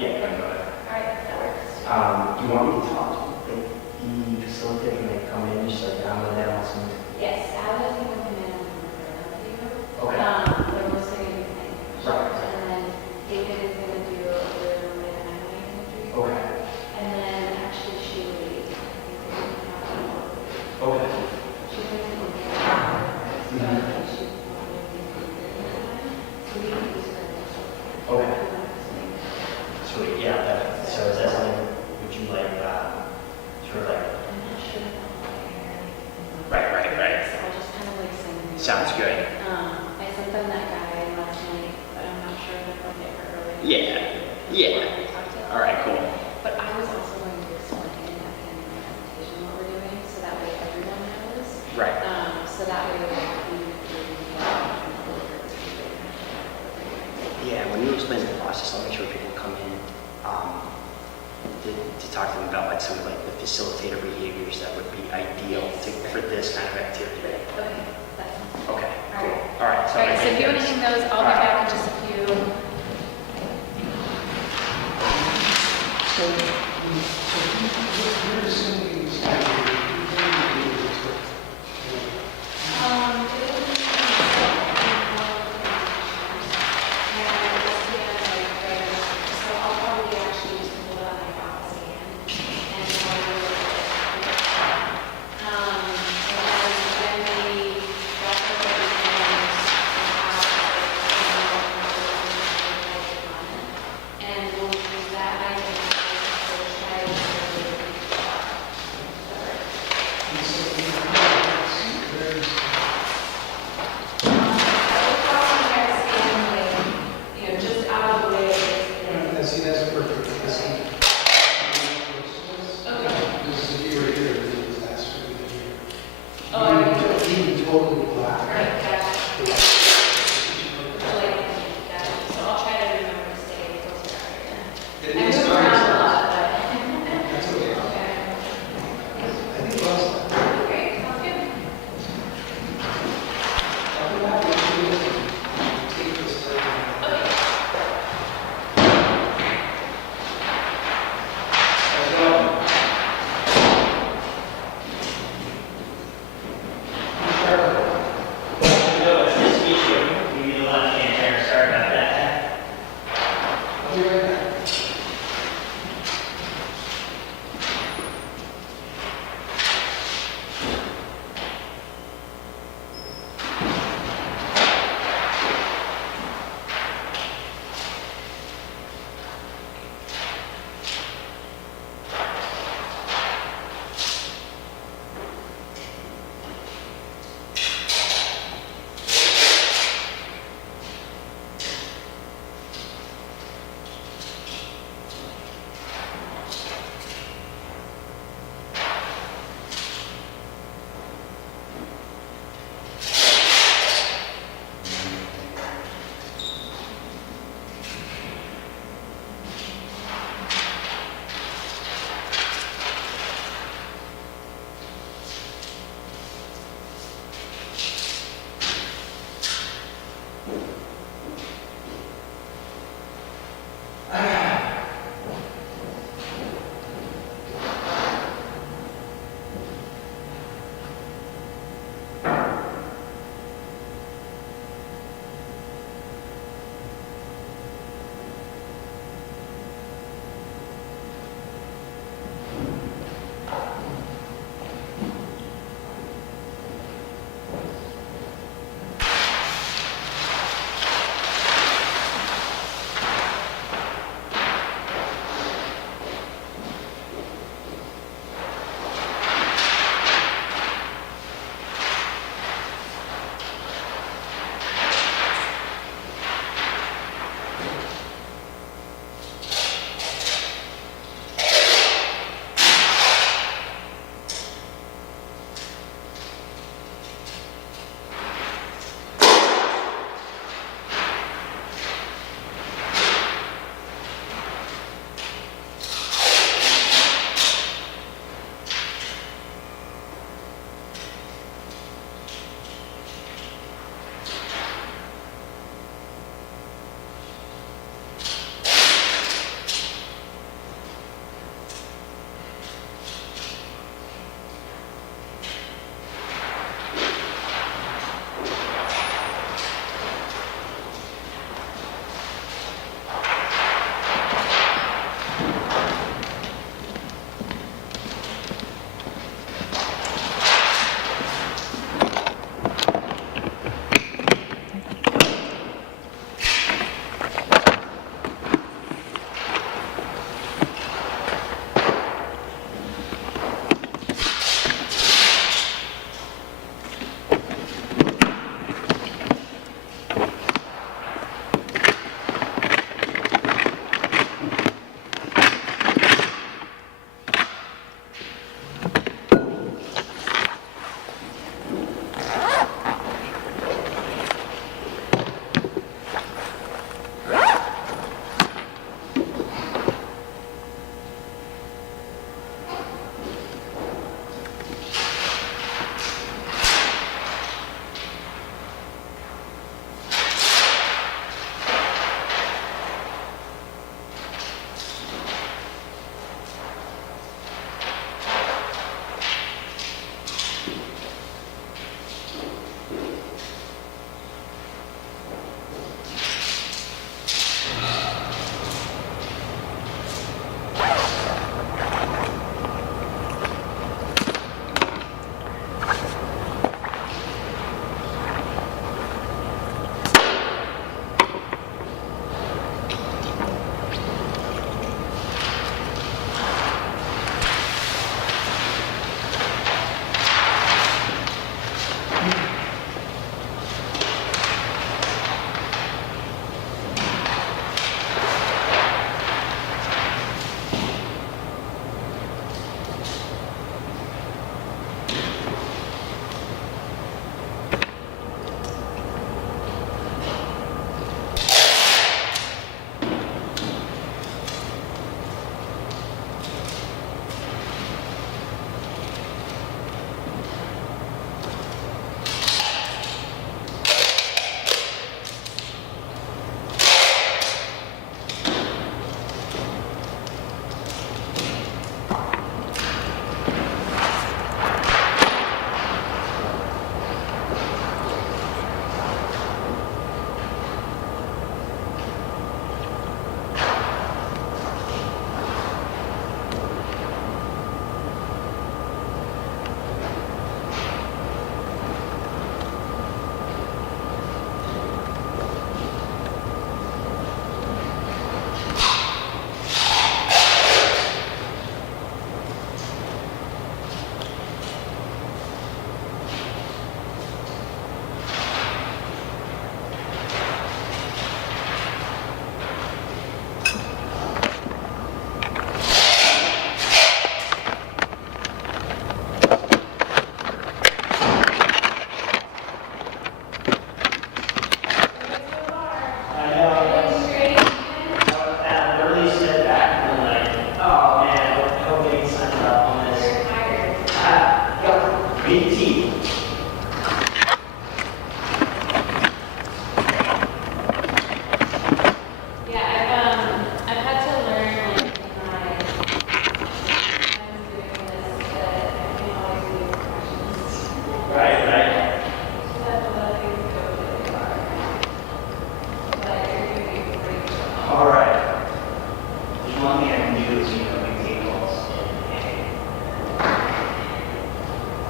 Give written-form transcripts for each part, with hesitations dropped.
Yeah, go ahead. All right, that works. Do you want me to talk to the facilitator when they come in, just like down with them on some? Yes, Ally is going to come in and do. Okay. They're mostly going to be playing. Right. And then David is going to do a little bit of Emily going to do. Okay. And then actually she will lead. Okay. She's going to be there. So I think she's probably going to be there. So we can use her. Okay. Sweet, yeah, that, so is that something, would you like, sort of like? I'm not sure about my hair. Right. So I'll just kind of like send them. Sounds good. I sent them that guy last night, but I'm not sure if I'll get her early. Yeah. We talked to All right, cool. But I was also going to explain at the end of my presentation what we're doing, so that way everyone knows. Right. So that way we Yeah, when you explain the process, I'll make sure people come in to talk to them about like some of like the facilitator behaviors that would be ideal for this kind of activity. Okay, that sounds good. Okay, All right. All right, All right, so if you want to hang those, I'll be back in just a few. And we'll use that item just out of the way. See, that's perfect. This is here, this is last week here. Oh, Even totally black. right, gotcha. So I'll try to remember to stay closer to It I is move fine. around a lot, That's okay. but. Okay. I think last time. Great, sounds good. I'll go back and take this time. Okay. As well. Sure.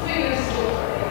Fingers still hurting.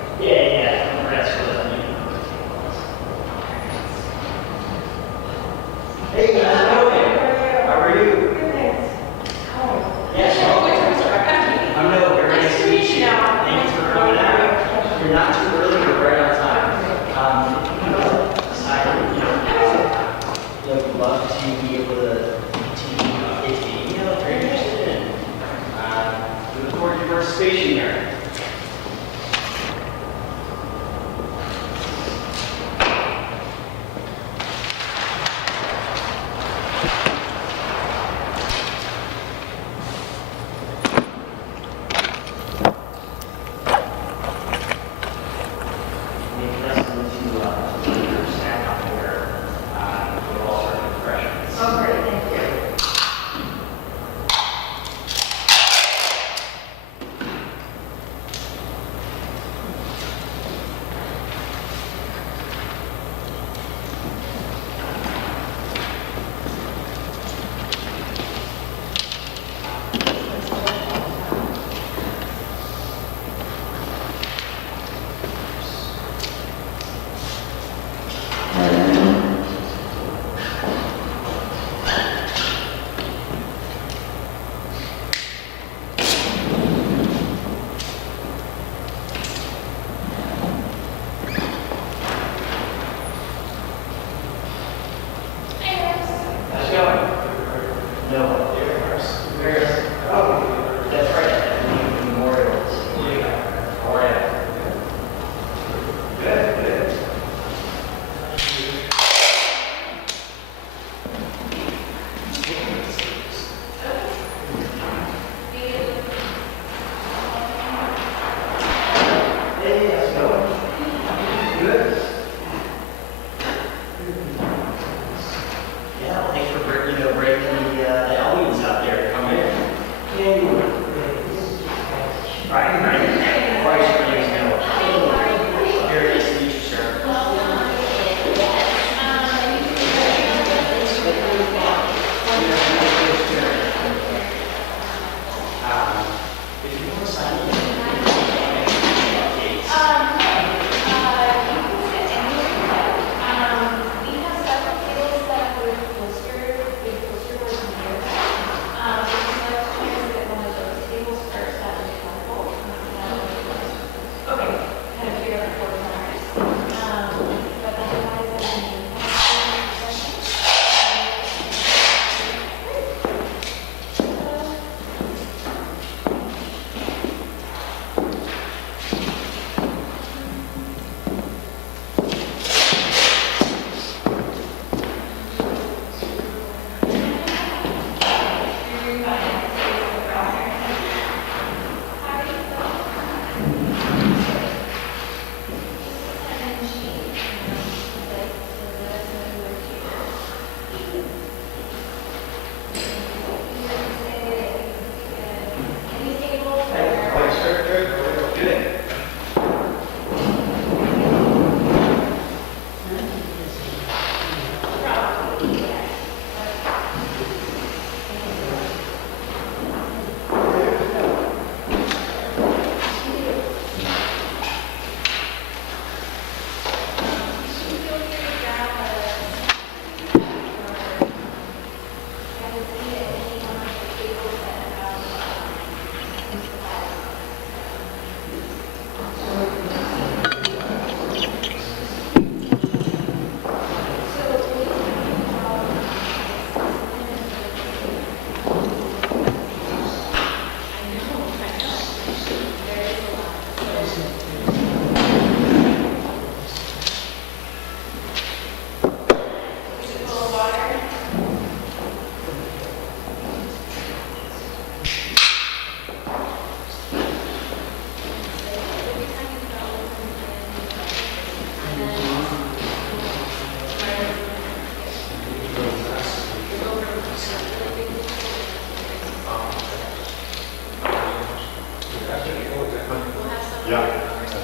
We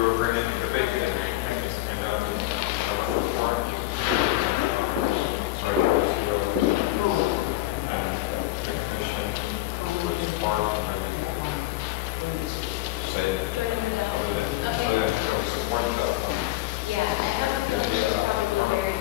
were bringing the bacon and so I was and the commission was far from say support that. Yeah, I have a feeling it's probably very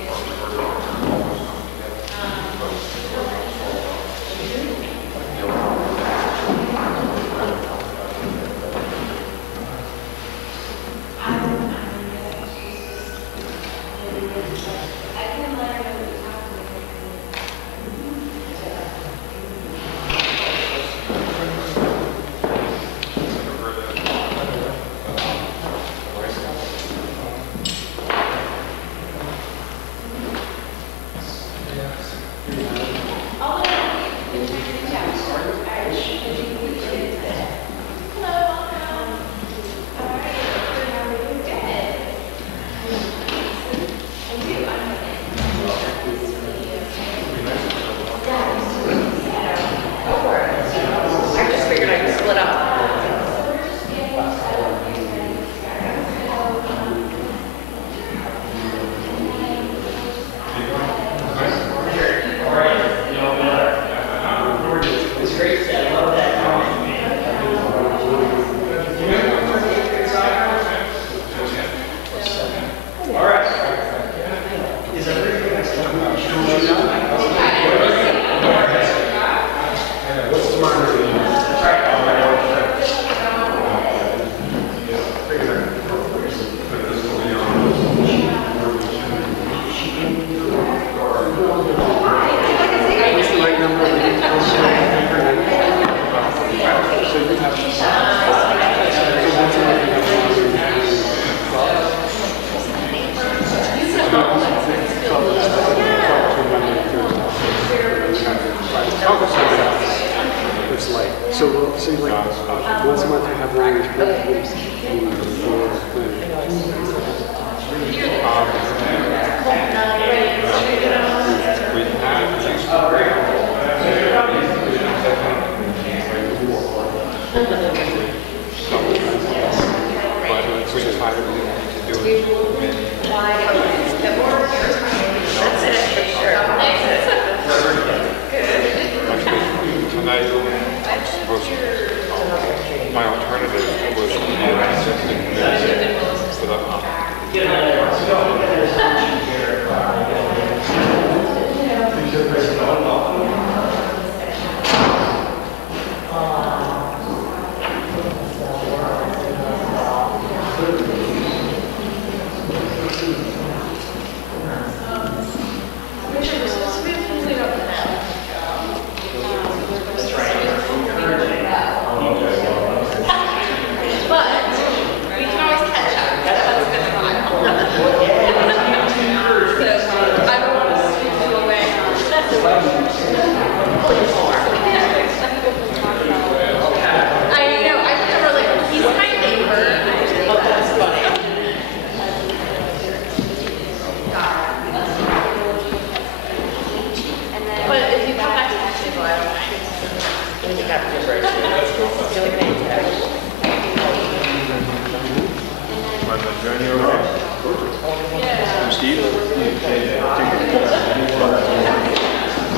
It's like, so we'll see like once a month I have language for my alternative was to be an assistant for the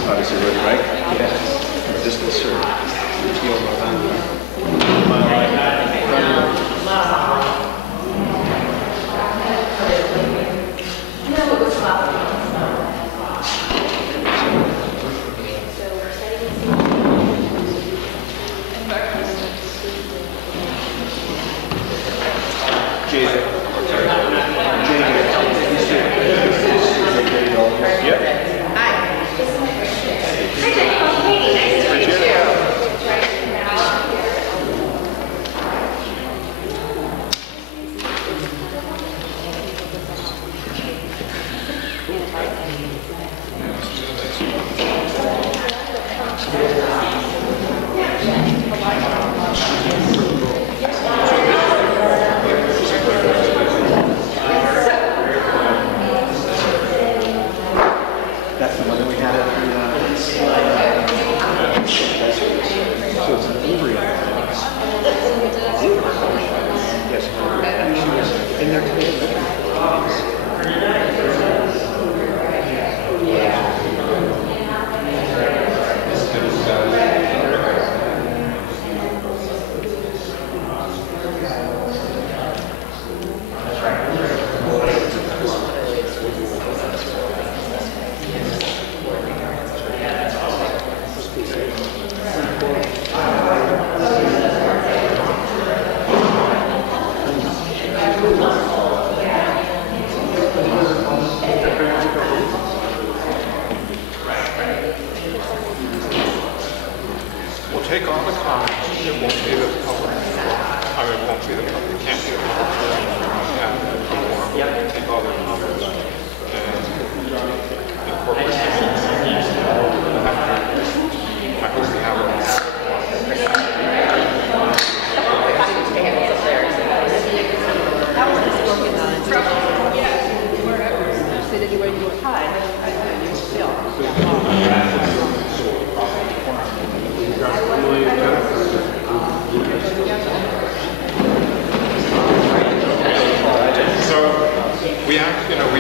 obviously really right? Yeah. Distance or feel more time. Thank you. And they're together. We'll take all the comments. It won't be the public. I mean, it won't be the public. Can't be the public. Yep. Take all the comments and incorporate them. I hope we have a Sit anywhere you want. Hi. You still. So we have,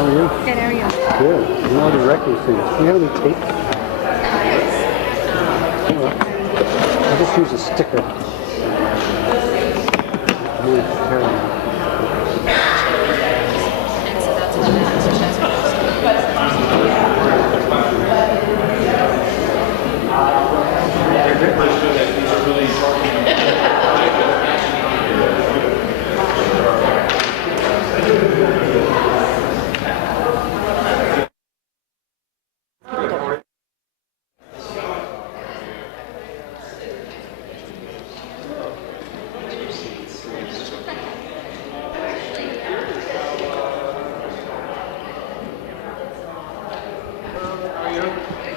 How are you? Good, how are you? Good. I'm already wrecking things. Do you have any tape? I'll just use a sticker. I'm really preparing. And so that's what that exercise was. How are you?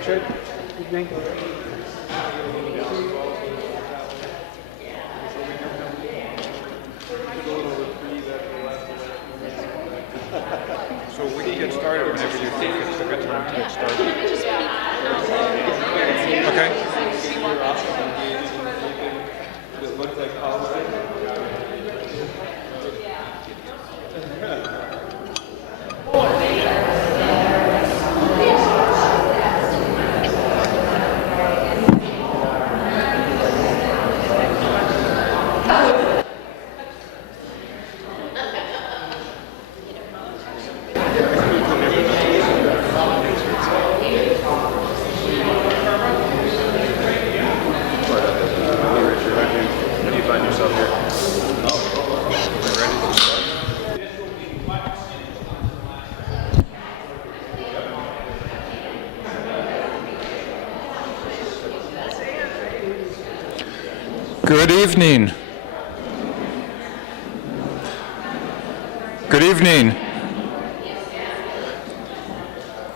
Good. Evening. So we can get started whenever you think it's a good time to get started. Okay. It looks like policy. How do you find yourself here? Good evening. Good evening.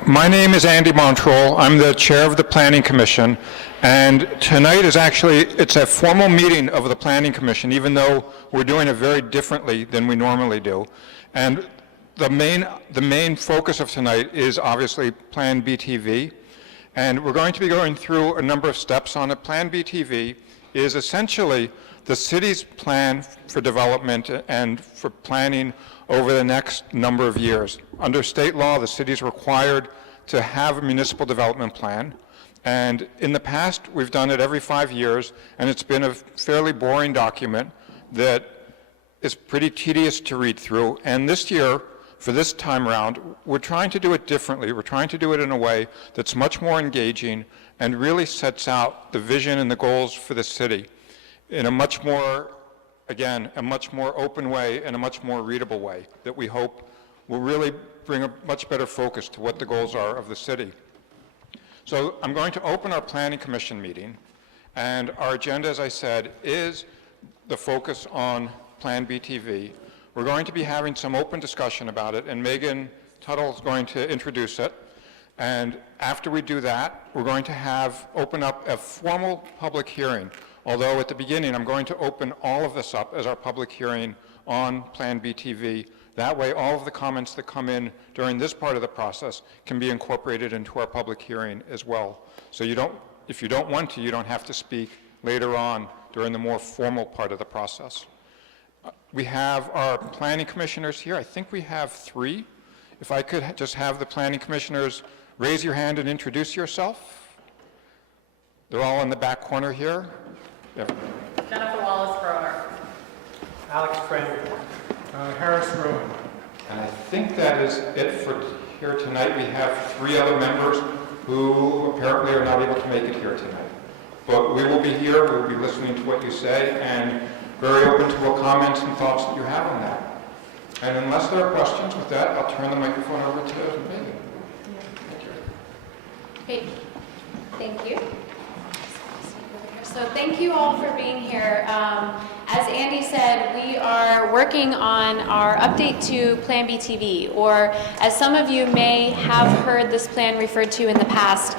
My name is Andy Montrol. I'm the chair of the Planning Commission, and tonight is actually, it's a formal meeting of the Planning Commission, even though we're doing it very differently than we normally do. And the main focus of tonight is obviously planBTV, and we're going to be going through a number of steps on it. planBTV is essentially the city's plan for development and for planning over the next number of years. Under state law, the city is required to have a municipal development plan. And in the past, we've done it every 5 years, and it's been a fairly boring document that is pretty tedious to read through. And this year, for this time around, we're trying to do it differently. We're trying to do it in a way that's much more engaging and really sets out the vision and the goals for the city in a much more, again, a much more open way and a much more readable way that we hope will really bring a much better focus to what the goals are of the city. So I'm going to open our Planning Commission meeting, and our agenda, as I said, is the focus on planBTV. We're going to be having some open discussion about it, and Megan Tuttle is going to introduce it. And after we do that, we're going to open up a formal public hearing. Although at the beginning, I'm going to open all of this up as our public hearing on planBTV. That way, all of the comments that come in during this part of the process can be incorporated into our public hearing as well. So if you don't want to, you don't have to speak later on during the more formal part of the process. We have our planning commissioners here. I think we have 3. If I could just have the planning commissioners raise your hand and introduce yourself. They're all in the back corner here. Yeah. Jennifer Wallace-Grower. Alex Frederick. Harris Rowan. And I think that is it for here tonight. We have 3 other members who apparently are not able to make it here tonight. But we will be here, we will be listening to what you say, and very open to what comments and thoughts that you have on that. And unless there are questions with that, I'll turn the microphone over to Megan. Great. Thank you. So thank you all for being here. As Andy said, we are working on our update to planBTV, or as some of you may have heard this plan referred to in the past,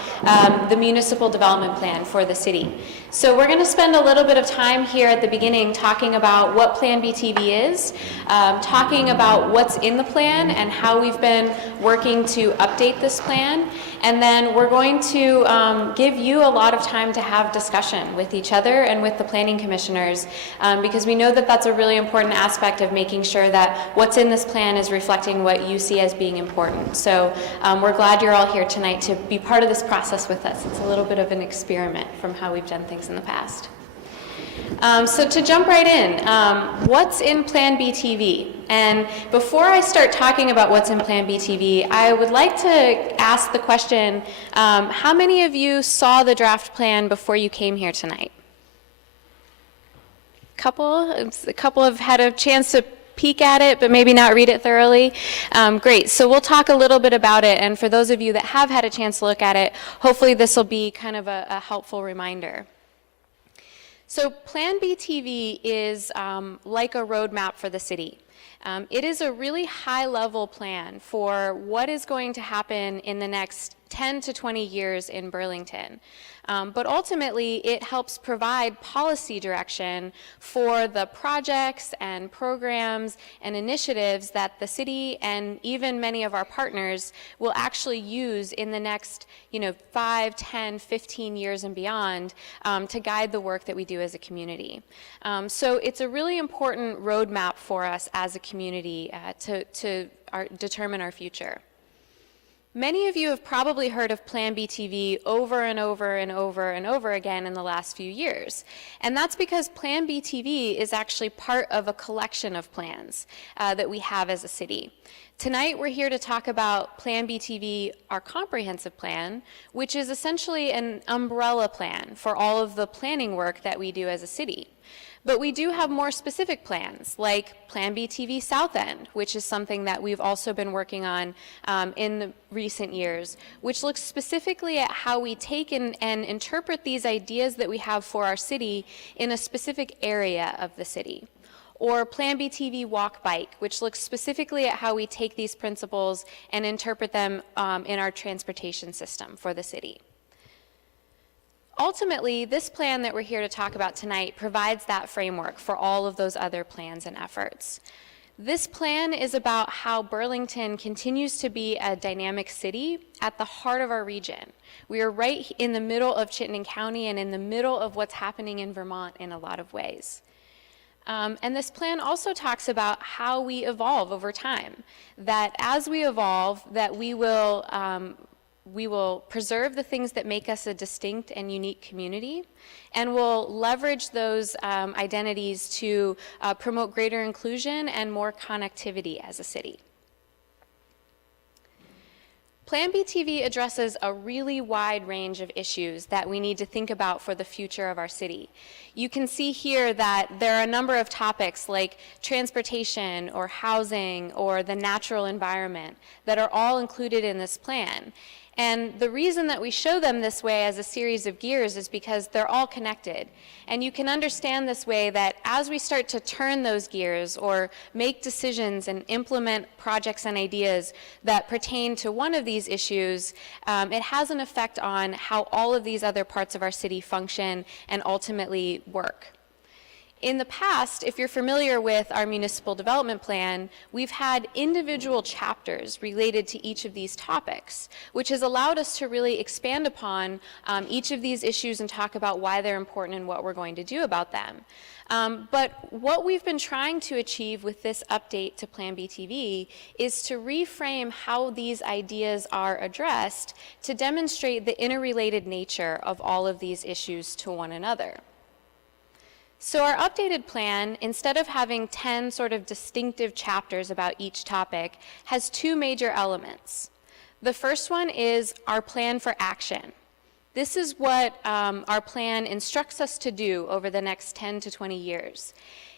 the municipal development plan for the city. So we're going to spend a little bit of time here at the beginning talking about what planBTV is, talking about what's in the plan and how we've been working to update this plan, and then we're going to give you a lot of time to have discussion with each other and with the planning commissioners, because we know that that's a really important aspect of making sure that what's in this plan is reflecting what you see as being important. So we're glad you're all here tonight to be part of this process with us. It's a little bit of an experiment from how we've done things in the past. So to jump right in, what's in planBTV? And before I start talking about what's in planBTV, I would like to ask the question, how many of you saw the draft plan before you came here tonight? A couple have had a chance to peek at it, but maybe not read it thoroughly. Great, so we'll talk a little bit about it, and for those of you that have had a chance to look at it, hopefully this will be kind of a helpful reminder. So planBTV is like a roadmap for the city. It is a really high-level plan for what is going to happen in the next 10 to 20 years in Burlington. But ultimately, it helps provide policy direction for the projects and programs and initiatives that the city and even many of our partners will actually use in the next 5, 10, 15 years and beyond to guide the work that we do as a community. So it's a really important roadmap for us as a community to determine our future. Many of you have probably heard of planBTV over and over and over and over again in the last few years. And that's because planBTV is actually part of a collection of plans that we have as a city. Tonight we're here to talk about planBTV, our comprehensive plan, which is essentially an umbrella plan for all of the planning work that we do as a city. But we do have more specific plans, like planBTV South End, which is something that we've also been working on in the recent years, which looks specifically at how we take and interpret these ideas that we have for our city in a specific area of the city. Or planBTV Walk Bike, which looks specifically at how we take these principles and interpret them in our transportation system for the city. Ultimately, this plan that we're here to talk about tonight provides that framework for all of those other plans and efforts. This plan is about how Burlington continues to be a dynamic city at the heart of our region. We are right in the middle of Chittenden County and in the middle of what's happening in Vermont in a lot of ways. And this plan also talks about how we evolve over time, that as we evolve, that we will preserve the things that make us a distinct and unique community, and we'll leverage those identities to promote greater inclusion and more connectivity as a city. planBTV addresses a really wide range of issues that we need to think about for the future of our city. You can see here that there are a number of topics like transportation or housing or the natural environment that are all included in this plan. And the reason that we show them this way as a series of gears is because they're all connected. And you can understand this way that as we start to turn those gears or make decisions and implement projects and ideas that pertain to one of these issues, it has an effect on how all of these other parts of our city function and ultimately work. In the past, if you're familiar with our municipal development plan, we've had individual chapters related to each of these topics, which has allowed us to really expand upon each of these issues and talk about why they're important and what we're going to do about them. But what we've been trying to achieve with this update to planBTV is to reframe how these ideas are addressed to demonstrate the interrelated nature of all of these issues to one another. So our updated plan, instead of having 10 sort of distinctive chapters about each topic, has two major elements. The first one is our plan for action. This is what our plan instructs us to do over the next 10 to 20 years.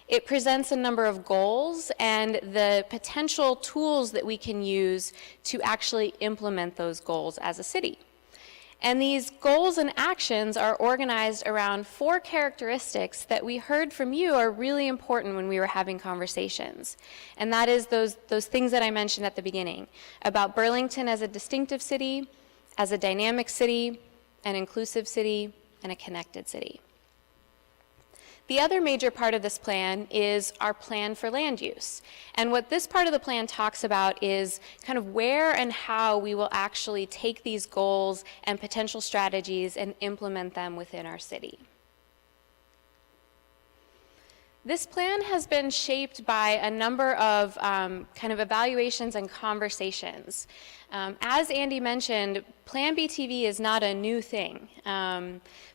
It presents a number of goals and the potential tools that we can use to actually implement those goals as a city. And these goals and actions are organized around 4 characteristics that we heard from you are really important when we were having conversations. And that is those things that I mentioned at the beginning, about Burlington as a distinctive city, as a dynamic city, an inclusive city, and a connected city. The other major part of this plan is our plan for land use. And what this part of the plan talks about is kind of where and how we will actually take these goals and potential strategies and implement them within our city. This plan has been shaped by a number of kind of evaluations and conversations. As Andy mentioned, planBTV is not a new thing.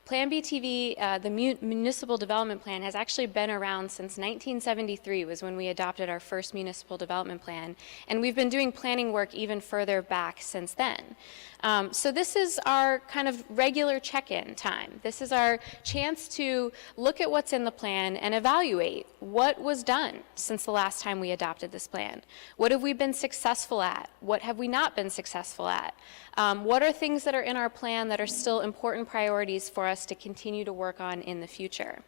planBTV, the Municipal Development Plan, has actually been around since 1973 was when we adopted our first municipal development plan, and we've been doing planning work even further back since then. So this is our kind of regular check-in time. This is our chance to look at what's in the plan and evaluate what was done since the last time we adopted this plan. What have we been successful at? What have we not been successful at? What are things that are in our plan that are still important priorities for us to continue to work on in the future?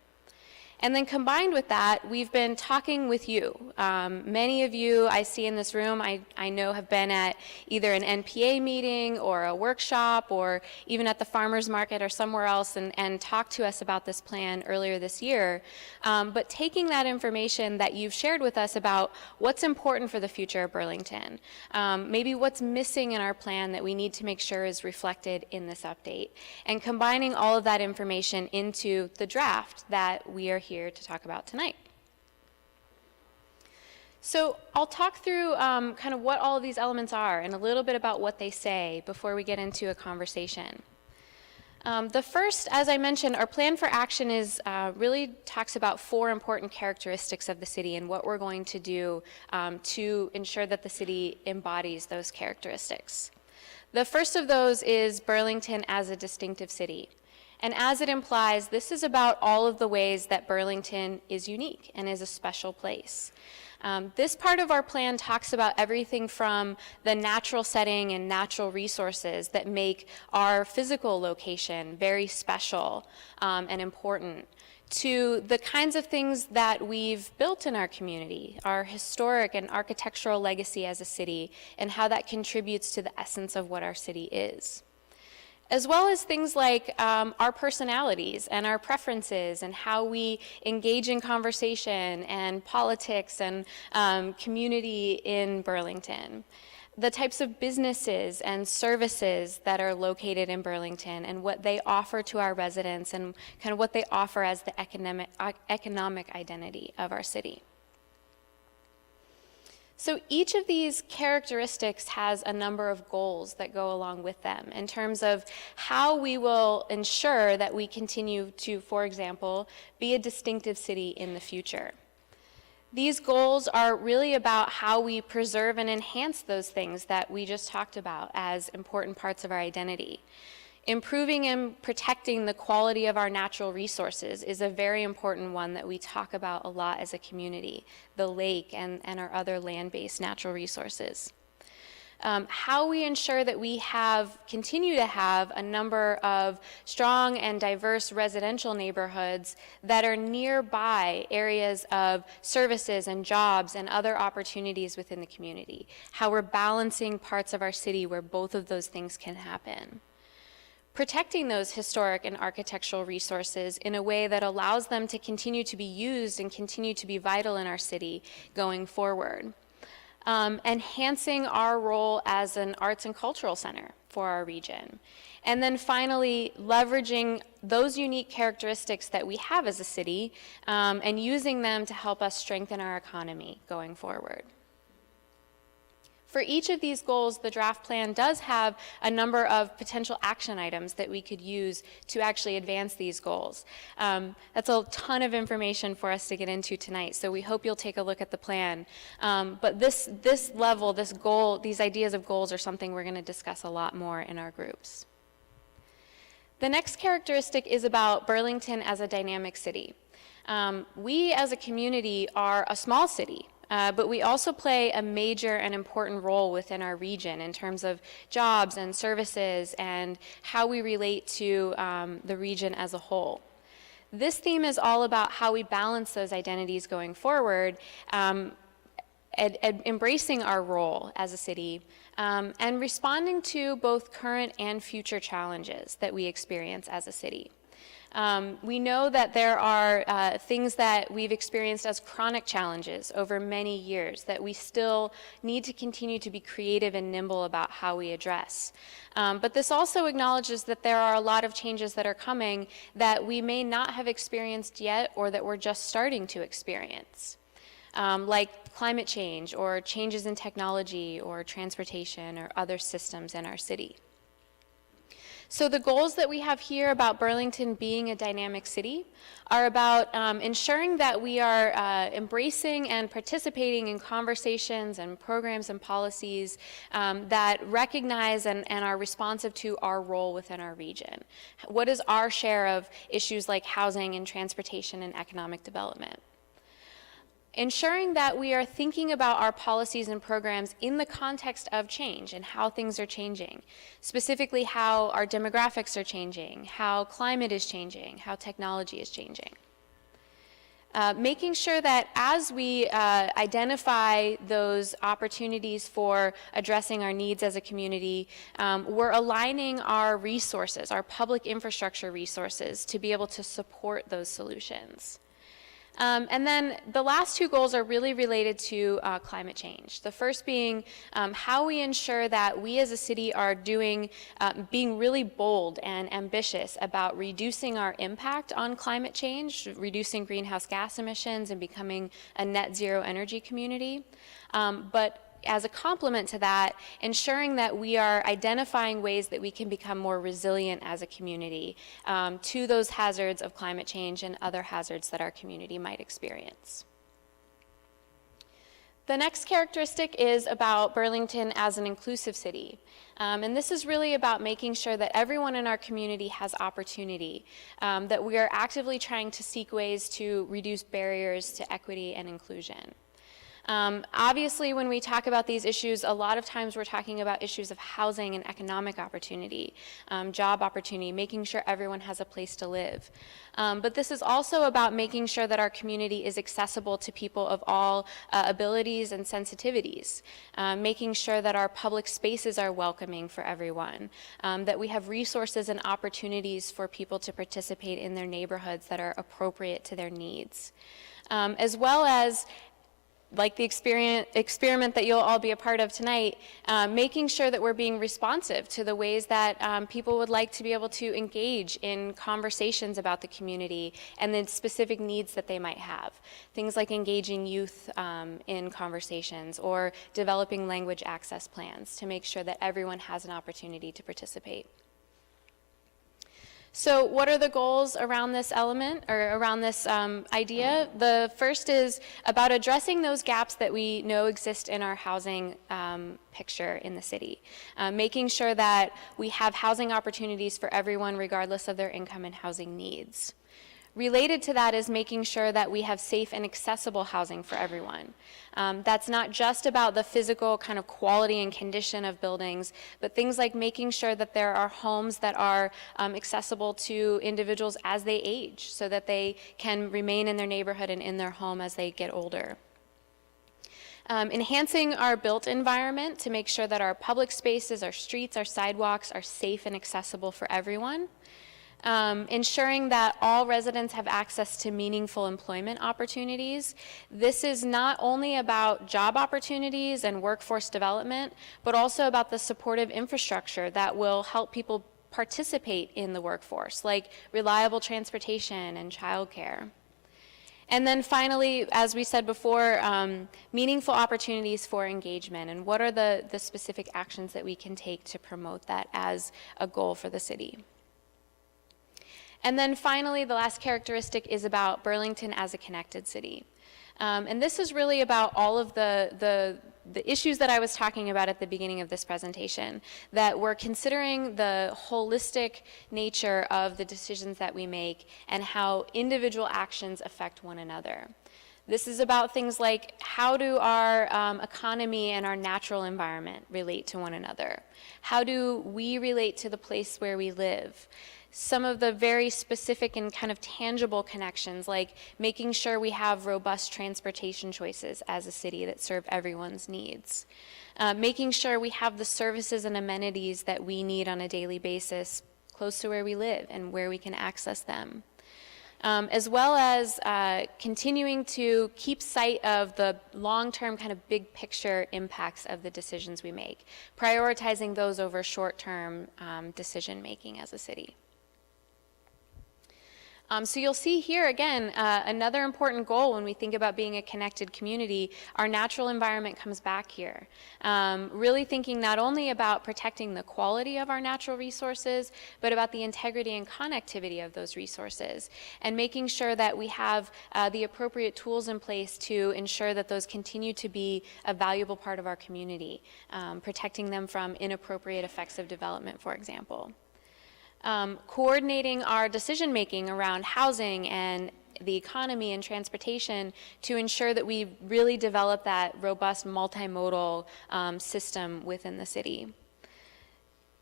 And then combined with that, we've been talking with you. Many of you I see in this room, I know have been at either an NPA meeting or a workshop or even at the farmer's market or somewhere else and talked to us about this plan earlier this year. But taking that information that you've shared with us about what's important for the future of Burlington, maybe what's missing in our plan that we need to make sure is reflected in this update, and combining all of that information into the draft that we are here to talk about tonight. So I'll talk through kind of what all of these elements are and a little bit about what they say before we get into a conversation. The first, as I mentioned, our plan for action is really talks about 4 important characteristics of the city and what we're going to do to ensure that the city embodies those characteristics. The first of those is Burlington as a distinctive city. And as it implies, this is about all of the ways that Burlington is unique and is a special place. This part of our plan talks about everything from the natural setting and natural resources that make our physical location very special and important, to the kinds of things that we've built in our community, our historic and architectural legacy as a city, and how that contributes to the essence of what our city is. As well as things like our personalities and our preferences and how we engage in conversation and politics and community in Burlington. The types of businesses and services that are located in Burlington and what they offer to our residents and kind of what they offer as the economic identity of our city. So each of these characteristics has a number of goals that go along with them in terms of how we will ensure that we continue to, for example, be a distinctive city in the future. These goals are really about how we preserve and enhance those things that we just talked about as important parts of our identity. Improving and protecting the quality of our natural resources is a very important one that we talk about a lot as a community, the lake and our other land-based natural resources. How we ensure that we continue to have a number of strong and diverse residential neighborhoods that are nearby areas of services and jobs and other opportunities within the community. How we're balancing parts of our city where both of those things can happen. Protecting those historic and architectural resources in a way that allows them to continue to be used and continue to be vital in our city going forward. Enhancing our role as an arts and cultural center for our region. And then finally, leveraging those unique characteristics that we have as a city and using them to help us strengthen our economy going forward. For each of these goals, the draft plan does have a number of potential action items that we could use to actually advance these goals. That's a ton of information for us to get into tonight, so we hope you'll take a look at the plan. But this level, this goal, these ideas of goals are something we're going to discuss a lot more in our groups. The next characteristic is about Burlington as a dynamic city. We as a community are a small city. But we also play a major and important role within our region in terms of jobs and services and how we relate to the region as a whole. This theme is all about how we balance those identities going forward, embracing our role as a city, and responding to both current and future challenges that we experience as a city. We know that there are things that we've experienced as chronic challenges over many years that we still need to continue to be creative and nimble about how we address. But this also acknowledges that there are a lot of changes that are coming that we may not have experienced yet or that we're just starting to experience. Like climate change or changes in technology or transportation or other systems in our city. So the goals that we have here about Burlington being a dynamic city are about ensuring that we are embracing and participating in conversations and programs and policies that recognize and are responsive to our role within our region. What is our share of issues like housing and transportation and economic development? Ensuring that we are thinking about our policies and programs in the context of change and how things are changing, specifically how our demographics are changing, how climate is changing, how technology is changing. Making sure that as we identify those opportunities for addressing our needs as a community, we're aligning our resources, our public infrastructure resources, to be able to support those solutions. And then the last two goals are really related to climate change. The first being how we ensure that we as a city are being really bold and ambitious about reducing our impact on climate change, reducing greenhouse gas emissions, and becoming a net zero energy community. But as a complement to that, ensuring that we are identifying ways that we can become more resilient as a community to those hazards of climate change and other hazards that our community might experience. The next characteristic is about Burlington as an inclusive city. And this is really about making sure that everyone in our community has opportunity, that we are actively trying to seek ways to reduce barriers to equity and inclusion. Obviously, when we talk about these issues, a lot of times we're talking about issues of housing and economic opportunity, job opportunity, making sure everyone has a place to live. But this is also about making sure that our community is accessible to people of all abilities and sensitivities, making sure that our public spaces are welcoming for everyone, that we have resources and opportunities for people to participate in their neighborhoods that are appropriate to their needs, as well as like the experiment that you'll all be a part of tonight, making sure that we're being responsive to the ways that people would like to be able to engage in conversations about the community and the specific needs that they might have. Things like engaging youth in conversations or developing language access plans to make sure that everyone has an opportunity to participate. So what are the goals around this element, or around this idea? The first is about addressing those gaps that we know exist in our housing picture in the city. Making sure that we have housing opportunities for everyone regardless of their income and housing needs. Related to that is making sure that we have safe and accessible housing for everyone. That's not just about the physical kind of quality and condition of buildings, but things like making sure that there are homes that are accessible to individuals as they age, so that they can remain in their neighborhood and in their home as they get older. Enhancing our built environment to make sure that our public spaces, our streets, our sidewalks are safe and accessible for everyone. Ensuring that all residents have access to meaningful employment opportunities. This is not only about job opportunities and workforce development, but also about the supportive infrastructure that will help people participate in the workforce, like reliable transportation and childcare. And then finally, as we said before, meaningful opportunities for engagement, and what are the specific actions that we can take to promote that as a goal for the city. And then finally, the last characteristic is about Burlington as a connected city. And this is really about all of the issues that I was talking about at the beginning of this presentation, that we're considering the holistic nature of the decisions that we make and how individual actions affect one another. This is about things like, how do our economy and our natural environment relate to one another? How do we relate to the place where we live? Some of the very specific and kind of tangible connections, like making sure we have robust transportation choices as a city that serve everyone's needs. Making sure we have the services and amenities that we need on a daily basis, close to where we live and where we can access them. As well as continuing to keep sight of the long-term kind of big picture impacts of the decisions we make, prioritizing those over short-term decision-making as a city. So you'll see here again, another important goal when we think about being a connected community, our natural environment comes back here. Really thinking not only about protecting the quality of our natural resources, but about the integrity and connectivity of those resources, and making sure that we have the appropriate tools in place to ensure that those continue to be a valuable part of our community, protecting them from inappropriate effects of development, for example. Coordinating our decision-making around housing and the economy and transportation to ensure that we really develop that robust multimodal system within the city.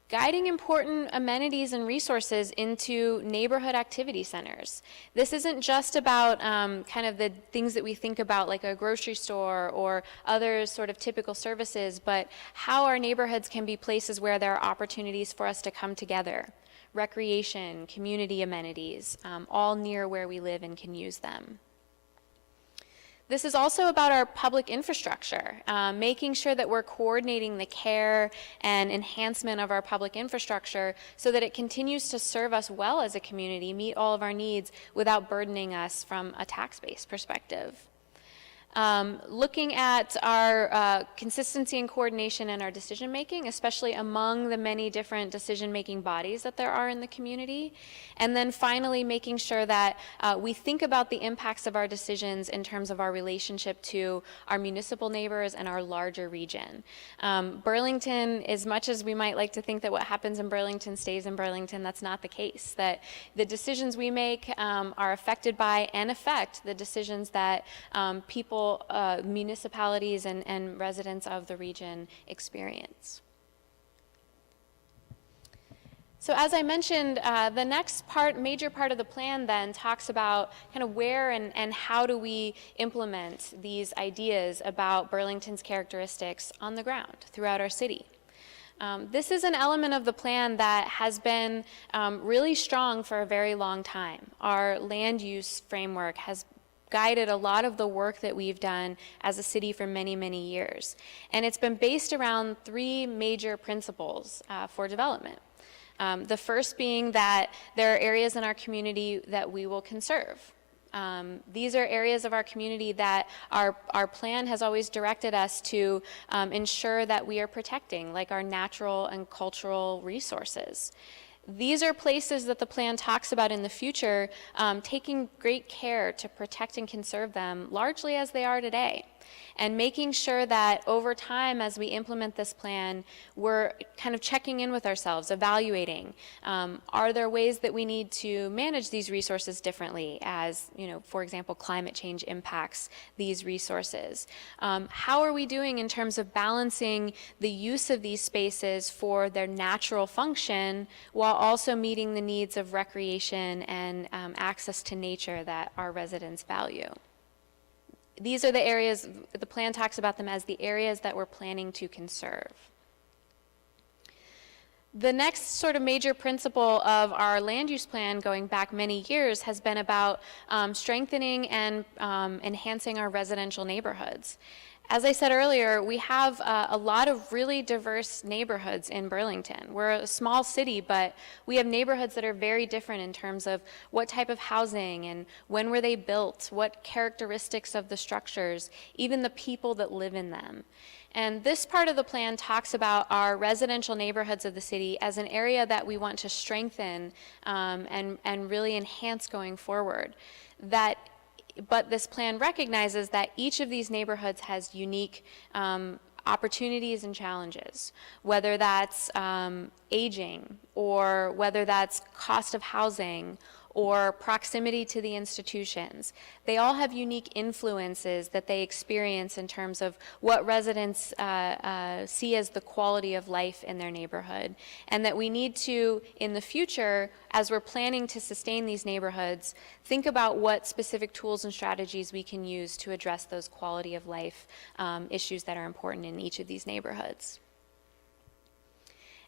Guiding important amenities and resources into neighborhood activity centers. This isn't just about kind of the things that we think about like a grocery store or other sort of typical services, but how our neighborhoods can be places where there are opportunities for us to come together. Recreation, community amenities, all near where we live and can use them. This is also about our public infrastructure, making sure that we're coordinating the care and enhancement of our public infrastructure so that it continues to serve us well as a community, meet all of our needs without burdening us from a tax-based perspective. Looking at our consistency and coordination in our decision-making, especially among the many different decision-making bodies that there are in the community. And then finally, making sure that we think about the impacts of our decisions in terms of our relationship to our municipal neighbors and our larger region. Burlington, as much as we might like to think that what happens in Burlington stays in Burlington, that's not the case. That the decisions we make are affected by and affect the decisions that people, municipalities and residents of the region experience. So as I mentioned, the next major part of the plan then talks about kind of where and how do we implement these ideas about Burlington's characteristics on the ground throughout our city. This is an element of the plan that has been really strong for a very long time. Our land use framework has guided a lot of the work that we've done as a city for many, many years. And it's been based around three major principles for development. The first being that there are areas in our community that we will conserve. These are areas of our community that our plan has always directed us to ensure that we are protecting, like our natural and cultural resources. These are places that the plan talks about in the future, taking great care to protect and conserve them largely as they are today. And making sure that over time as we implement this plan, we're kind of checking in with ourselves, evaluating, are there ways that we need to manage these resources differently as, you know, for example, climate change impacts these resources? How are we doing in terms of balancing the use of these spaces for their natural function while also meeting the needs of recreation and access to nature that our residents value? These are the areas, the plan talks about them as the areas that we're planning to conserve. The next sort of major principle of our land use plan going back many years has been about strengthening and enhancing our residential neighborhoods. As I said earlier, we have a lot of really diverse neighborhoods in Burlington. We're a small city, but we have neighborhoods that are very different in terms of what type of housing and when were they built, what characteristics of the structures, even the people that live in them. And this part of the plan talks about our residential neighborhoods of the city as an area that we want to strengthen and really enhance going forward. But this plan recognizes that each of these neighborhoods has unique opportunities and challenges, whether that's aging or whether that's cost of housing or proximity to the institutions. They all have unique influences that they experience in terms of what residents see as the quality of life in their neighborhood, and that we need to, in the future, as we're planning to sustain these neighborhoods, think about what specific tools and strategies we can use to address those quality of life issues that are important in each of these neighborhoods.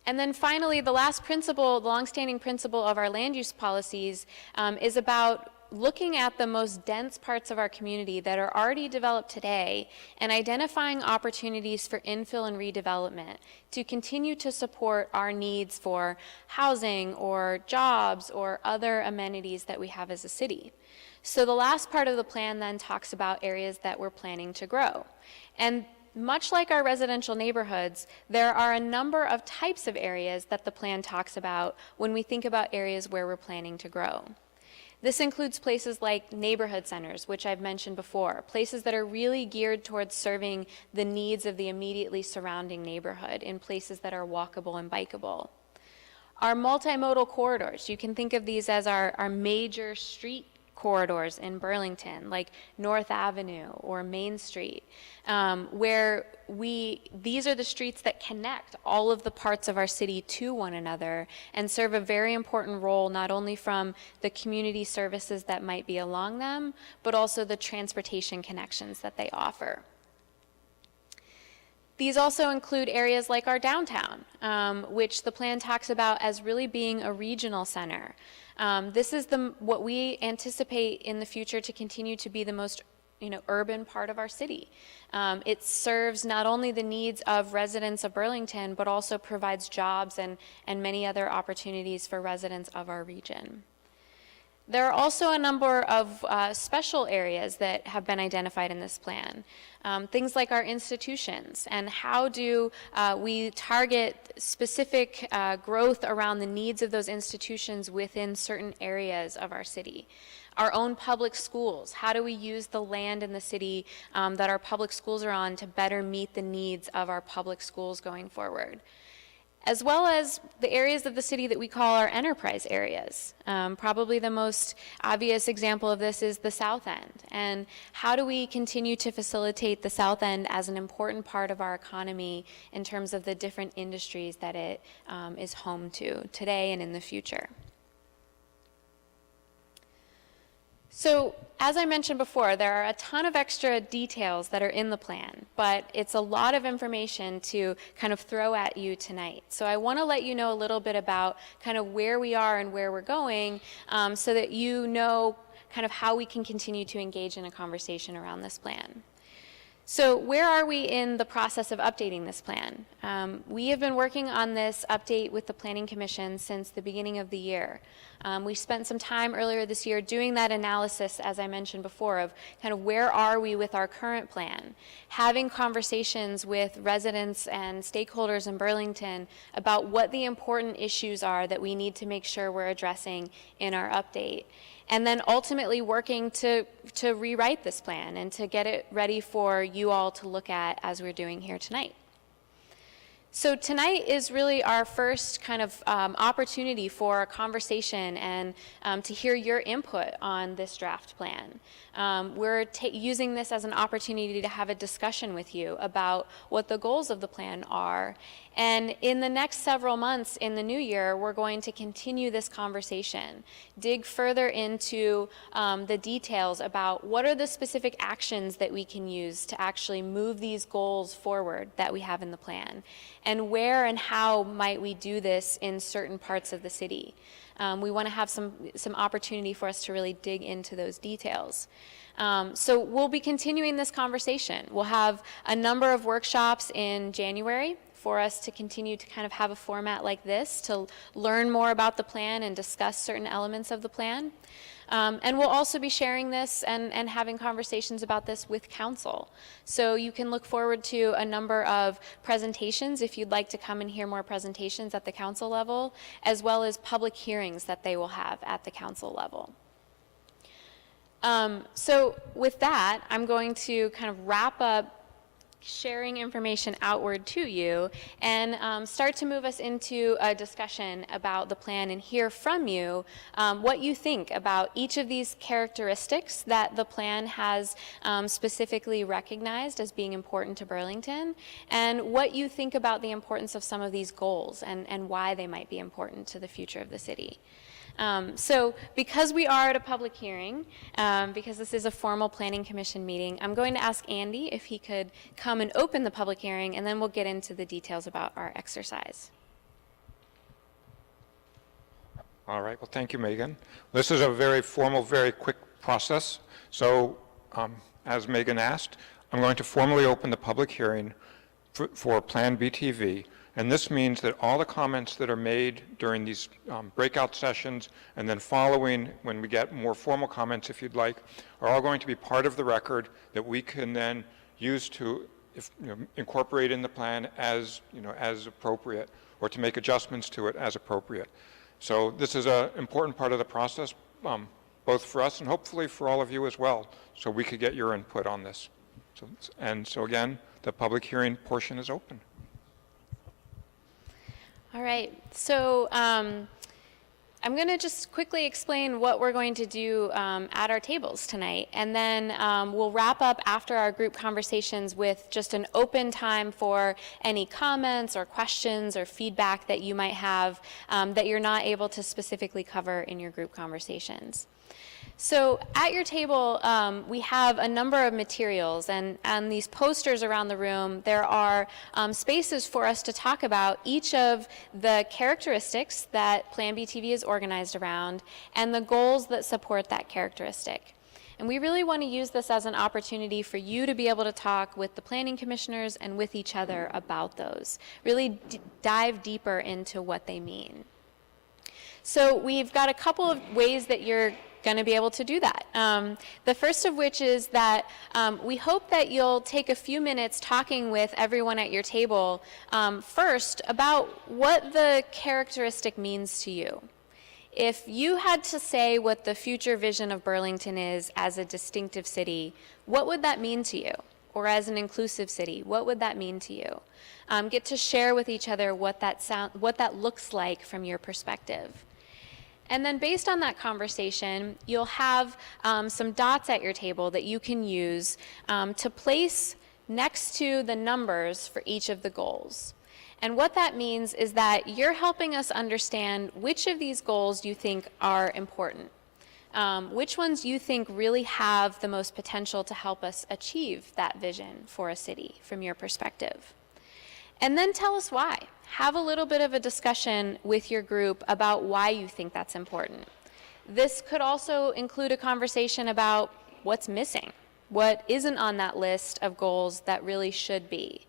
And then finally, the last principle, the longstanding principle of our land use policies is about looking at the most dense parts of our community that are already developed today and identifying opportunities for infill and redevelopment to continue to support our needs for housing or jobs or other amenities that we have as a city. So the last part of the plan then talks about areas that we're planning to grow. And much like our residential neighborhoods, there are a number of types of areas that the plan talks about when we think about areas where we're planning to grow. This includes places like neighborhood centers, which I've mentioned before, places that are really geared towards serving the needs of the immediately surrounding neighborhood in places that are walkable and bikeable. Our multimodal corridors, you can think of these as our major street corridors in Burlington, like North Avenue or Main Street, where these are the streets that connect all of the parts of our city to one another and serve a very important role not only from the community services that might be along them, but also the transportation connections that they offer. These also include areas like our downtown, which the plan talks about as really being a regional center. This is what we anticipate in the future to continue to be the most urban part of our city. It serves not only the needs of residents of Burlington, but also provides jobs and many other opportunities for residents of our region. There are also a number of special areas that have been identified in this plan. Things like our institutions and how do we target specific growth around the needs of those institutions within certain areas of our city. Our own public schools, how do we use the land in the city that our public schools are on to better meet the needs of our public schools going forward? As well as the areas of the city that we call our enterprise areas. Probably the most obvious example of this is the South End. And how do we continue to facilitate the South End as an important part of our economy in terms of the different industries that it is home to today and in the future? So, as I mentioned before, there are a ton of extra details that are in the plan, but it's a lot of information to kind of throw at you tonight. So I want to let you know a little bit about kind of where we are and where we're going so that you know kind of how we can continue to engage in a conversation around this plan. So where are we in the process of updating this plan? We have been working on this update with the Planning Commission since the beginning of the year. We spent some time earlier this year doing that analysis, as I mentioned before, of kind of where are we with our current plan, having conversations with residents and stakeholders in Burlington about what the important issues are that we need to make sure we're addressing in our update. And then ultimately working to rewrite this plan and to get it ready for you all to look at as we're doing here tonight. So tonight is really our first kind of opportunity for a conversation and to hear your input on this draft plan. We're using this as an opportunity to have a discussion with you about what the goals of the plan are. And in the next several months in the new year, we're going to continue this conversation, dig further into the details about what are the specific actions that we can use to actually move these goals forward that we have in the plan, and where and how might we do this in certain parts of the city. We want to have some opportunity for us to really dig into those details. So we'll be continuing this conversation. We'll have a number of workshops in January for us to continue to kind of have a format like this to learn more about the plan and discuss certain elements of the plan. And we'll also be sharing this and having conversations about this with council. So you can look forward to a number of presentations if you'd like to come and hear more presentations at the council level, as well as public hearings that they will have at the council level. So with that, I'm going to kind of wrap up sharing information outward to you and start to move us into a discussion about the plan and hear from you what you think about each of these characteristics that the plan has specifically recognized as being important to Burlington, and what you think about the importance of some of these goals and why they might be important to the future of the city. So because we are at a public hearing, because this is a formal Planning Commission meeting, I'm going to ask Andy if he could come and open the public hearing, and then we'll get into the details about our exercise. All right, well, thank you, Megan. This is a very formal, very quick process. So, as Megan asked, I'm going to formally open the public hearing for planBTV. And this means that all the comments that are made during these breakout sessions and then following, when we get more formal comments, if you'd like, are all going to be part of the record that we can then use to incorporate in the plan as, as appropriate, or to make adjustments to it as appropriate. So this is an important part of the process, both for us and hopefully for all of you as well, so we could get your input on this. So again, the public hearing portion is open. All right, so I'm going to just quickly explain what we're going to do at our tables tonight, and then we'll wrap up after our group conversations with just an open time for any comments or questions or feedback that you might have that you're not able to specifically cover in your group conversations. So at your table, we have a number of materials, and on these posters around the room, there are spaces for us to talk about each of the characteristics that planBTV is organized around and the goals that support that characteristic. And we really want to use this as an opportunity for you to be able to talk with the planning commissioners and with each other about those, really dive deeper into what they mean. So we've got a couple of ways that you're going to be able to do that. The first of which is that we hope that you'll take a few minutes talking with everyone at your table first about what the characteristic means to you. If you had to say what the future vision of Burlington is as a distinctive city, what would that mean to you? Or as an inclusive city, what would that mean to you? Get to share with each other what that looks like from your perspective. And then based on that conversation, you'll have some dots at your table that you can use to place next to the numbers for each of the goals. And what that means is that you're helping us understand which of these goals you think are important, which ones you think really have the most potential to help us achieve that vision for a city from your perspective. And then tell us why. Have a little bit of a discussion with your group about why you think that's important. This could also include a conversation about what's missing, what isn't on that list of goals that really should be.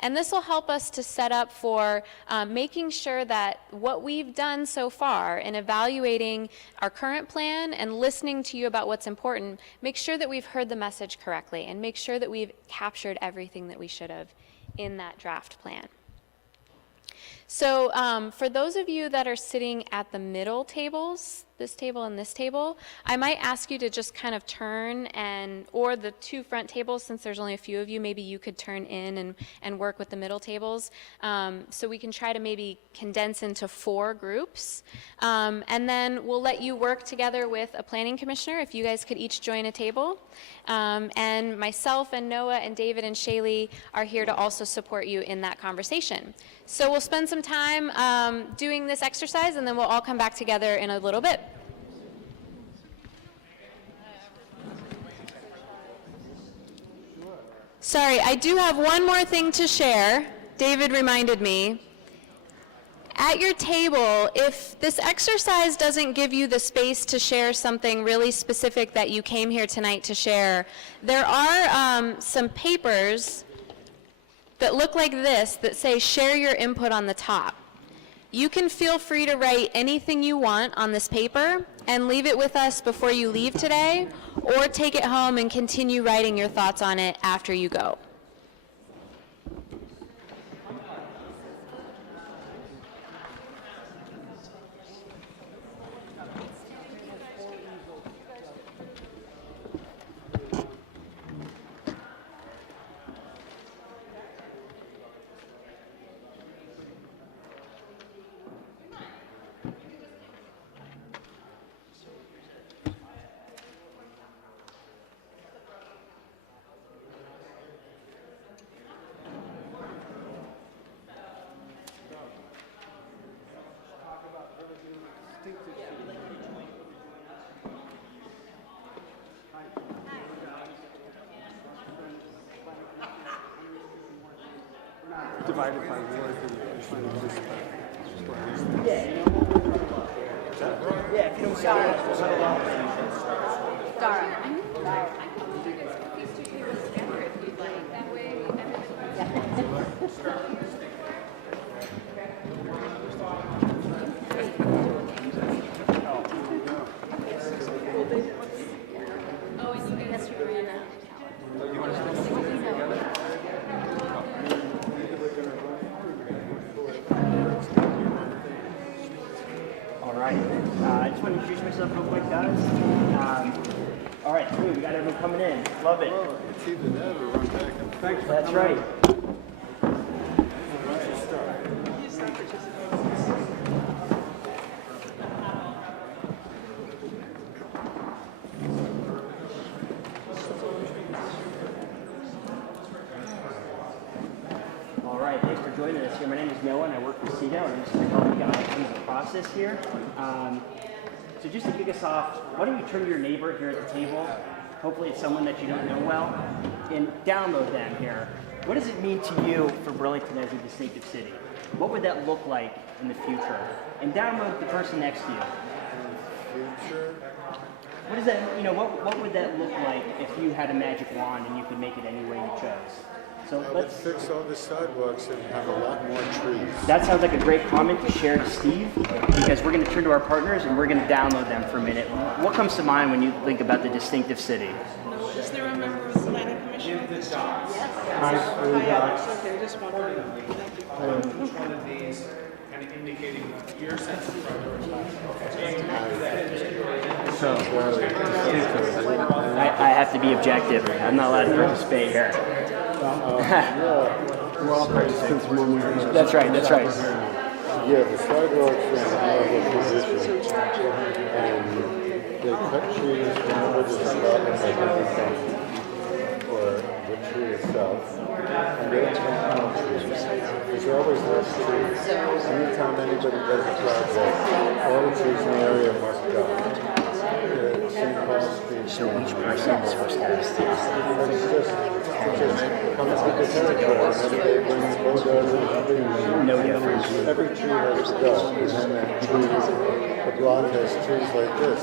And this will help us to set up for making sure that what we've done so far in evaluating our current plan and listening to you about what's important, make sure that we've heard the message correctly and make sure that we've captured everything that we should have in that draft plan. So for those of you that are sitting at the middle tables, this table and this table, I might ask you to just kind of turn or the two front tables, since there's only a few of you, maybe you could turn in and work with the middle tables. So we can try to maybe condense into 4 groups. And then we'll let you work together with a planning commissioner, if you guys could each join a table. And myself and Noah and David and Shaylee are here to also support you in that conversation. So we'll spend some time doing this exercise, and then we'll all come back together in a little bit. Sorry, I do have one more thing to share. David reminded me. At your table, if this exercise doesn't give you the space to share something really specific that you came here tonight to share, there are some papers that look like this that say share your input on the top. You can feel free to write anything you want on this paper and leave it with us before you leave today, or take it home and continue writing your thoughts on it after you go. Divided by ward. Yeah, if you don't start, we'll have a long plan. Dara. All right. I just want to introduce myself real quick, guys. All right, cool. We got everyone coming in. Love it. It's either that or run back and thanks for That's right. All right, thanks for joining us here. My name is Noah, and I work for CEDO, and I'm just going to help you guys through the process here. So just to kick us off, why don't you turn to your neighbor here at the table, hopefully it's someone that you don't know well, and download them here. What does it mean to you for Burlington as a distinctive city? What would that look like in the future? And download the person next to you. future. What does that, what would that look like if you had a magic wand and you could make it any way you chose? So Let's fix all the sidewalks and have a lot more trees. that sounds like a great comment to share to Steve, because we're going to turn to our partners and we're going to download them for a minute. What comes to mind when you think about the distinctive city? Is there a member of the planning commission? Yes. Okay, just one. Each one of these kind of indicating your sense of So, I have to be objective. I'm not allowed to participate here. We're all participants when we That's right, that's right. Yeah, the sidewalks are in horrible position. And they cut trees whenever they stop and make a become, or the tree itself. And they don't plant more trees. There's always less trees. Anytime anybody does a project, all the trees in the area must go. St. Paul Street. So each person is supposed to have But it's just comes with the territory. Whenever they bring bulldozers and trees, no difference. every tree has to go. And then that tree, the block has trees like this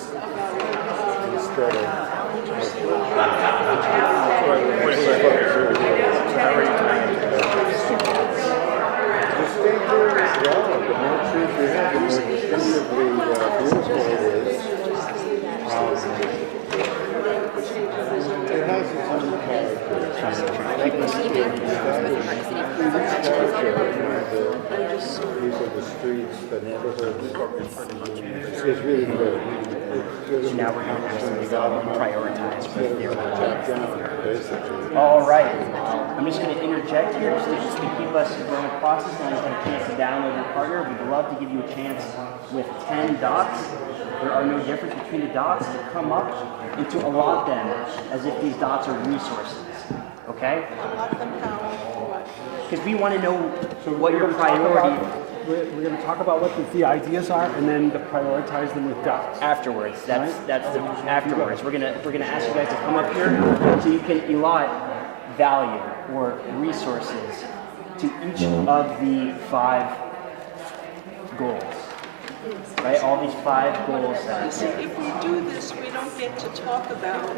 instead of. Distinctive, yeah, the more trees we have, the more distinctively beautiful it is. It has its own character. These are the streets, the neighborhoods. It's really good. So now we're going to prioritize with their Top down, basically. All right. I'm just going to interject here just to keep us going the process and get a chance to download your partner. We'd love to give you a chance with 10 dots. There are no difference between the dots to come up and to allot them as if these dots are resources. Okay? Because we want to know what your priority We're going to talk about what the ideas are, and then to prioritize them with dots. afterwards. That's the afterwards. We're gonna ask you guys to come up here so you can allot value or resources to each of the 5 goals. Right? All these 5 goals that You see, if we do this, we don't get to talk about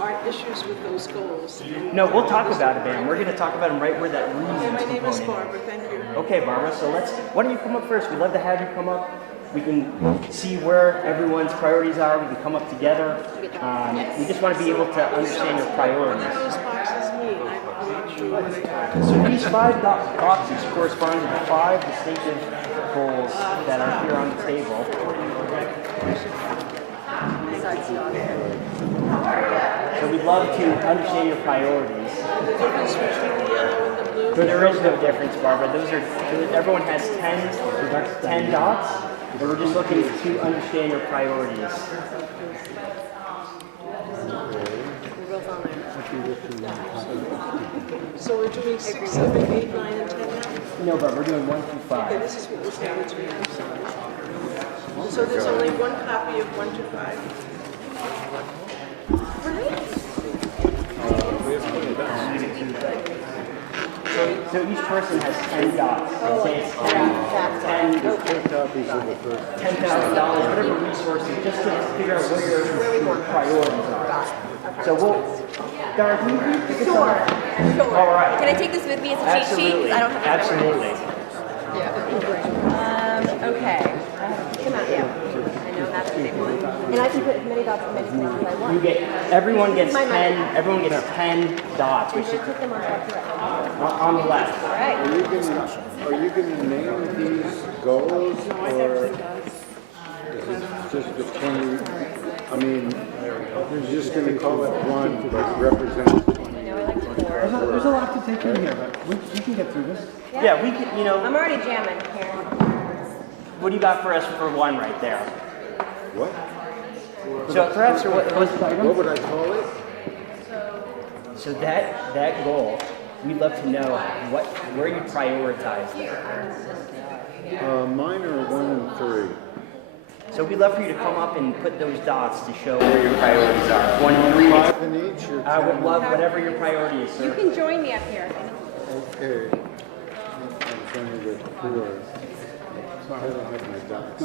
our issues with those goals. No, we'll talk about it, man. We're gonna talk about them right where that reasons My name is component. Barbara, thank you. Okay, Barbara, so why don't you come up first? We'd love to have you come up. We can see where everyone's priorities are. We can come up together. We just want to be able to understand your priorities. Those boxes mean, I'm not sure what they are. So these 5 boxes correspond to the 5 distinctive goals that are here on the table. So we'd love to understand your priorities. The difference between the yellow and the blue. But there is no difference, Barbara. Everyone has 10 dots, but we're just looking to understand your priorities. So we're doing 6, 7, 8, 9, and 10 now? No, but we're doing 1 through Okay, 5. this is what was handed to me, I'm sorry. So there's only one copy of 1 to 5. So So each person has 10 dots. Say it's 10, $10,000, whatever resources, just to figure out where your priorities are. So we'll, Dara, can you pick us Sure. up? All right. Can I take this with me as a cheat sheet? 'Cause I don't have Absolutely. Okay. Come on, yeah. I know that's the big one. And I can put as many dots as many places as I want. You get, everyone gets My 10, money. everyone gets 10 dots, We which should is put them on top correct. on the left. All right. Are you gonna name these goals, or is it just the 20? I mean, you're just gonna call it one, but represent 20. You know, I like the four. There's a lot to take in here, but we can get through this. Yeah, we can, you know, I'm already jamming here. what do you got for us for one right there? What? So perhaps what What would I call it? so that goal, we'd love to know where you prioritize there. Mine are 1 and 3. So we'd love for you to come up and put those dots to show where your priorities are. 1 and 3. 5 in each, or 10? I would love whatever your priority is, You sir. can join me up here. Okay. I'm trying to get 4. I don't have my dots.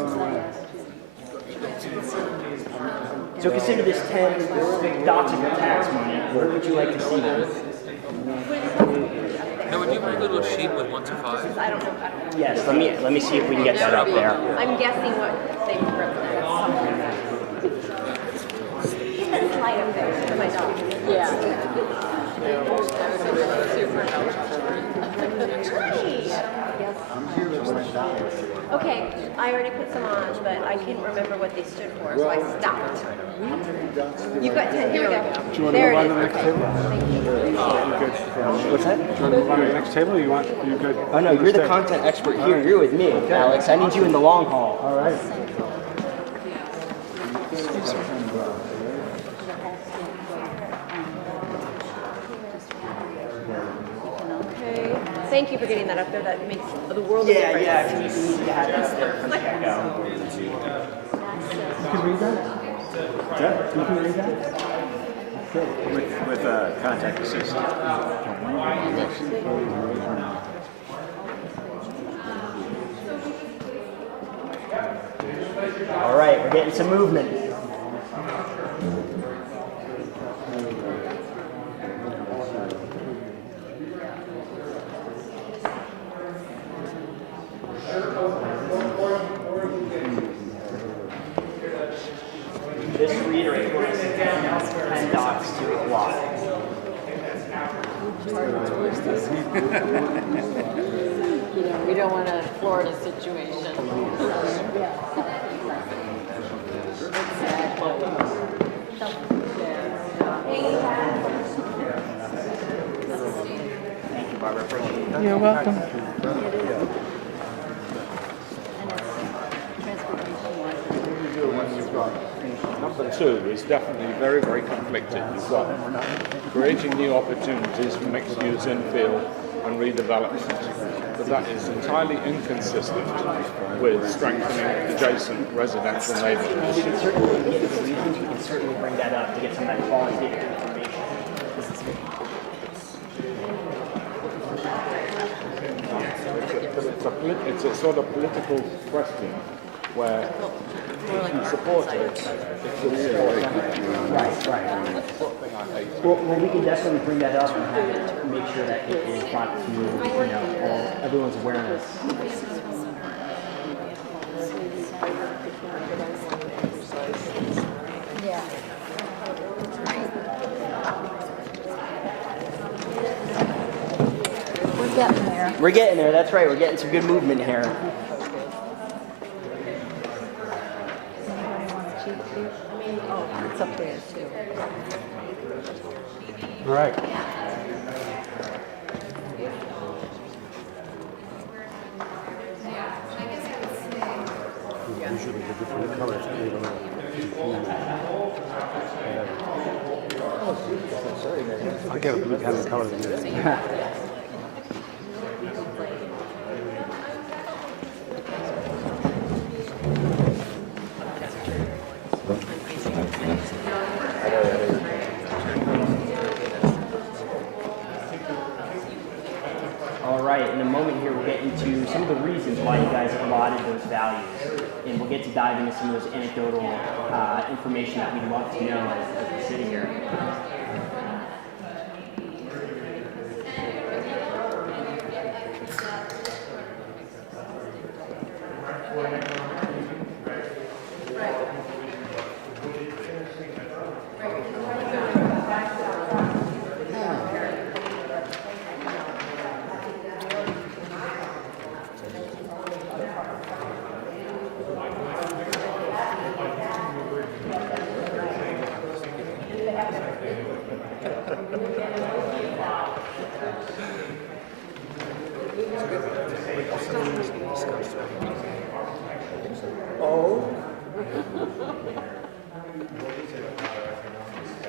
So consider this 10 dots of your tax money. Where would you like to see them? Now, would you bring a little sheet with 1 to 5? I don't know. Yes, let me see if we can get that up there. I'm guessing what they represent. It's light up there for my dog. Yeah. Super Okay, I already put some on, but I couldn't remember what they stood for, so I stopped. You've got 10. Here we go. Do you want to There move on it to the is. next Okay. table? Thank you. What's that? Do you want to move on to the next table, or you good? Oh no, you're the content expert here. You're with me, Alex. I need you in the long haul. All right. Okay. Thank you for getting that up there. That makes the world of difference. Yeah, you need to have that up there from the get-go. You can read that? Yeah, you can read that? With contact assist. All right, we're getting some movement. Just reiterate, we're missing 10 dots to a block. You know, we don't want a Florida situation. Thank you, Barbara. Appreciate it. You're welcome. Number 2 is definitely very, very conflicted. You've got creating new opportunities for mixed use infill and redevelopment, but that is entirely inconsistent with strengthening adjacent residential neighborhoods. We can certainly get the reasons, we can certainly bring that up to get some of that qualitative information. But it's a sort of political question where if you support it, it's a Right. Well, we can definitely bring that up and have it, make sure that it is brought to, everyone's awareness. Yeah. We're getting there. We're getting there, that's right, we're getting some good movement here. Oh, it's up there too. All right. Usually the different colors. I'll get a blue kind of color than this. All right, in a moment here, we'll get into some of the reasons why you guys allotted those values. And we'll get to dive into some of those anecdotal information that we'd love to know as we sit here.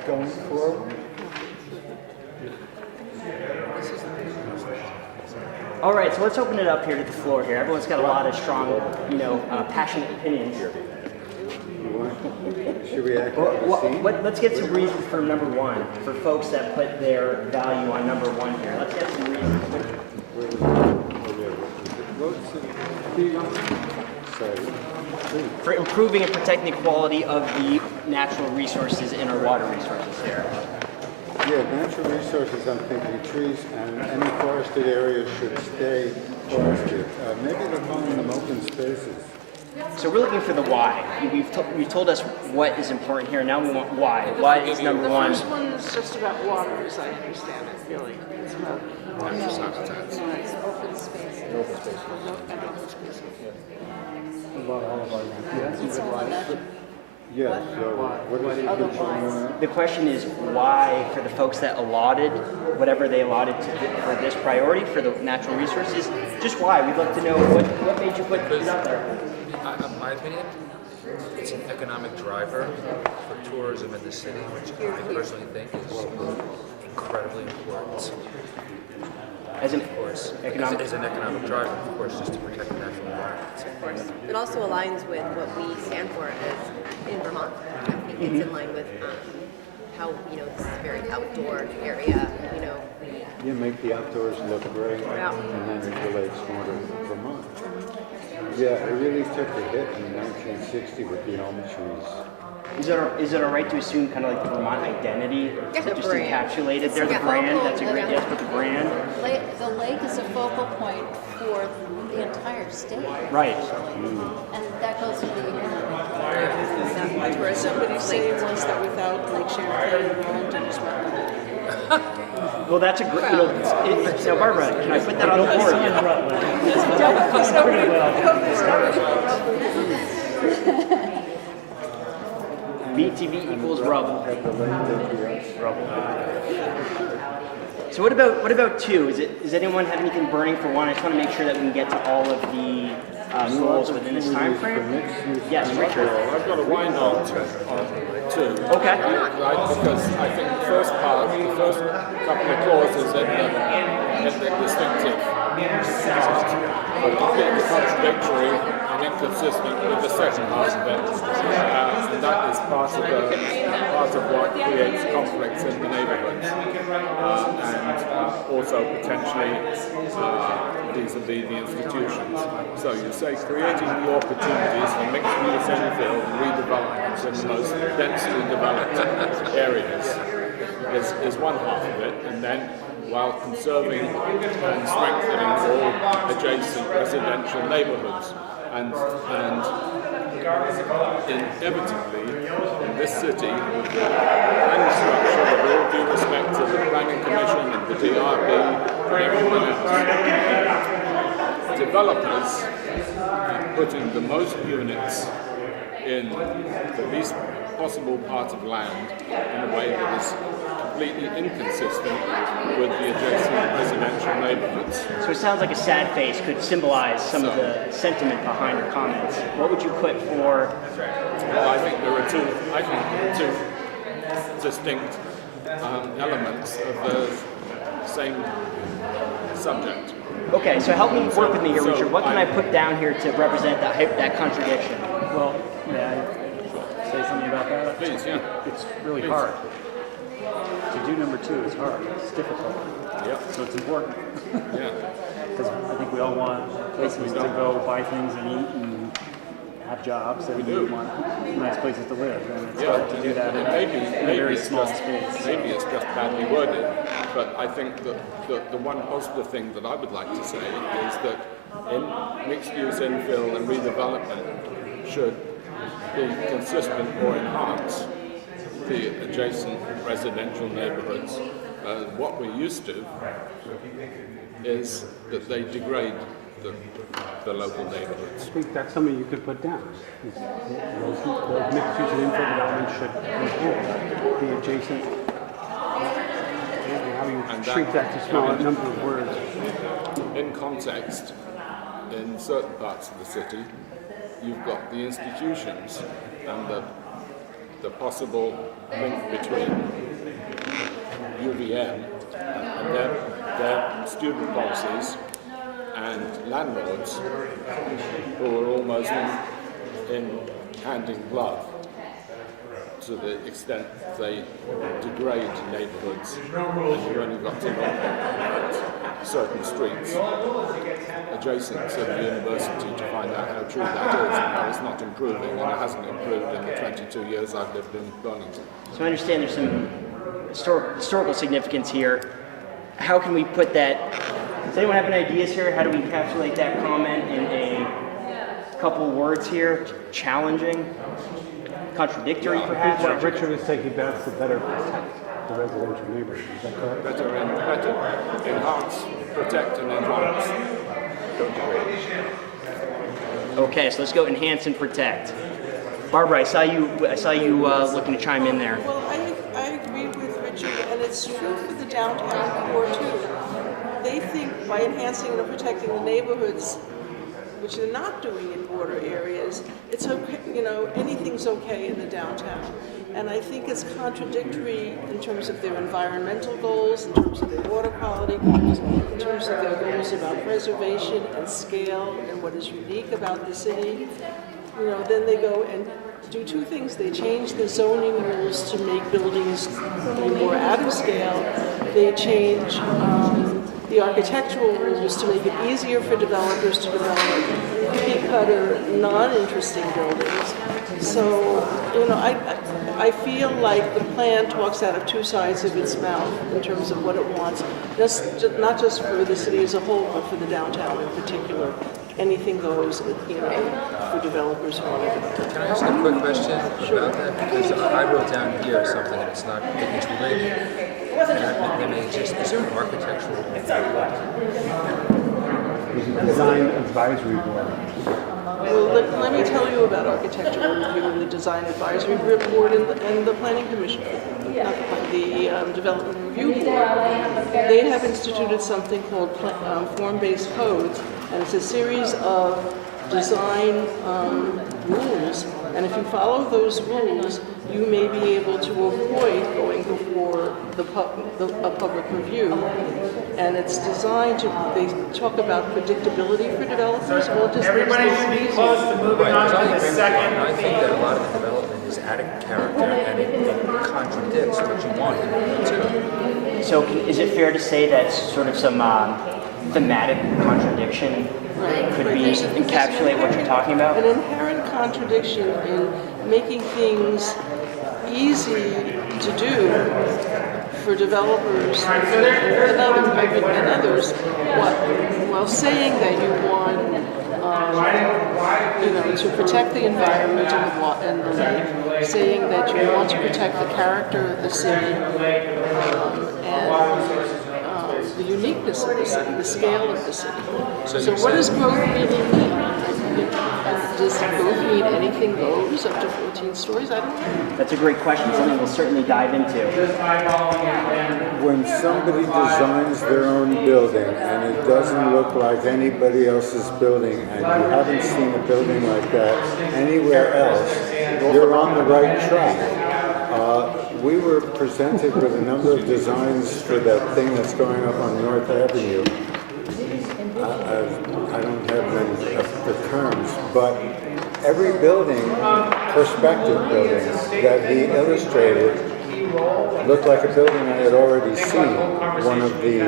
Going forward. All right, so let's open it up here to the floor here. Everyone's got a lot of strong, passionate opinions. Should we act like a scene? Let's get some reasons for number one, for folks that put their value on number one here. Let's get some reasons. For improving and protecting the quality of the natural resources in our water resources here. Yeah, natural resources, I'm thinking trees and any forested areas should stay forested. Maybe they're calling them open spaces. So we're looking for the why. You've told us what is important here. Now we want why. Why is number one? The first one is just about water, as I understand it, really. It's about Open spaces. and open spaces. About all of our Yes, so what is it? The question is why, for the folks that allotted whatever they allotted for this priority, for the natural resources, just why? We'd love to know what made you put it out there. In my opinion, it's an economic driver for tourism in the city, which I personally think is incredibly important. As an, Of course, economic, as an economic driver, of course, just to protect the natural environment. Of course. It also aligns with what we stand for as in Vermont. I think it's in line with how, this is a very outdoor area, You make the outdoors look great, Yeah. and then it relates more to Vermont. Yeah, it really took a hit in 1960 with the elm trees. is it all right to assume kind of like the Vermont identity, Yeah, the just brand. encapsulated? They're the Yeah. brand. That's a great yes, but the brand. The lake is a focal point for the entire state, Right. and that goes to the economy. Where somebody said once that without Lake Champlain, Burlington is welcome. Well, that's a great. Now, Barbara, can I put that on the board? BTV equals rubble. So what about two? Does anyone have anything burning for one? I just want to make sure that we can get to all of the goals within this time frame. Yes, Richard. Well, I've got a wind on two. Okay. Right, because I think the first couple of clauses in the distinctive are completely contradictory and inconsistent with the second part of it. And that is part of what creates conflicts in the neighbourhood. And also potentially vis-a-vis the institutions. So you say creating the opportunities for mixed-use infill and redevelopment in the most densely developed areas is one half of it, and then while conserving and strengthening all adjacent residential neighbourhoods. And inevitably, in this city, with the planning structure, with all due respect to the Planning Commission and the DRB and everyone else, developers are putting the most units in the least possible part of land in a way that is completely inconsistent with the adjacent residential neighborhoods. So it sounds like a sad face could symbolize some of the sentiment behind your comments. What would you put for? Well, I think there are two distinct elements of the same subject. Okay, so help me work with me here, So Richard. What can I put down here to represent that contradiction? Well, may I say something about that? Please, yeah. It's really hard. To do number two is hard. It's difficult. Yeah. So it's important. Yeah. Because I think we all want places to go buy things and eat and have jobs, and we want nice places to live. And it's hard to do that in a very small space. Maybe it's just badly worded, but I think that the one positive thing that I would like to say is that in mixed-use infill and redevelopment should be consistent or enhance the adjacent residential neighborhoods. What we're used to is that they degrade the local neighborhoods. I think that's something you could put down. Those mixed-use and infill developments should enhance the adjacent, and how you shrink that to smaller number of words. In context, in certain parts of the city, you've got the institutions and the possible link between UVM and their student policies and landlords who are almost in hand in glove to the extent they degrade neighborhoods, and you've only got to look at certain streets adjacent to the university to find out how true that is and how it's not improving, and it hasn't improved in the 22 years I've lived in Burlington. So I understand there's some historical significance here. How can we put that? Does anyone have any ideas here? How do we encapsulate that comment in a couple words here? Challenging, contradictory, perhaps. What Richard is saying, that's to better protect the residential neighborhood. Is that correct? Better enhance, protect and enhance. Don't degrade. Okay, so let's go enhance and protect. Barbara, I saw you looking to chime in there. Well, I agree with Richard, and it's true for the downtown core too. They think by enhancing and protecting the neighborhoods, which they're not doing in border areas, it's okay, anything's okay in the downtown. And I think it's contradictory in terms of their environmental goals, in terms of their water quality goals, in terms of their goals about preservation and scale and what is unique about the city. Then they go and do two things. They change the zoning rules to make buildings be more out of scale. They change the architectural rules to make it easier for developers to develop cookie-cutter, non-interesting buildings. So, I feel like the plan talks out of two sides of its mouth in terms of what it wants, not just for the city as a whole, but for the downtown in particular. Anything goes, for developers who want to develop. Can I ask a quick question about that? Because I wrote down here something and it's related. And they may exist. Is there an architectural There's a design advisory board. Well, let me tell you about architectural review and the design advisory board and the planning commission, not the development review board. They have instituted something called form-based codes, and it's a series of design rules. And if you follow those rules, you may be able to avoid going before a public review. And it's designed to, they talk about predictability for developers. Well, it just makes things easier. I think that a lot of the development is out of character and it contradicts what you want to do. So is it fair to say that sort of some thematic contradiction could be encapsulate what you're talking about? An inherent contradiction in making things easy to do for developers and others, while saying that you want to protect the environment and the lake, saying that you want to protect the character of the city and the uniqueness of the city, the scale of the city. So what does growth really mean? Does growth mean anything goes up to 14 stories? I don't know. That's a great question, something we'll certainly dive into. When somebody designs their own building and it doesn't look like anybody else's building and you haven't seen a building like that anywhere else, you're on the right track. We were presented with a number of designs for that thing that's going up on North Avenue. I don't have many of the terms, but every building, prospective buildings that he illustrated looked like a building I had already seen. One of the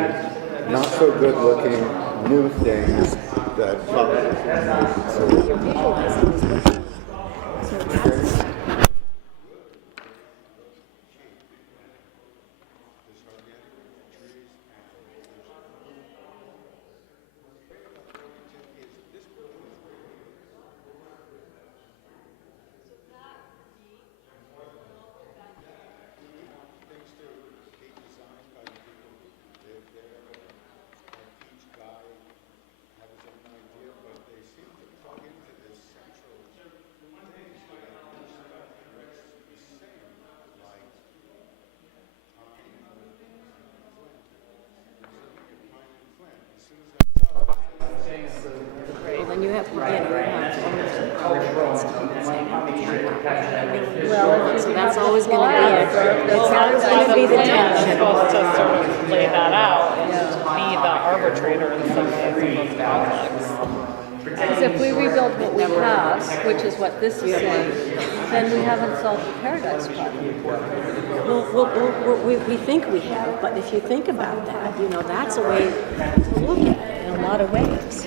not so good looking new things that When you have, so that's always going to be It's going to be the tension. Supposed to sort of lay that out and be the arbitrator in some ways of those conflicts. Because if we rebuild what we have, which is what this is saying, then we haven't solved the paradise problem. Well, we think we have, but if you think about that, that's a way to look at it in a lot of ways.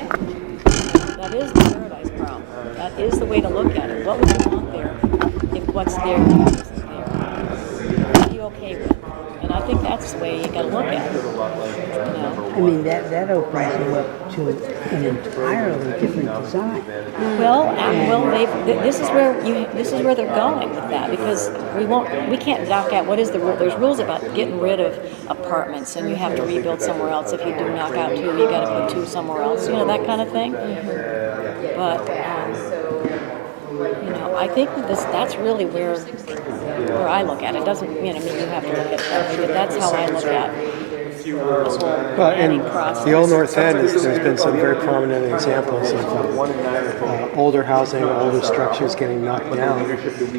That is the paradise problem. That is the way to look at it. What would you want there if what's there isn't there? What are you okay with? And I think that's the way you got to look at it. I mean, that opens you up to an entirely different design. This is where they're going with that, because we can't knock out what is the rule. There's rules about getting rid of apartments, and you have to rebuild somewhere else. If you do knock out 2, you got to put 2 somewhere else. That kind of thing. But I think that's really where I look at it. It doesn't mean you have to look at that, but that's how I look at this whole planning process. The Old North End, there's been some very prominent examples of older housing, older structures getting knocked down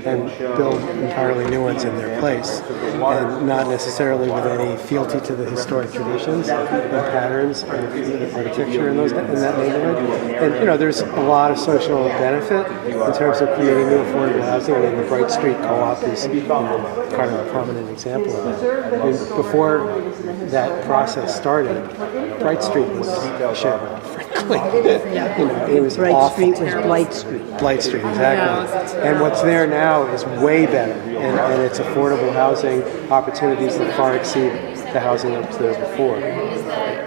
and build entirely new ones in their place, and not necessarily with any fealty to the historic traditions and patterns of architecture in that neighborhood. And there's a lot of social benefit in terms of creating new affordable housing. I mean, the Bright Street Co-op is kind of a prominent example of that. I mean, before that process started, Bright Street was shit, frankly. It was Bright awful. Street was Blight Street. Blight Street, exactly. And what's there now is way better, and it's affordable housing opportunities that far exceed the housing that was there before.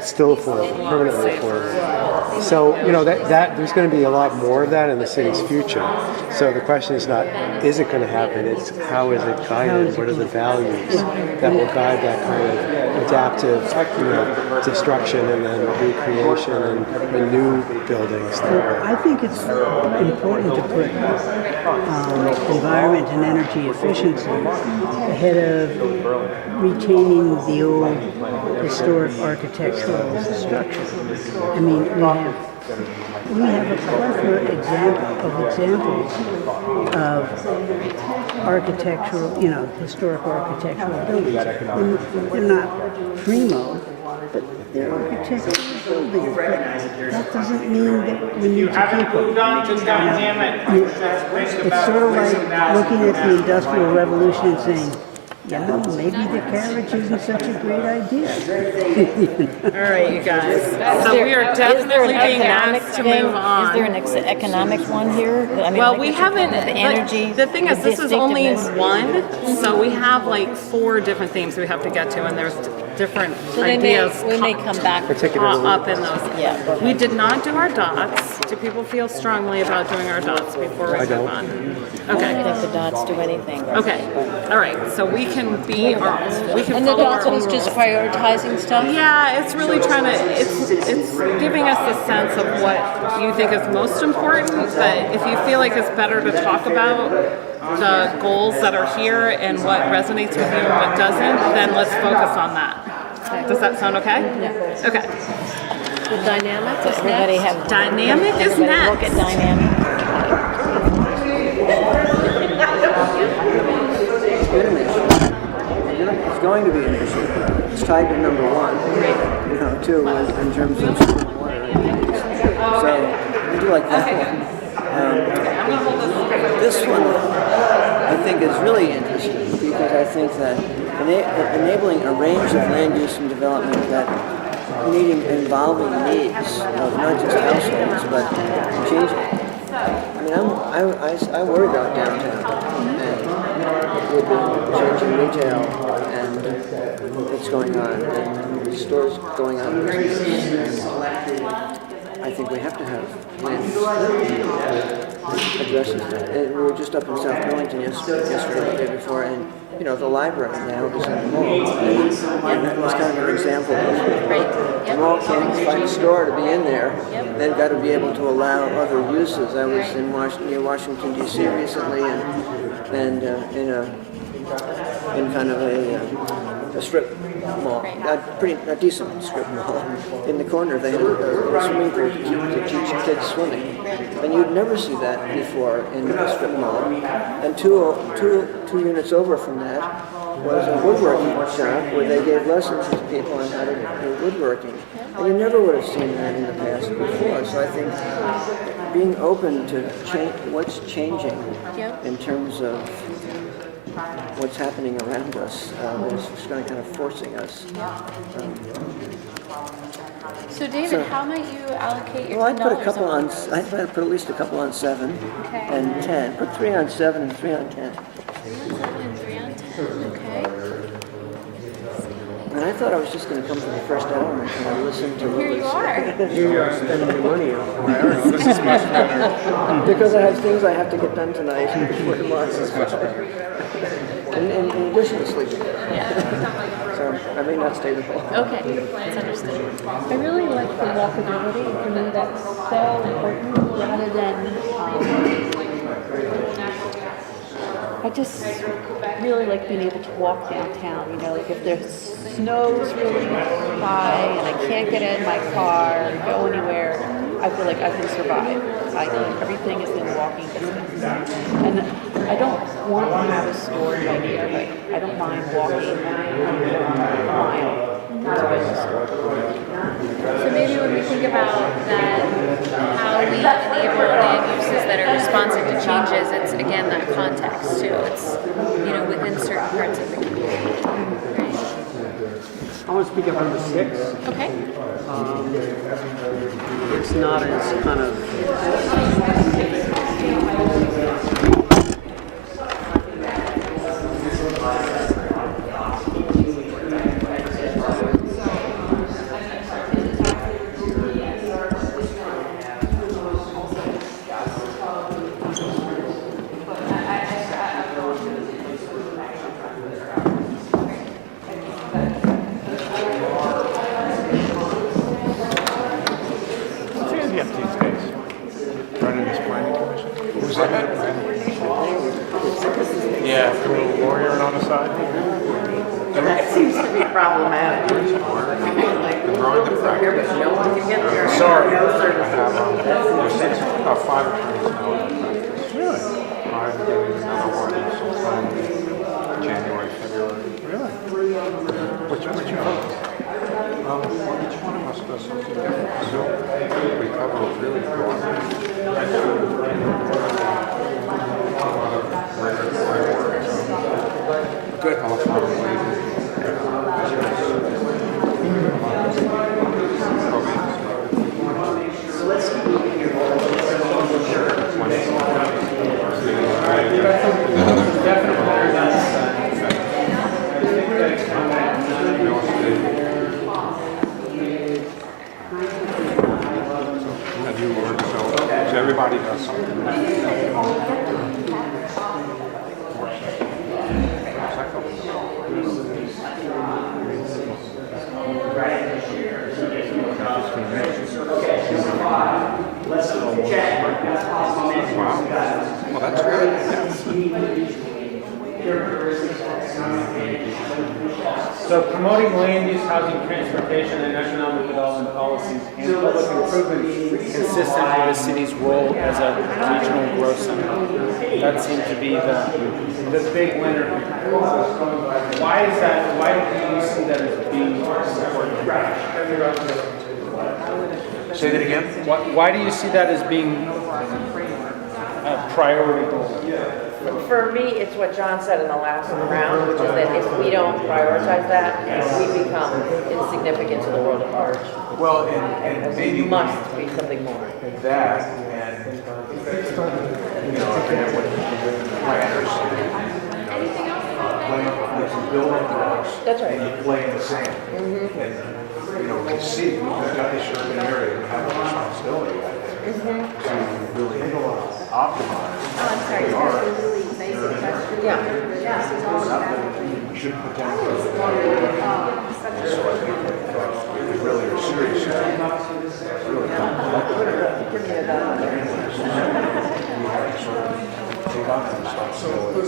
Still affordable, permanently affordable. So, that there's going to be a lot more of that in the city's future. So the question is not, is it going to happen? It's how is it guided? What are the values that will guide that kind of adaptive, destruction and then recreation and new buildings? I think it's important to put environment and energy efficiency ahead of retaining the old historic architectural structure. I mean, we have a plethora of examples of architectural, historic architectural buildings. They're not primo, but they're architectural buildings. But that doesn't mean that we need to keep them. It's sort of like looking at the Industrial Revolution and saying, maybe the carriage isn't such a great idea. All right, you guys. So we are definitely being asked to move on. Is there an economic one here? I mean, Well, we haven't. The energy. The thing is, this is only one, so we have like 4 different themes we have to get to, and there's different ideas. We may come back up in those. Yeah. We did not do our dots. Do people feel strongly about doing our dots before we move on? Okay. I don't think the dots do anything. Okay. All right. So we can be our. We can And the follow our dots own is just rules. prioritizing stuff? Yeah, it's really trying to, it's giving us a sense of what you think is most important, but if you feel like it's better to talk about the goals that are here and what resonates with you and what doesn't, then let's focus on that. Does that sound okay? Yeah. Okay. The dynamic is next. Dynamic is next. Look at dynamic. It's going to be an issue. It's tied to number 1, too, in terms of water. So I do like that one. This one, I think, is really interesting because I think that enabling a range of land use and development that involving needs of not just households, but changing. I mean, I worry about downtown and with the changing retail and what's going on, and the stores going out of business. And I think we have to have plans that addresses that. And we were just up in South Burlington yesterday, the day before, and you know, the library now is in the mall. And that was kind of an example of the mall can't find a store to be in there. They've got to be able to allow other uses. I was in near Washington, D.C. recently, and in kind of a strip mall, a decent strip mall. In the corner, they had a swimming pool to teach kids swimming, and you'd never see that before in a strip mall. And two units over from that was a woodworking shop where they gave lessons to people on how to do woodworking, and you never would have seen that in the past before. So I think being open to what's changing in terms of what's happening around us is kind of forcing us. So David, how might you allocate your Well, I'd put $10 a couple on? I'd put at least a couple on 7 and 10. Put 3 on 7 and 3 on 10. 3 on 7 and 3 on 10. Okay. And I thought I was just going to come for the first hour and listen to Here you are. Here you are spending your money on. This is much better. Because I have things I have to get done tonight before tomorrow. This is much better. In addition to sleeping. So I may not stay the whole. Okay, that's understood. I really like the walkability. For me, that's so important rather than, I just really like being able to walk downtown. You know, like if the snow's really high and I can't get in my car or go anywhere, I feel like I can survive. Everything is in walking distance. And I don't want to have a store in my neighborhood. I don't mind walking a mile to go to the store. So maybe when we think about that, how we enable land uses that are responsive to changes, it's again that context too. It's, you know, within certain parts of the community. Right? I want to speak up number 6. Okay. It's not as kind of Yeah, for a lawyer on the side. That seems to be problematic. Growing the practice. No one can get there. Sorry. No I services. have about 5 attorneys now in practice. Really? I'm getting another one sometime January, February. Really? Which one? Each one of us does something different. So we cover it really broad. Good health have you learned so everybody does something. Well, that's good. So promoting land use, housing, transportation, and economic development policies and public improvements consistent with the city's role as a regional growth center. That seemed to be the big winner. Why is that? Why do you see that as being important? Say that again? Why do you see that as being a priority goal? For me, it's what John said in the last round, which is that if we don't prioritize that, we become insignificant to the world at large. Well, and maybe must be something more. that, and you know, and what planners when there's building blocks, that's right. And you play in the sand, and you know, we see we've got this urban area, we have a responsibility out there to really optimize. Oh, I'm sorry. Is that a really basic question? Yeah. We should potentially. So I think we really are serious. It's really take on that responsibility.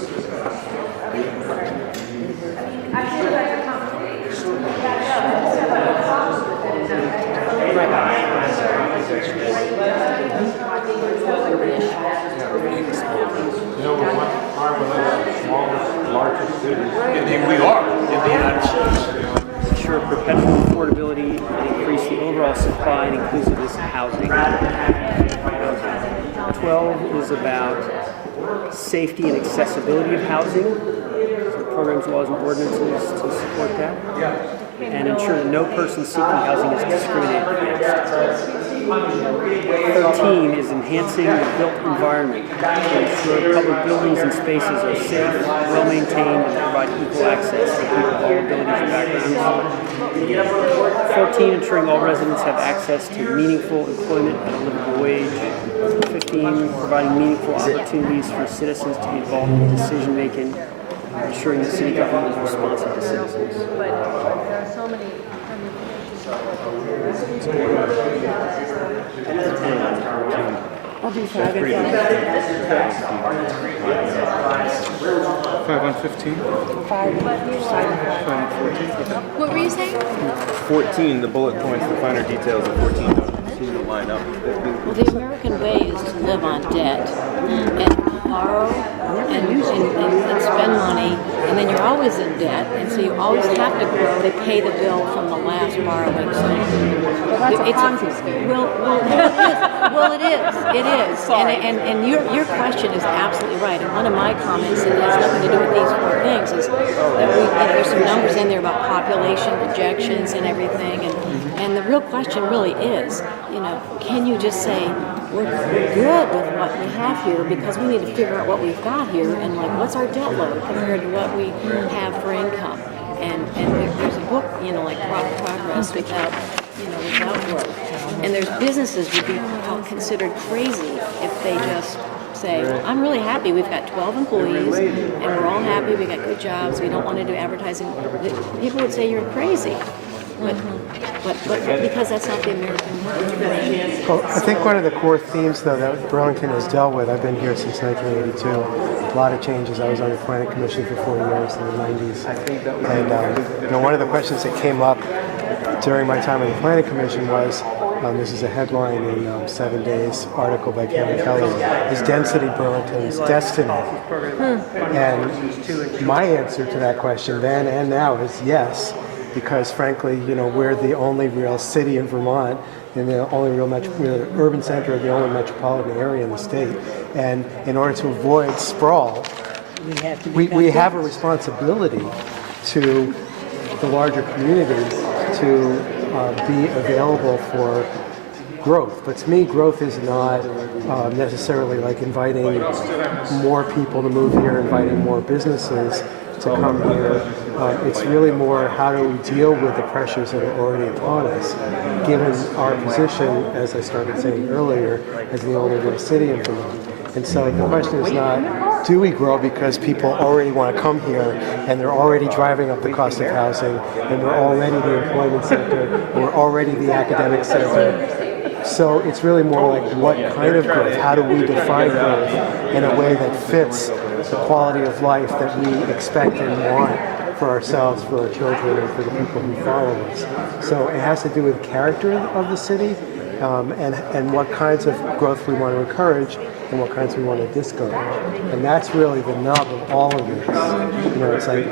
You know, we are one of the smallest, largest cities. Indeed, we are in the United States. Ensure perpetual affordability and increase the overall supply and inclusiveness of housing. 12 is about safety and accessibility of housing. So programs, laws, and ordinances to support that. And ensure that no person seeking housing is discriminated against. 13 is enhancing the built environment to ensure public buildings and spaces are safe, well-maintained, and provide equal access to people of all abilities and backgrounds. 14, ensuring all residents have access to meaningful employment at a livable wage. 15, providing meaningful opportunities for citizens to be involved in decision-making, ensuring the city government is responsive to citizens. But there are so many I'll do 5 and 5 on 15? 5. 5 on 14? What were you saying? 14, the bullet points, the finer details of 14 don't seem to line up. Well, the American way is to live on debt and borrow and spend money, and then you're always in debt, and so you always have to grow to pay the bill from the last borrowing. So that's a Ponzi scheme. Well, it is. And your question is absolutely right. And one of my comments that has nothing to do with these 4 things is that there's some numbers in there about population projections and everything, and the real question really is, can you just say we're good with what we have here because we need to figure out what we've got here and what's our debt load compared to what we have for income, and there's a book like Progress without growth, and there's businesses would be considered crazy if they just say, I'm really happy, we've got 12 employees and we're all happy, we got good jobs, we don't want to do advertising. People would say you're crazy. But because that's not the American way. Well, I think one of the core themes, though, that Burlington has dealt with, I've been here since 1982, a lot of changes. I was on the planning commission for 4 years in the 90s. And one of the questions that came up during my time on the planning commission was, this is a headline in 7 Days article by Kevin Kelly, is density Burlington's destiny? And my answer to that question then and now is yes. Because frankly, we're the only real city in Vermont, and the only real urban center of the only metropolitan area in the state. And in order to avoid sprawl, we have a responsibility to the larger community to be available for growth. But to me, growth is not necessarily like inviting more people to move here, inviting more businesses to come here. It's really more how do we deal with the pressures that are already upon us, given our position, as I started saying earlier, as the only real city in Vermont. And so the question is not, do we grow because people already want to come here and they're already driving up the cost of housing and we're already the employment center, we're already the academic center. So it's really more like what kind of growth, how do we define growth in a way that fits the quality of life that we expect and want for ourselves, for our children, and for the people who follow us. So it has to do with character of the city, and what kinds of growth we want to encourage and what kinds we want to discourage. And that's really the nub of all of this. It's like,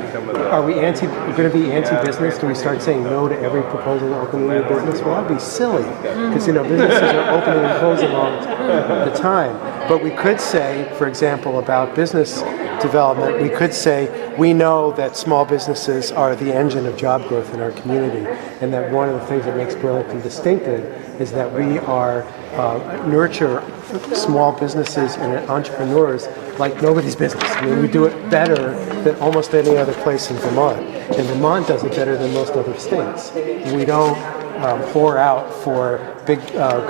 are we going to be anti-business? Do we start saying no to every proposal to open a new business? Well, that'd be silly, because businesses are opening and closing all the time. But we could say, for example, about business development, we could say we know that small businesses are the engine of job growth in our community, and that one of the things that makes Burlington distinctive is that we are nurture small businesses and entrepreneurs like nobody's business. I mean, we do it better than almost any other place in Vermont. And Vermont does it better than most other states. We don't pour out for big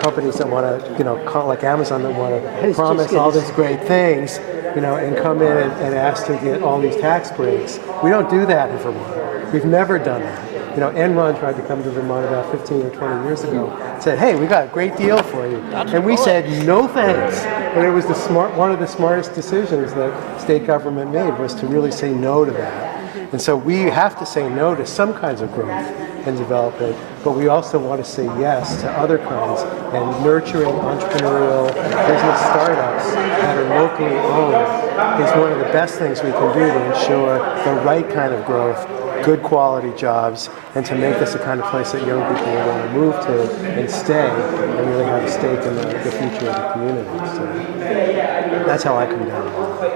companies that want to, like Amazon, that want to promise all these great things, and come in and ask to get all these tax breaks. We don't do that in Vermont. We've never done that. Enron tried to come to Vermont about 15 or 20 years ago, said, hey, we got a great deal for you. And we said, no thanks. And it was one of the smartest decisions that state government made, was to really say no to that. And so we have to say no to some kinds of growth and development, but we also want to say yes to other kinds, and nurturing entrepreneurial business startups that are locally owned is one of the best things we can do to ensure the right kind of growth, good quality jobs, and to make this the kind of place that young people will want to move to and stay and really have a stake in the future of the community. So that's how I come down on it.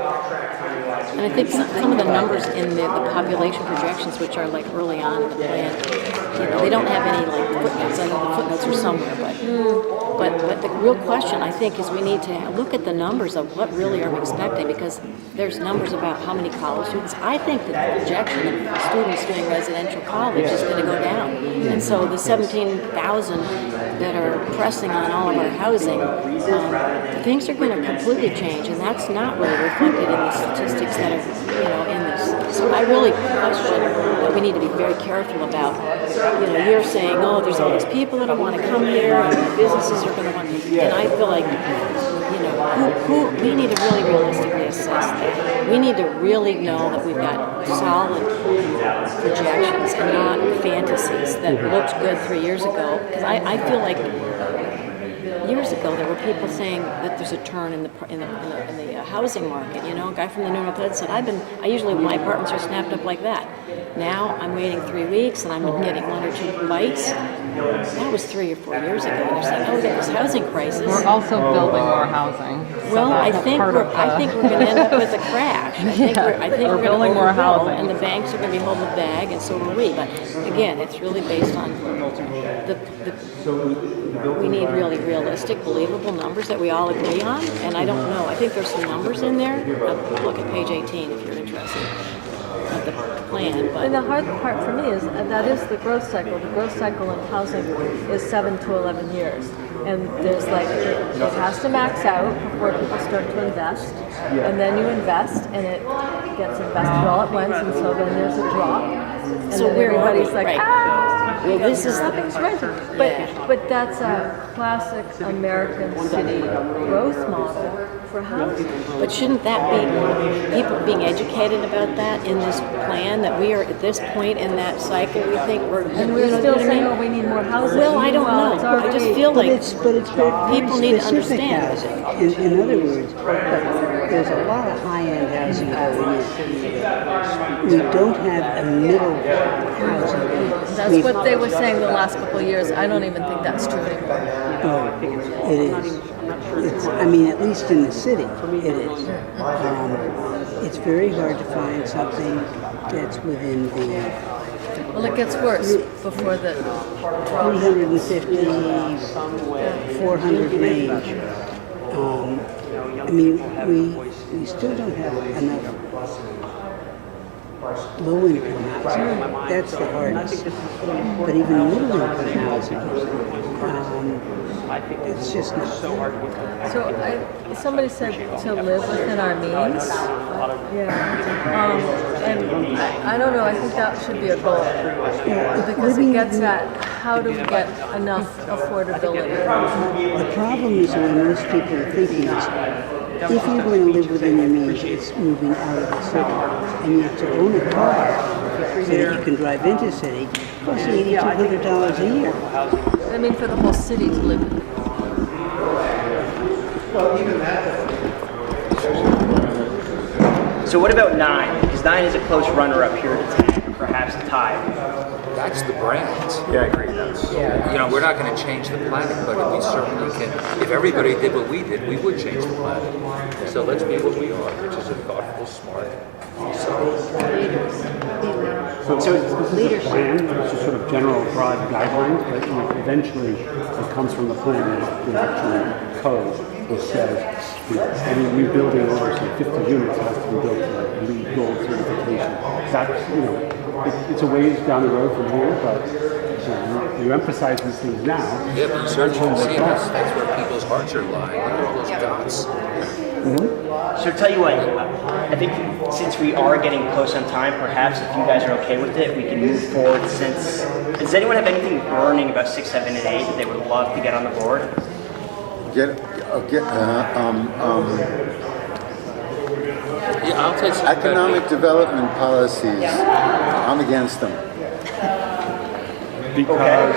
And I think some of the numbers in the population projections, which are like early on in the plan, they don't have any like footnotes. I know the footnotes are somewhere, but the real question, I think, is we need to look at the numbers of what really are we expecting, because there's numbers about how many college students. I think that the projection of students doing residential college is going to go down. And so the 17,000 that are pressing on all of our housing, things are going to completely change, and that's not really reflected in the statistics that are, in this. So I really question that we need to be very careful about, you're saying, oh, there's all these people that want to come here, and businesses are going to want to, and I feel like, we need to really realistically assess that. We need to really know that we've got solid projections and not fantasies that looked good 3 years ago. Because I feel like years ago there were people saying that there's a turn in the housing market. A guy from the New York Fed said, I usually, my apartments are snapped up like that. Now I'm waiting 3 weeks and I'm getting 1 or 2 bites. That was 3 or 4 years ago. And they're saying, oh, we got this housing crisis. We're also building more housing. Well, I think we're going to end up with a crash. I think we're building more housing, and the banks are going to be holding the bag, and so are we. But again, it's really based on we need really realistic, believable numbers that we all agree on. And I don't know. I think there's some numbers in there. Look at page 18 if you're interested. The plan, but and the hard part for me is that is the growth cycle. The growth cycle in housing is 7 to 11 years, and there's it has to max out before people start to invest, and then you invest, and it gets invested all at once, and so then there's a drop, and so then everybody's like, well, this is nothing's rented. But that's a classic American city growth model for housing. But shouldn't that be people being educated about that in this plan, that we are at this point in that cycle? We think and we're still saying, oh, we need more housing. Well, I don't know. I just feel like people need to understand. In other words, there's a lot of high-end housing going in. We don't have a middle housing. That's what they were saying the last couple of years. I don't even think that's true anymore. Oh, it is. At least in the city, it is. It's very hard to find something that's within the... Well, it gets worse before the... 350, 400 range. We still don't have enough low-income housing. That's the hardest. But even middle-income housing, it's just not there. So somebody said to live within our means. And I don't know, I think that should be a goal. Because it gets at how do we get enough affordability. The problem is when most people are thinking is, if you're going to live within your means, it's moving out of the city. And you have to own a car so that you can drive into the city. It costs $8,200 a year. I mean, for the whole city to live in. So what about 9? Because 9 is a close runner-up here to 10, or perhaps a tie. That's the brand. Yeah, I agree. You know, we're not going to change the planet, but we certainly can. If everybody did what we did, we would change the planet. So let's be what we are, which is a thoughtful, smart. So this is a plan, it's just sort of general broad guidelines, but eventually it comes from the plan is actually code which says any new building over say 50 units has to be built to LEED Gold certification. That's, it's a ways down the road from here, but you emphasize these things now. Yeah, but you certainly can see that's where people's hearts are lying. Look at all those dots. So tell you what, I think since we are getting close on time, perhaps if you guys are okay with it, we can move forward since... Does anyone have anything burning about 6, 7, and 8 that they would love to get on the board? Yeah, I'll take some economic development policies. I'm against them. Because...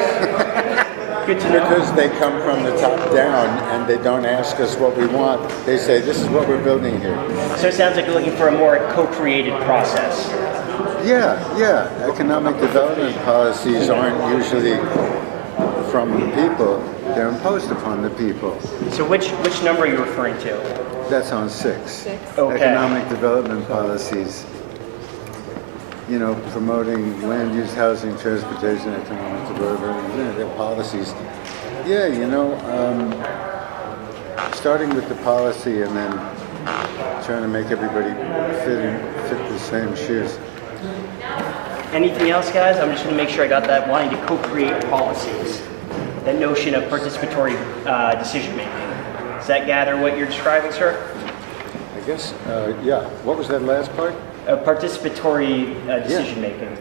Good to know. Because they come from the top down and they don't ask us what we want. They say, this is what we're building here. So it sounds like you're looking for a more co-created process. Yeah. Economic development policies aren't usually from the people. They're imposed upon the people. So which number are you referring to? That's on 6. Okay. Economic development policies. You know, promoting land use, housing, transportation, economic development, their policies. Yeah, starting with the policy and then trying to make everybody fit the same shoes. Anything else, guys? I'm just going to make sure I got that. Wanting to co-create policies. That notion of participatory decision making. Does that gather what you're describing, sir? I guess, yeah. What was that last part? Participatory decision making.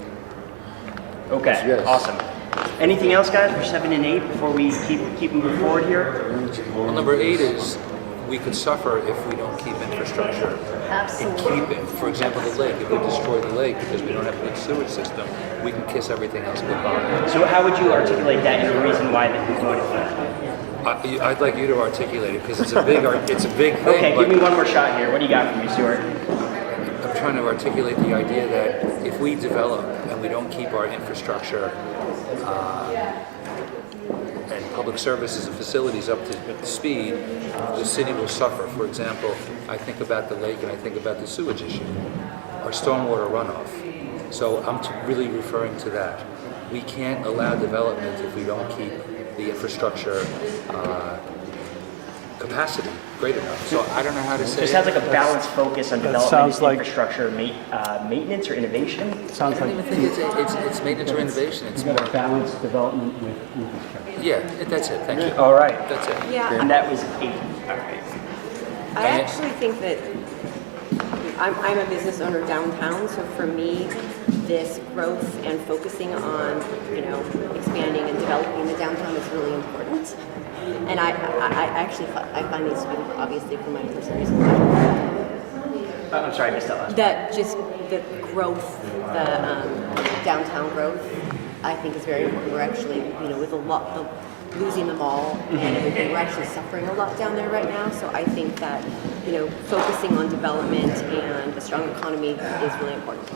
Okay, Yes. awesome. Anything else, guys, for 7 and 8 before we keep moving forward here? Well, number 8 is we could suffer if we don't keep infrastructure in keeping. For example, the lake. If we destroy the lake because we don't have a good sewage system, we can kiss everything else goodbye. So how would you articulate that and the reason why that you're going to I'd like you to articulate it because it's a big thing. Okay, give me one more shot here. What do you got for me, Stuart? I'm trying to articulate the idea that if we develop and we don't keep our infrastructure and public services and facilities up to speed, the city will suffer. For example, I think about the lake and I think about the sewage issue, our stormwater runoff. So I'm really referring to that. We can't allow development if we don't keep the infrastructure capacity great enough. So I don't know how to say it. Sounds like a balanced focus on development, sounds like infrastructure, maintenance, or innovation. Sounds like I think it's maintenance or innovation. It's more balanced development with infrastructure. Yeah, that's it. Thank you. All right. That's it. Yeah. And that was 8. All right. I actually think that I'm a business owner downtown, so for me, this growth and focusing on, expanding and developing the downtown is really important. And I find these to be obviously for my personal reasons. I'm sorry, I missed that last. That just the growth, the downtown growth, I think is very important. We're actually, with losing the mall and everything, we're actually suffering a lot down there right now. So I think that, focusing on development and a strong economy is really important.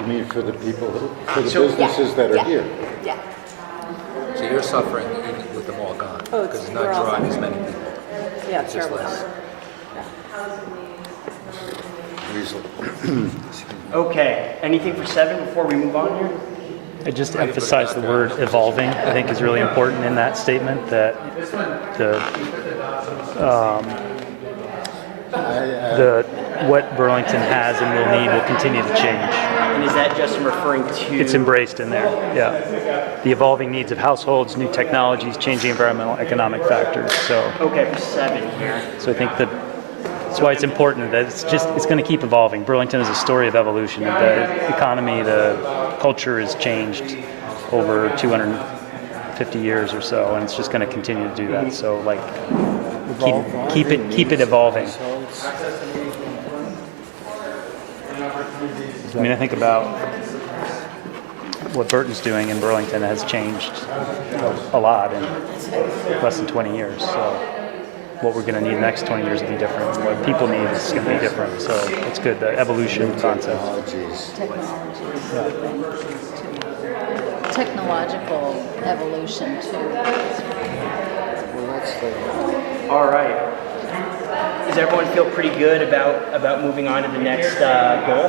I mean, for the people, for the businesses that are here. Yeah. So you're suffering even with the mall gone because it's not drawing as many people. Yeah, it's just less. Okay. Anything for 7 before we move on here? I just emphasize the word evolving. I think is really important in that statement. That what Burlington has and will need will continue to change. And is that just referring to? It's embraced in there. Yeah, the evolving needs of households, new technologies, changing environmental, economic factors. So okay, for 7 here. So I think that's why it's important that it's going to keep evolving. Burlington is a story of evolution. The economy, the culture has changed over 250 years or so, and it's just going to continue to do that. So keep it evolving. I mean, I think about what Burton's doing in Burlington has changed a lot in less than 20 years. So. what we're going to need in the next 20 years will be different. What people need is going to be different. So it's good, the evolution concept. Technological evolution too. All right. Does everyone feel pretty good about moving on to the next goal?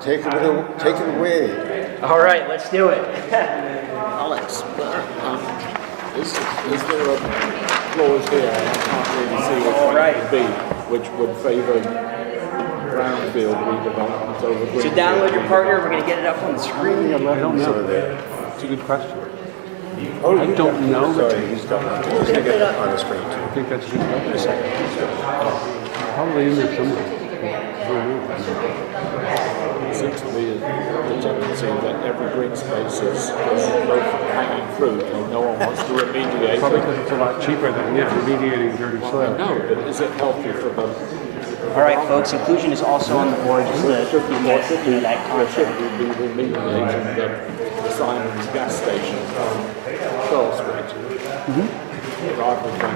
Take it away. All right, let's do it. Alex, is there a clause here, I can't really see what it would be, which would favour brownfield redevelopment over greenfield? So download your partner, we're going to get it up on the screen. I don't know. It's a good question. I don't know. Sorry, he's going to get it on the screen too. I think that's a good question. Probably in there somewhere. It seems to be the tendency that every green space is low-hanging fruit and no one wants to remediate. Probably because it's a lot cheaper than remediating dirty soil. No, but is it healthy for both? All right, folks, inclusion is also on the board. Just to that concept. Should we be remediating the Simon's gas station on Pearl Street rather than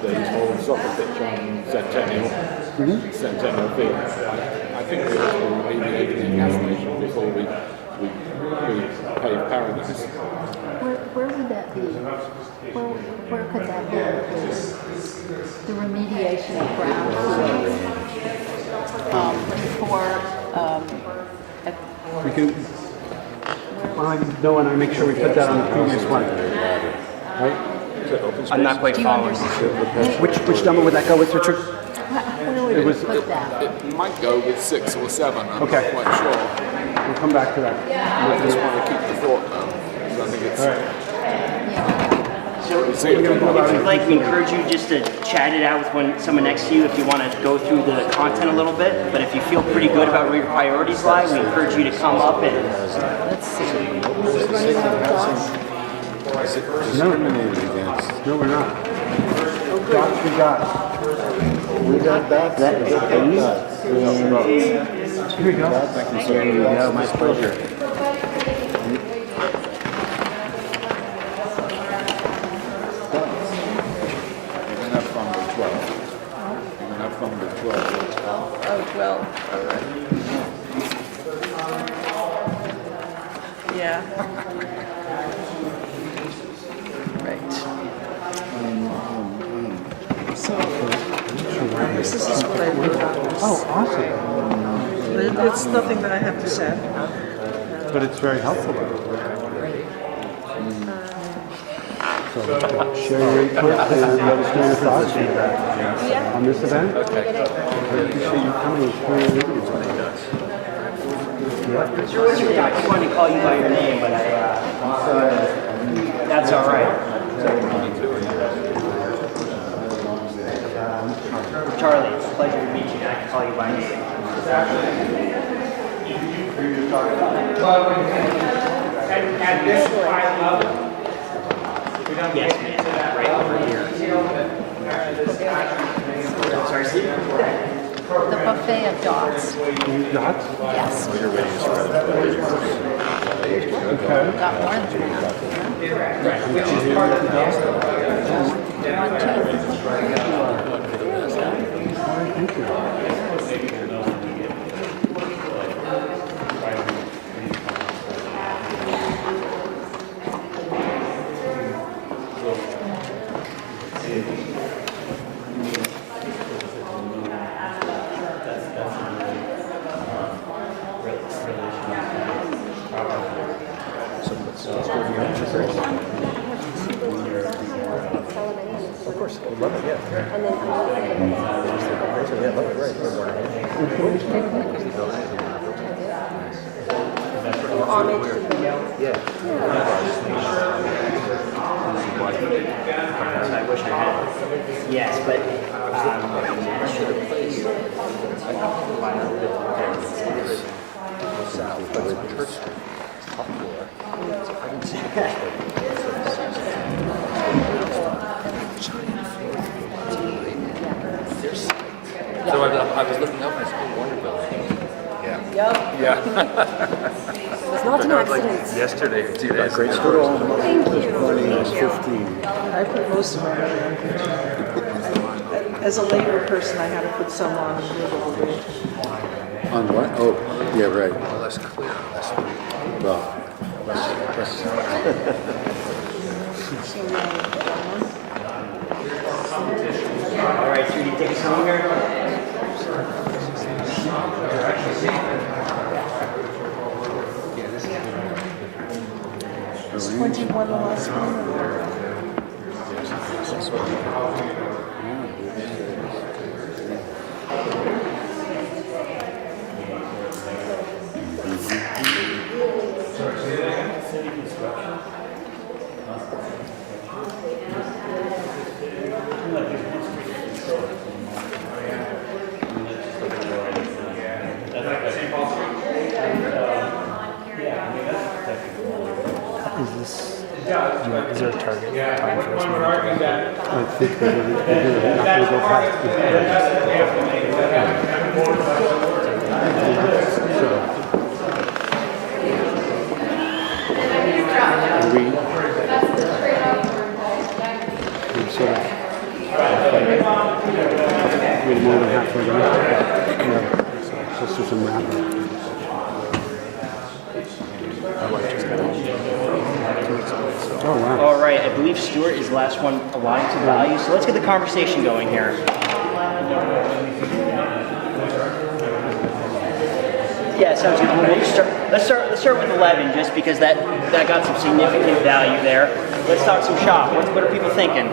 the whole soccer pitch on Centennial Field? I think we ought to be remediating the gas station before we pave Paradise. Where would that be? Where could that be? The remediation of brownfield We can. When I make sure we put that on the previous one, right? I'm not quite following. Which number would that go with, Richard? Where would It was. It might go with 6 or 7. I'm Okay. not quite sure. We'll come back to that. I just want to keep the thought though, because I think it's. All right. So if you'd like, we encourage you just to chat it out with someone next to you if you want to go through the content a little bit. But if you feel pretty good about where your priorities lie, we encourage you to come up and... Let's see. Discriminated against. No, we're not. Dots we got. We got dots. Here we go. There you go. My pleasure. Oh, 12, all right. Yeah. Right. So, this is what I wrote. Oh, awesome. It's nothing that I have to say. But it's very helpful. So share your input and let us know your thoughts on this event. I appreciate you coming and sharing your input. I wanted to call you by your name, but that's all right. Charlie, it's a pleasure to meet you. I can call you by name. At this high level, Yes, ma'am. Right over here. Sorry, Steve? The buffet of dots. Dots? Yes. Okay. Got more than that. Thank you. Of course, I love it, yeah. And then yeah, love it, right. Homage to the I wish I had. Yes, but So I was looking up and I saw Warner Building. Yeah. Yeah. It was not an accident. Yesterday, 2 days. Great school. Thank you. Money is Thank you. 15. I put most of mine on. As a labor person, I had to put some on. On what? Oh, yeah, right. Well, less clear, less. Well, All right, Judy, take us home here. Is 21 the last one? Is there a target time for this meeting? I think they're not going to go past we sort of a little more than halfway done. Yeah, let's do some wrap-up. Oh, wow. All right, I believe Stuart is the last one aligned to value, so let's get the conversation going here. Yeah, sounds good. We'll just let's start with 11, just because that got some significant value there. Let's talk some shop. What are people thinking?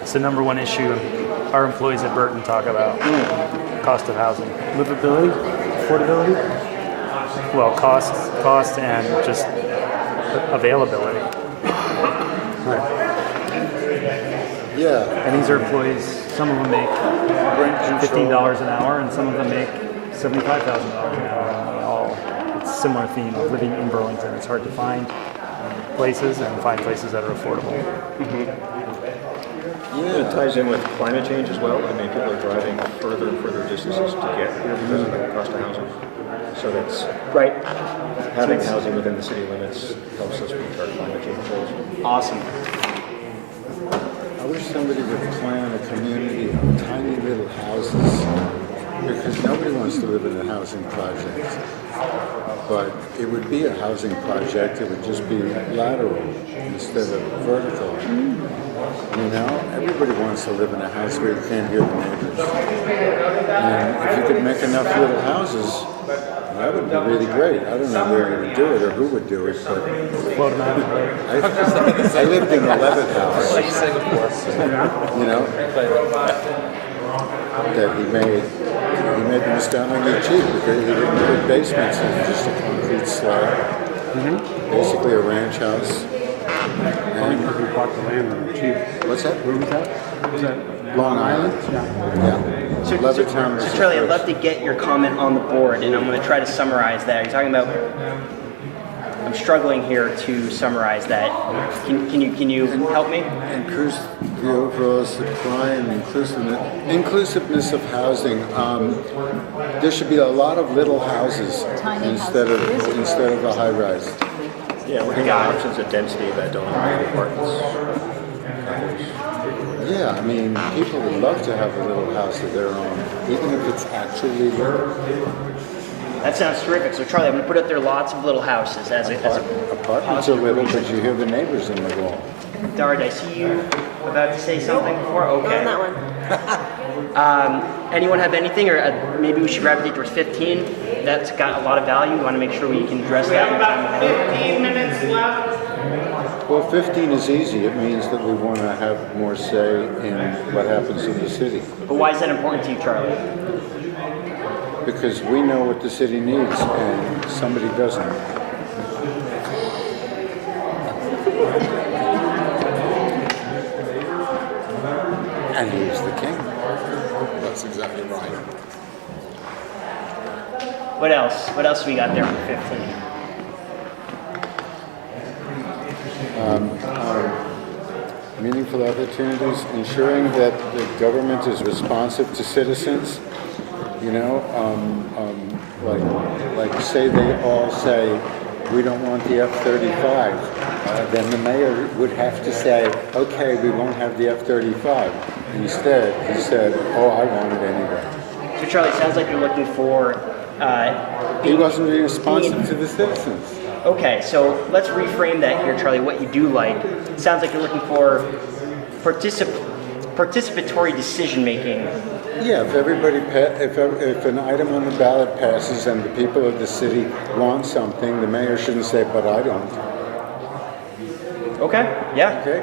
It's the number one issue our employees at Burton talk about. Cost of housing. Livability? Affordability? Well, cost and just availability. Right. yeah. And these are employees, some of them make $15 an hour and some of them make $75,000 an hour. And they all, it's a similar theme of living in Burlington. It's hard to find places and find places that are affordable. Yeah, it ties in with climate change as well. I mean, people are driving further and further distances to get here because of the cost of housing. So that's right. Having housing within the city limits helps us meet our climate change goals. Awesome. I wish somebody would plan a community of tiny little houses, because nobody wants to live in a housing project. But it would be a housing project, it would just be lateral instead of vertical. You know, everybody wants to live in a house where you can't hear the neighbors. And if you could make enough little houses, that would be really great. I don't know where you would do it or who would do it, but I lived in a Levitt house, you know, that he made them astoundingly cheap because he didn't put basements in, just a concrete slab, basically a ranch house. And because we bought the land on the cheap. What's that? Where was that? Was that Long Island? Yeah. So Charlie, I'd love to get your comment on the board, and I'm going to try to summarize that. You're talking about. I'm struggling here to summarize that. Can you help me? Increase the overall supply and inclusiveness of housing. There should be a lot of little houses instead of a high rise. Yeah, looking at options of density that don't involve apartments. Yeah, I mean, people would love to have a little house of their own, even if it's actually little. That sounds terrific. So Charlie, I'm going to put up there lots of little houses as a Apartments are little, but you hear the neighbors in the wall. Dara, I see you about to say something before? Okay. Not on that one. Anyone have anything, or maybe we should gravitate towards 15? That's got a lot of value. We want to make sure we can address that. About 15 minutes left. Well, 15 is easy. It means that we want to have more say in what happens in the city. But why is that important to you, Charlie? Because we know what the city needs, and somebody doesn't. And he's the king. That's exactly right. What else? What else we got there for 15? Meaningful opportunities, ensuring that the government is responsive to citizens, You know, like say they all say, we don't want the F-35, then the mayor would have to say, okay, we won't have the F-35. Instead, he said, oh, I want it anyway. So Charlie, it sounds like you're looking for... he wasn't being responsive to the citizens. Okay, so let's reframe that here, Charlie, what you do like. It sounds like you're looking for participatory decision-making. Yeah, if everybody, if an item on the ballot passes and the people of the city want something, the mayor shouldn't say, but I don't. Okay, yeah. Okay.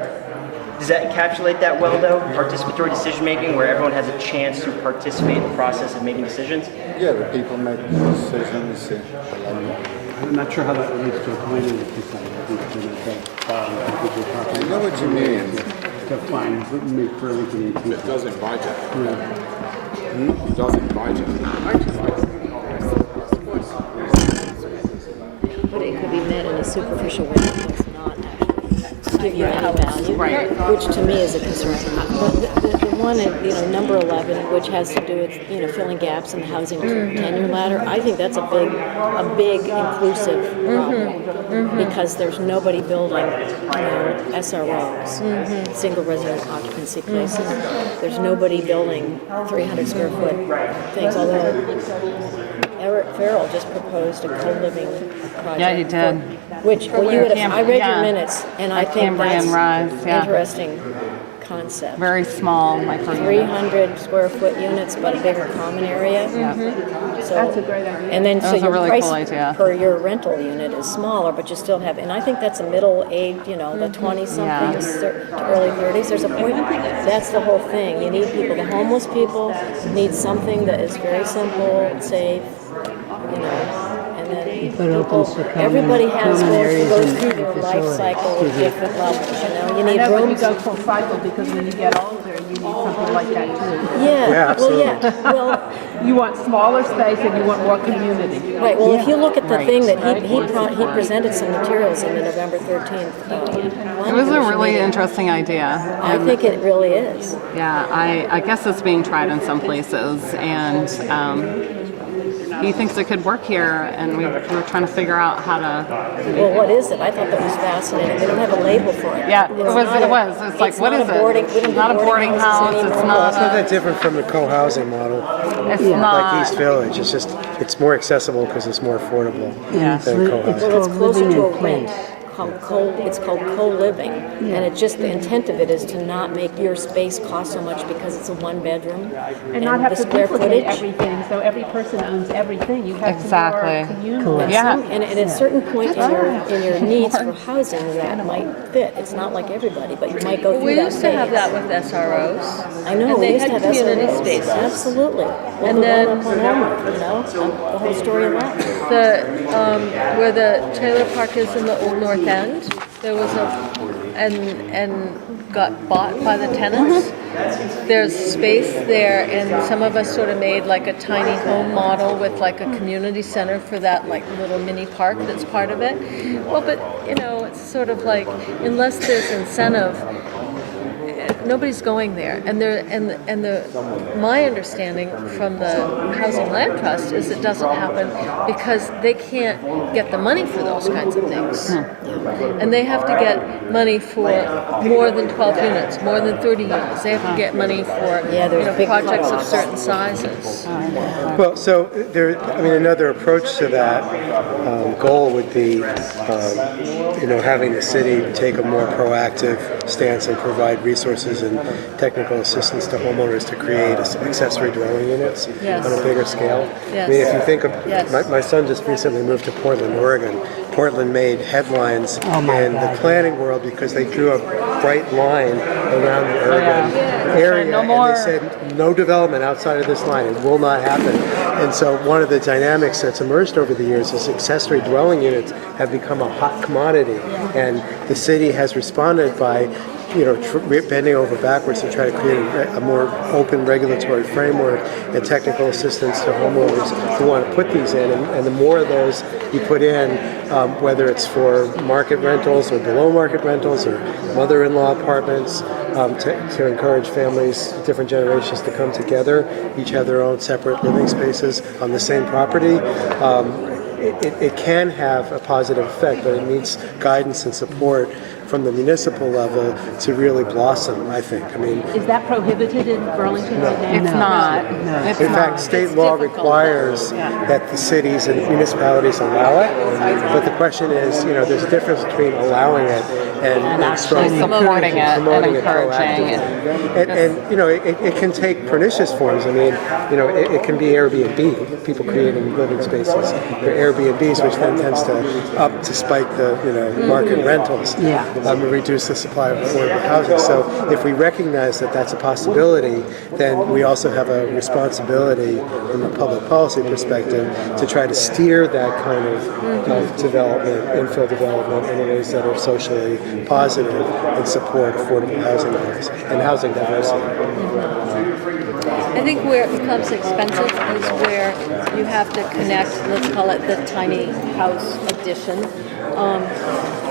Does that encapsulate that well, though? Participatory decision-making, where everyone has a chance to participate in the process of making decisions? Yeah, the people make the decisions. I'm not sure how that relates to a planning decision. I know what you mean. To find, make Burlington. It doesn't budget. Yeah. It doesn't budget. But it could be met in a superficial way that's not actually give you any value, Right. which to me is a concern. The one at number 11, which has to do with filling gaps in the housing tenure ladder, I think that's a big inclusive problem because there's nobody building SROs, single resident occupancy places. There's nobody building 300 square foot things, although Eric Farrell just proposed a co-living project. Yeah, he did. Which, well, I read your minutes, and I think Cambrian that's Rise, yeah. interesting concept. Very small micro 300 square foot units, but a bigger common area. So, that's a great idea. And then, so your really price cool idea. per your rental unit is smaller, but you still have, and I think that's a middle age, the 20-something to early 30s. There's a point, that's the whole thing. You need people, the homeless people need something that is very simple, safe, and then people, everybody goes through their life cycle at different levels, You need I know, rooms. but you go full cycle because when you get older, you need something like that too. Yeah, Well, you want smaller space and you want more community. Right. Well, if you look at the thing that he presented some materials in the November 13th. It was a really interesting idea. I think it really is. Yeah, I guess it's being tried in some places, and he thinks it could work here, and we were trying to figure out how to. Well, what is it? I thought that was fascinating. They don't have a label for it. Yeah, it was. It's like, what is it? It's not a boarding house. It's not. It's not that different from the co-housing model. It's not. Like East Village. It's just, it's more accessible because it's more affordable than co-housing. Well, it's closer to a rent. It's called co-living, and it just the intent of it is to not make your space cost so much because it's a one bedroom And not have the to square duplicate footage. everything, so every person owns everything. You have Exactly. some more community. Yeah. And at a certain point in your needs for housing, that might fit. It's not like everybody, but you might go through We that used to have phase. that with SROs. I know, And we they used to had have community SROs. spaces. Absolutely. Well, And the then- one up on Elmer, the whole story of that. Where the trailer park is in the Old North End, there was and got bought by the tenants. There's space there, and some of us sort of made like a tiny home model with like a community center for that like little mini park that's part of it. Well, but it's sort of like unless there's incentive, nobody's going there. My understanding from the Housing Land Trust is it doesn't happen because they can't get the money for those kinds of things. And they have to get money for more than 12 units, more than 30 units. They have to get money for projects of certain sizes. Well, so another approach to that goal would be, having the city take a more proactive stance and provide resources and technical assistance to homeowners to create accessory dwelling units on a bigger scale. Yes. I mean, if you think of, Yes. my son just recently moved to Portland, Oregon. Portland made headlines in the planning world because they drew a bright line around the urban area, No more. and they said no development outside of this line. It will not happen. And so one of the dynamics that's emerged over the years is accessory dwelling units have become a hot commodity, and the city has responded by bending over backwards to try to create a more open regulatory framework and technical assistance to homeowners who want to put these in. And the more of those you put in, whether it's for market rentals or below market rentals or mother-in-law apartments, to encourage families, different generations to come together, each have their own separate living spaces on the same property. It can have a positive effect, but it needs guidance and support from the municipal level to really blossom, I think. I mean, Is that prohibited in Burlington today? It's not. It's in fact, not. state law requires that the cities and municipalities allow it, but the question is, there's a difference between allowing it and actually supporting it and promoting encouraging it proactively. And it can take pernicious forms. I mean, it can be Airbnb, people creating living spaces. They're Airbnbs, which then tends to spike the market rentals. And reduce the supply of affordable housing. So if we recognize that that's a possibility, then we also have a responsibility from a public policy perspective to try to steer that kind of development, infill development, in ways that are socially positive and support affordable housing goals and housing diversity. I think where it becomes expensive is where you have to connect, let's call it the tiny house addition.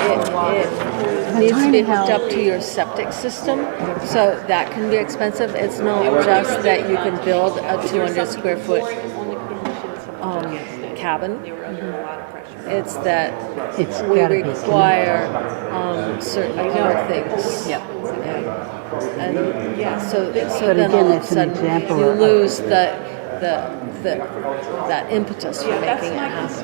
It needs to be hooked up to your septic system, so that can be expensive. It's not just that you can build a 200 square foot cabin. It's that we require certain other things. And so But then again, all of a that's an sudden example you of- lose that impetus for making it happen.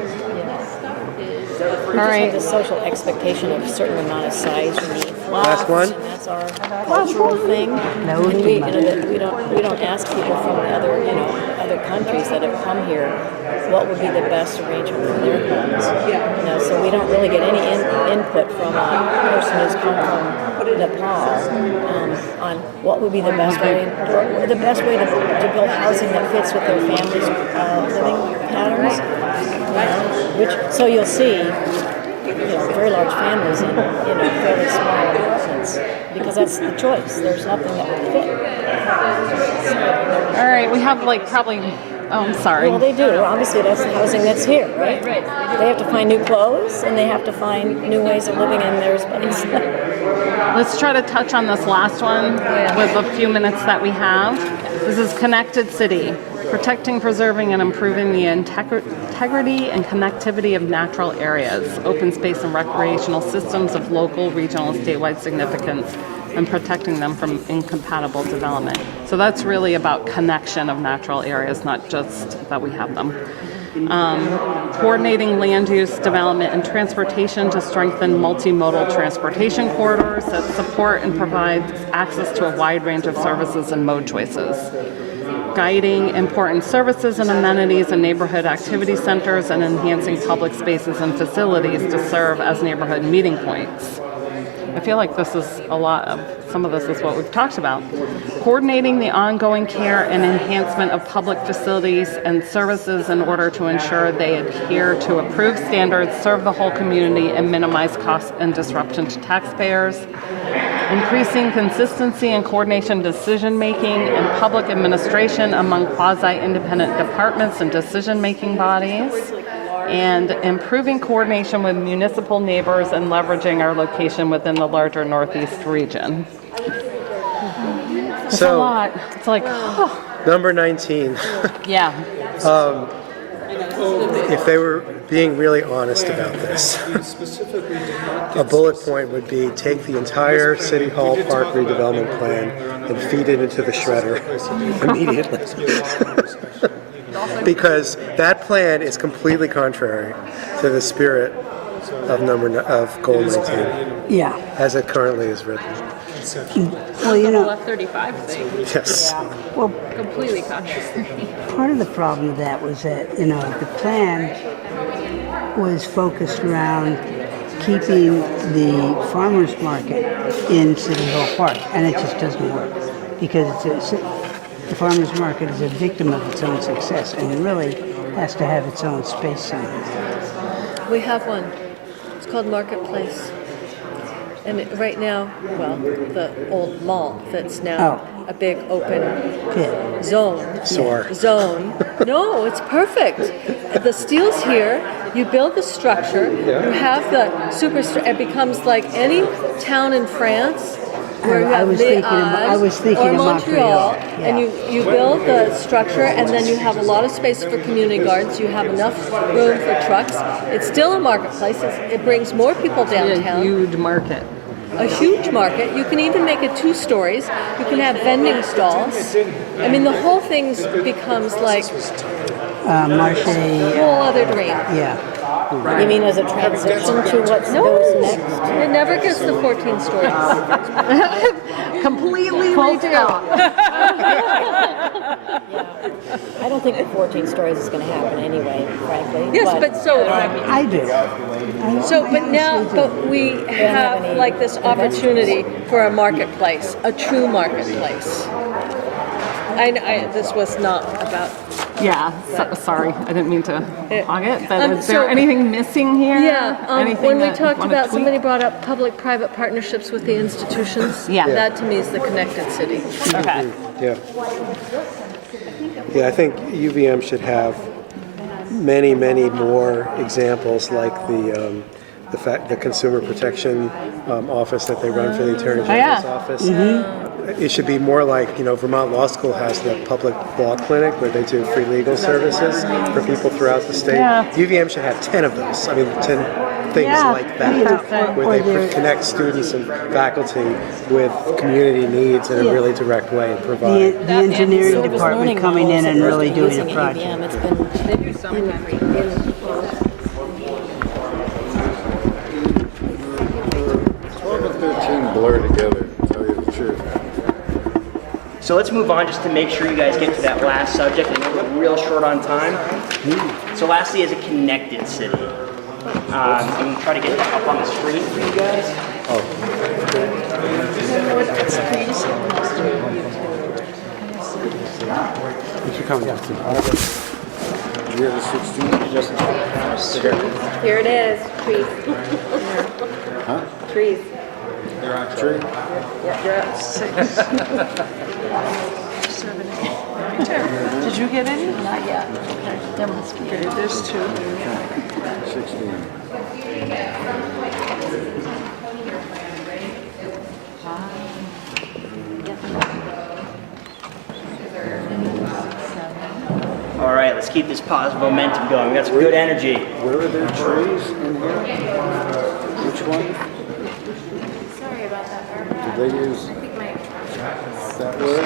We just have the social expectation of a certain amount of size we need for Last one. and that's our cultural thing. No, And we don't ask people from other countries that have come here what would be the best arrangement for their homes. So we don't really get any input from a person who's come from Nepal on what would be the best way to build housing that fits with their families' living patterns. So you'll see, very large families in, fairly small apartments, because that's the choice. There's nothing that would fit. All right, we have probably. Oh, I'm sorry. Well, they do. Obviously, that's the housing that's here, right? They have to find new clothes, and they have to find new ways of living in their space. Let's try to touch on this last one with the few minutes that we have. This is Connected City, protecting, preserving, and improving the integrity and connectivity of natural areas, open space and recreational systems of local, regional, and statewide significance, and protecting them from incompatible development. So that's really about connection of natural areas, not just that we have them. Coordinating land use, development, and transportation to strengthen multimodal transportation corridors that support and provide access to a wide range of services and mode choices. Guiding important services and amenities in neighborhood activity centers and enhancing public spaces and facilities to serve as neighborhood meeting points. I feel like this is some of this is what we've talked about. Coordinating the ongoing care and enhancement of public facilities and services in order to ensure they adhere to approved standards, serve the whole community, and minimize costs and disruption to taxpayers. Increasing consistency and coordination decision-making and public administration among quasi-independent departments and decision-making bodies. And improving coordination with municipal neighbors and leveraging our location within the larger Northeast region. It's a lot. It's like, Number 19. Yeah. If they were being really honest about this, a bullet point would be take the entire City Hall Park redevelopment plan and feed it into the shredder immediately. Because that plan is completely contrary to the spirit of Goal 19. Yeah. As it currently is written. Well, F-35 thing. Yes. Well, completely contrary. part of the problem with that was that, the plan was focused around keeping the farmers market in City Hall Park, and it just doesn't work because the farmers market is a victim of its own success and really has to have its own space somewhere. We have one. It's called Marketplace. And right now, well, the old mall that's now a big open zone. Zone. No, it's perfect. The steel's here. You build the structure. You have the it becomes like any town in France where you have I was thinking or of Montreal, yeah. and you build the structure, and then you have a lot of space for community gardens. You have enough room for trucks. It's still a marketplace. It brings more people downtown. A huge market. A huge market. You can even make it 2 stories. You can have vending stalls. I mean, the whole thing becomes like Marche. a whole other dream. Yeah. You mean as a transition to what's goes next? It never gets to 14 stories. Completely retail. I don't think the 14 stories is going to happen anyway, frankly. Yes, but so I do. But we have like this opportunity for a marketplace, a true marketplace. This was not about. Yeah, sorry, I didn't mean to hog it, but is so- there anything missing here? Yeah, Anything when we that you talked wanna about, tweak? somebody brought up public-private partnerships with the institutions. Yeah. That to me is the connected city. Okay. Yeah. Yeah, I think UVM should have many, many more examples like the consumer protection office that they run for the Attorney General's office. It should be more like, Vermont Law School has the public law clinic where they do free legal services for people throughout the state. Yeah. UVM should have 10 of those. 10 things like that, where they connect students and faculty with community needs in a really direct way and provide. The engineering department coming in and really doing a project. It's been 12 and 13 blur together, to tell you the truth. So let's move on just to make sure you guys get to that last subject. I know we're real short on time. So lastly is a connected city. I'm going to try to get that up on the screen for you guys. Thanks for coming. You have a 16? Here it is, trees. Huh? Trees. You're on tree? Yeah, you're up. 6, 7, 8. Did you get any? Not yet. Okay, there's 2. 16. All right, let's keep this positive momentum going. We got some good energy. Where are there trees in here? Which one? Sorry about that, Barbara. Did they use that word?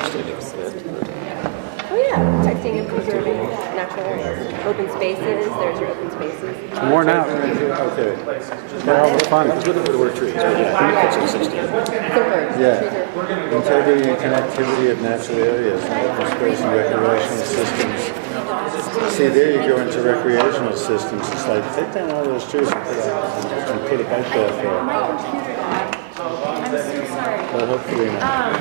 Oh yeah, protecting and preserving natural areas. Open spaces, there's your open spaces. It's worn out. Okay. Now, fine. I was looking for the word trees, but yeah, I think it's 16. Yeah. Integrity and connectivity of natural areas, open space and recreational systems. See, there you go into recreational systems. It's like, take down all those trees and put a bike path there. I'm so sorry. But hopefully not.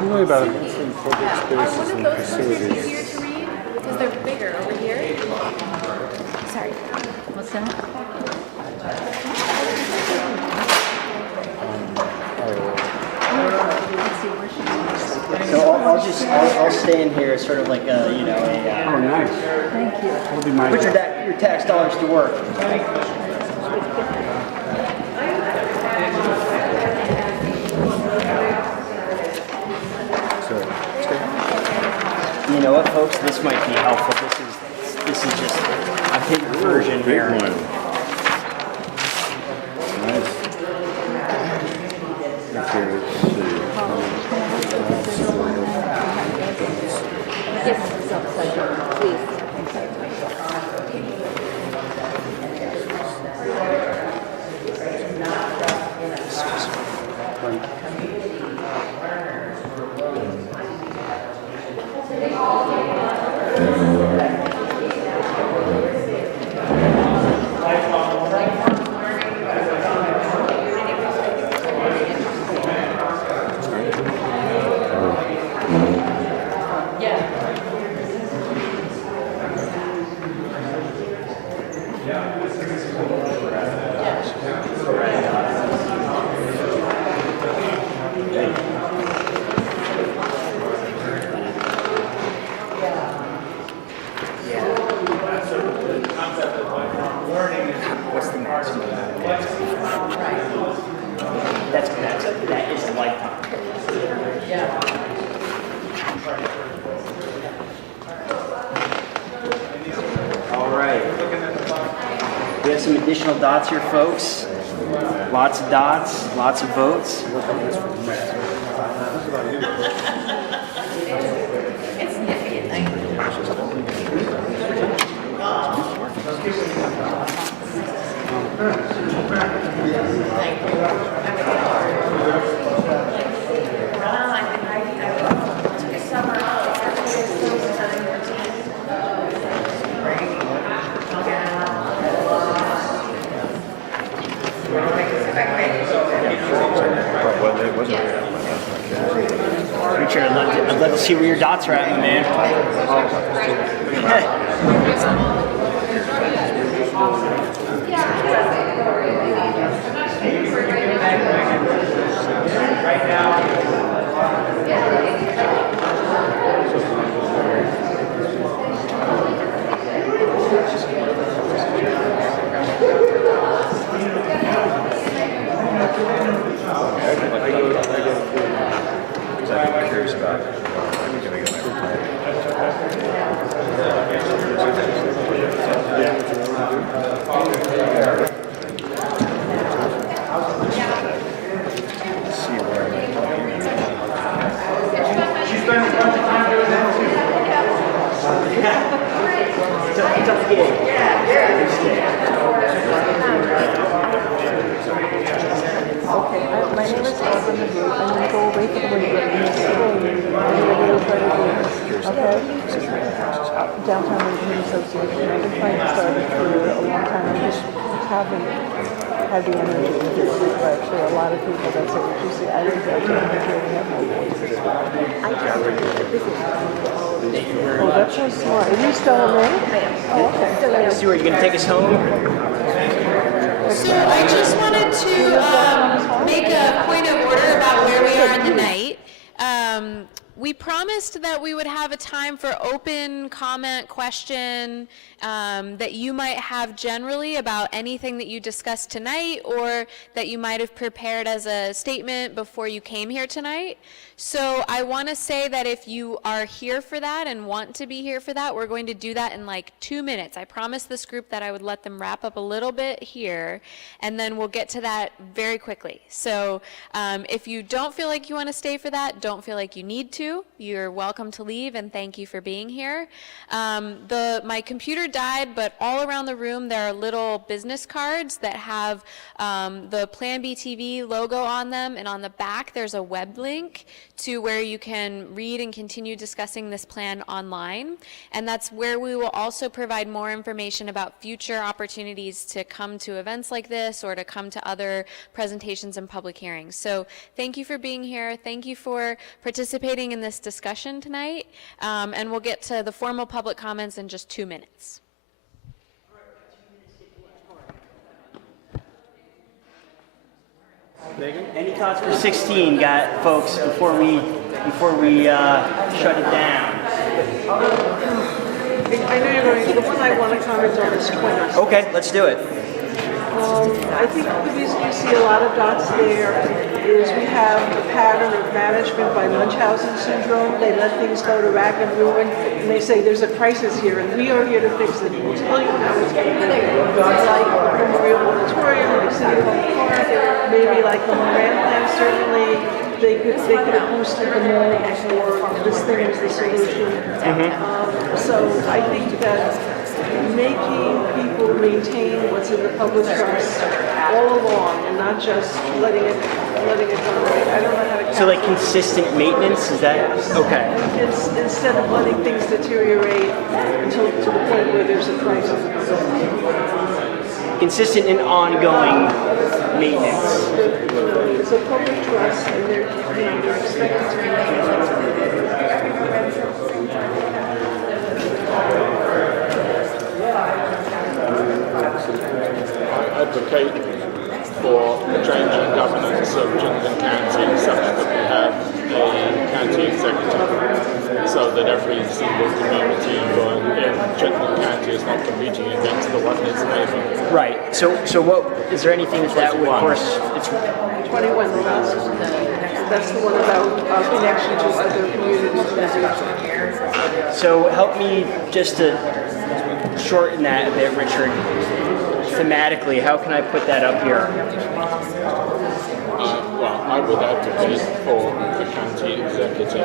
Don't worry about it. It's in public Are spaces one of and those facilities. easier to read? Because they're bigger over here. Sorry. What's that? So I'll stay in here as sort of like a, Oh, nice. Thank you. That'll be my put your tax dollars to work. You know what, folks? This might be helpful. This is just a big version here. Nice. Okay, let's see. Yes, please. That is a lifetime. All right. We have some additional dots here, folks. Lots of dots, lots of votes. Richard, I'd love to see where your dots are at, my man. Right now. I'm curious about She spends a bunch of time doing that too. Tough gig. Okay, my name is Auburn Magoo. I'm going to go away from the window and really try to do this. Okay? Downtown Neighborhood Association. I've been trying to start it for a long time. I just haven't had the energy to do it. But there are a lot of people that say, you see, I think that's what I'm doing. Have no voices. Oh, that's so smart. Are you still in there? Oh, okay. Stuart, you gonna take us home? So I just wanted to make a point of order about where we are in the night. We promised that we would have a time for open comment, question that you might have generally about anything that you discussed tonight or that you might have prepared as a statement before you came here tonight. So I want to say that if you are here for that and want to be here for that, we're going to do that in like 2 minutes. I promised this group that I would let them wrap up a little bit here, and then we'll get to that very quickly. So if you don't feel like you want to stay for that, don't feel like you need to, you're welcome to leave, and thank you for being here. My computer died, but all around the room there are little business cards that have the planBTV logo on them, and on the back there's a web link to where you can read and continue discussing this plan online. And that's where we will also provide more information about future opportunities to come to events like this or to come to other presentations and public hearings. So thank you for being here. Thank you for participating in this discussion tonight. And we'll get to the formal public comments in just 2 minutes. Any thoughts for 16, folks, before we shut it down? I know you're going, the one I want to comment on is 20. Okay, let's do it. I think the reason you see a lot of dots there is we have a pattern of management by Munchausen syndrome. They let things go to rack and ruin, and they say there's a crisis here, and we are here to fix it. We'll tell you how it's going to be. Like the Memorial Auditorium, the City Hall Park, maybe like the Moran plan, certainly they could have boosted the mall before this thing was the solution. So I think that making people maintain what's in the public trust all along and not just letting it go away. I don't know how to. So like consistent maintenance, is that? Yes. Okay. It's, instead of letting things deteriorate until to the point where there's a crisis. Consistent and ongoing maintenance. It's a public trust, and they're expected to be. I advocate for changing governance of Chittenden County such that we have a county executive so that every single community in Chittenden County is not competing against the one its neighbour. Right. So what, is there anything that would, of course, it's 21, the last, that's the one about connection to other communities. So help me just to shorten that a bit, Richard. Thematically, how can I put that up here? Well, I would advocate for a county executive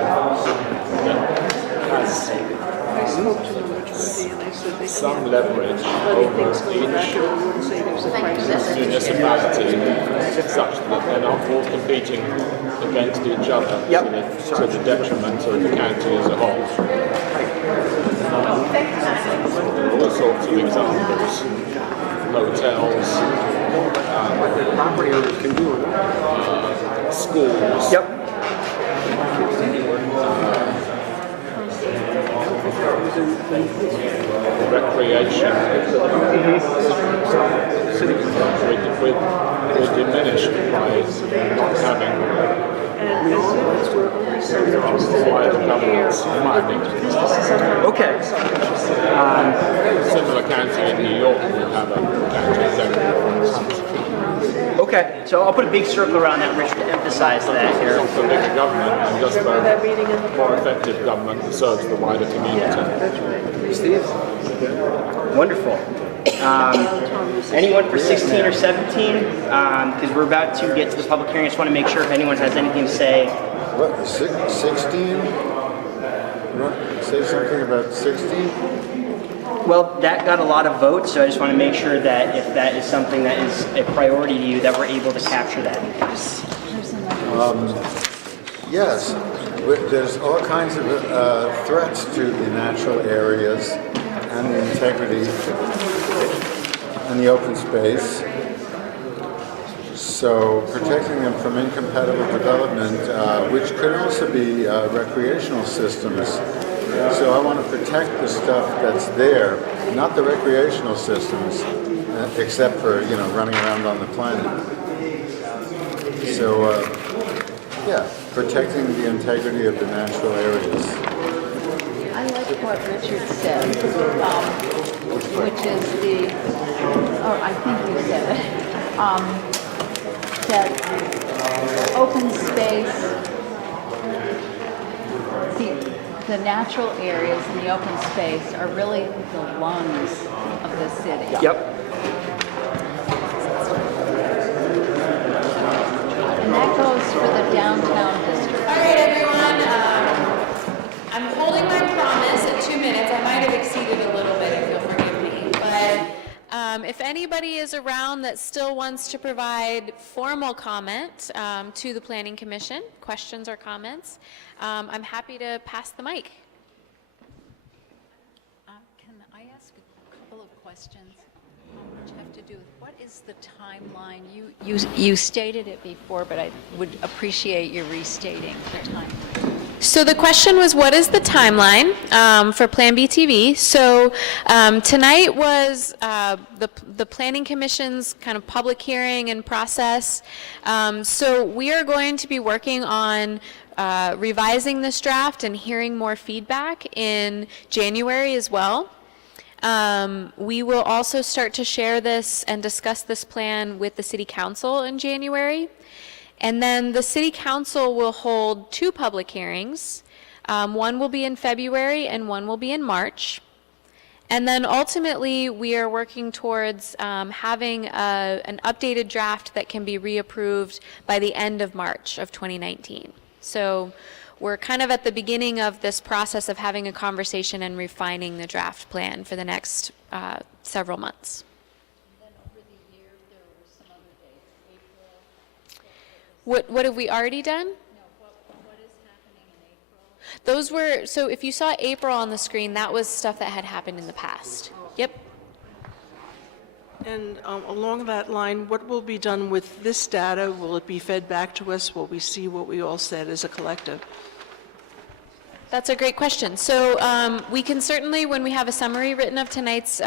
that has some leverage over each municipality such that they're not all competing against each other to the detriment of the county as a whole. There are all sorts of examples. Hotels, property owners can do it. Schools. Recreation. We're diminished by not having quiet governments, in my opinion. Okay. Similar county in New York will have a county executive, for instance. Okay, so I'll put a big circle around that, Richard, to emphasize that here. Not for bigger government, and just for more effective government that serves the wider community. Steve? Wonderful. Anyone for 16 or 17? Because we're about to get to the public hearing. I just want to make sure if anyone has anything to say. What, 16? Say something about 16? Well, that got a lot of votes, so I just want to make sure that if that is something that is a priority to you, that we're able to capture that. Yes, there's all kinds of threats to the natural areas and the integrity and the open space. So protecting them from incompatible development, which could also be recreational systems. So I want to protect the stuff that's there, not the recreational systems, except for, running around on the planet. So, yeah, protecting the integrity of the natural areas. I like what Richard said, which is I think you said it, that open space, the natural areas and the open space are really the lungs of the city. Yep. And that goes for the downtown district. All right, everyone. I'm holding my promise at 2 minutes. I might have exceeded a little bit, if you'll forgive me. But if anybody is around that still wants to provide formal comment to the Planning Commission, questions or comments, I'm happy to pass the mic. Can I ask a couple of questions which have to do with what is the timeline? You stated it before, but I would appreciate you restating the timeline. So the question was, what is the timeline for planBTV? So tonight was the Planning Commission's kind of public hearing and process. So we are going to be working on revising this draft and hearing more feedback in January as well. We will also start to share this and discuss this plan with the City Council in January. And then the City Council will hold 2 public hearings. One will be in February and one will be in March. And then ultimately, we are working towards having an updated draft that can be reapproved by the end of March of 2019. So we're kind of at the beginning of this process of having a conversation and refining the draft plan for the next several months. What have we already done? No, what is happening in April? Those were, so if you saw April on the screen, that was stuff that had happened in the past. Yep. And along that line, what will be done with this data? Will it be fed back to us? Will we see what we all said as a collective? That's a great question. So we can certainly, when we have a summary written of tonight's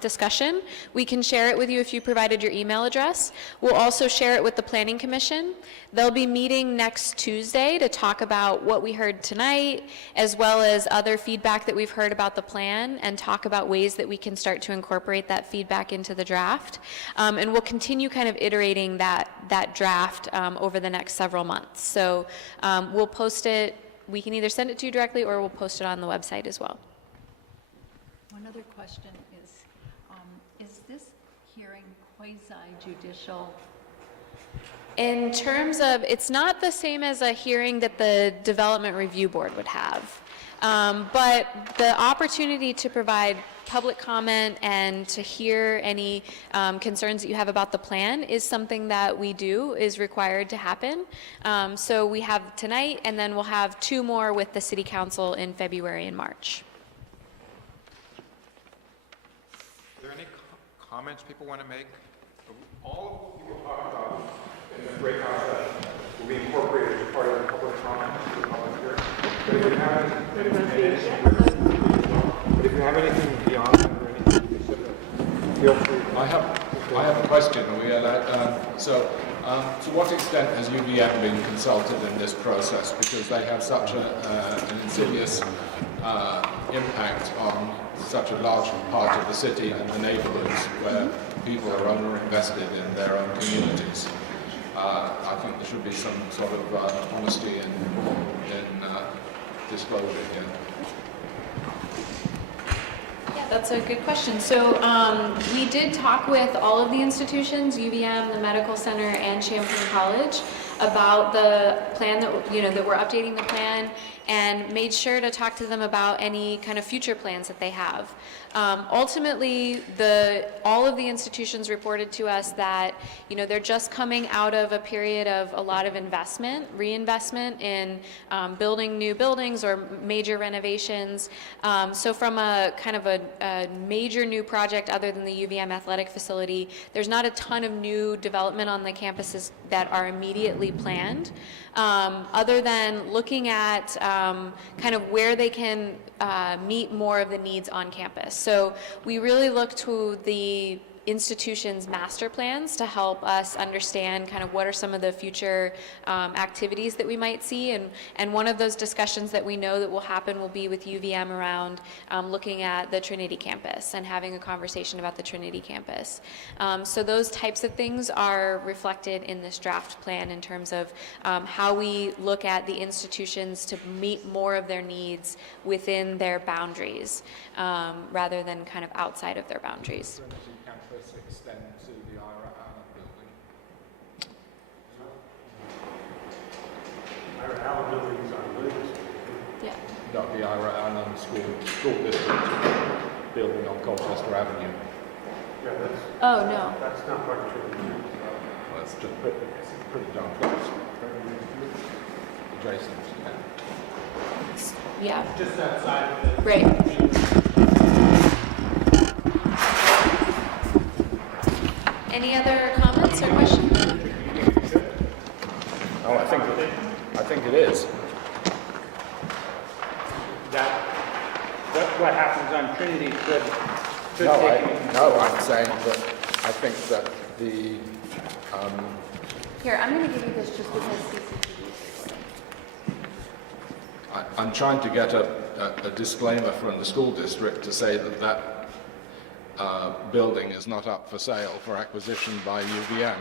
discussion, we can share it with you if you provided your email address. We'll also share it with the Planning Commission. They'll be meeting next Tuesday to talk about what we heard tonight, as well as other feedback that we've heard about the plan, and talk about ways that we can start to incorporate that feedback into the draft. And we'll continue kind of iterating that draft over the next several months. So we'll post it. We can either send it to you directly or we'll post it on the website as well. One other question is this hearing quasi-judicial? In terms of, it's not the same as a hearing that the Development Review Board would have. But the opportunity to provide public comment and to hear any concerns that you have about the plan is something that we do, is required to happen. So we have tonight, and then we'll have 2 more with the City Council in February and March. Are there any comments people want to make? All of what people talk about in the breakout session will be incorporated as part of the public comment to the public hearing. But if you have anything beyond that or anything specific, feel free. I have a question. Are we allowed, to what extent has UVM been consulted in this process? Because they have such an insidious impact on such a large part of the city and the neighbourhoods where people are underinvested in their own communities. I think there should be some sort of honesty in disclosure here. Yeah, that's a good question. So we did talk with all of the institutions, UVM, the Medical Center, and Champlain College, about the plan that, that we're updating the plan, and made sure to talk to them about any kind of future plans that they have. Ultimately, all of the institutions reported to us that, they're just coming out of a period of a lot of reinvestment in building new buildings or major renovations. So from a kind of a major new project other than the UVM athletic facility, there's not a ton of new development on the campuses that are immediately planned, other than looking at kind of where they can meet more of the needs on campus. So we really look to the institution's master plans to help us understand kind of what are some of the future activities that we might see, and one of those discussions that we know that will happen will be with UVM around looking at the Trinity campus and having a conversation about the Trinity campus. So those types of things are reflected in this draft plan in terms of how we look at the institutions to meet more of their needs within their boundaries rather than kind of outside of their boundaries. Extend to the Ira Allen building. Ira Allen building is on Williams. Yeah. Not the Ira Allen school district building on Colchester Avenue. Yeah, Oh, no. that's not part of it. Well, it's just pretty darn close. Adjacent, Yeah. Just outside of the... Right. Any other comments or questions? Oh, I think it is. What happens on Trinity could I'm saying that I think that the Here, I'm going to give you this just because CCTV is recording. I'm trying to get a disclaimer from the school district to say that building is not up for sale for acquisition by UVM.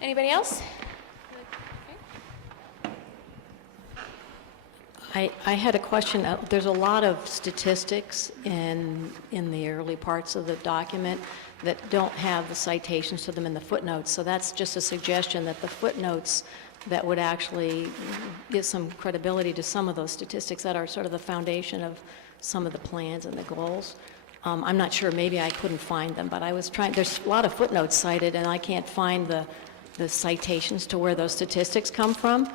Anybody else? I had a question. There's a lot of statistics in the early parts of the document that don't have the citations to them in the footnotes. So that's just a suggestion that the footnotes that would actually give some credibility to some of those statistics that are sort of the foundation of some of the plans and the goals. I'm not sure, maybe I couldn't find them, but I was trying, there's a lot of footnotes cited and I can't find the citations to where those statistics come from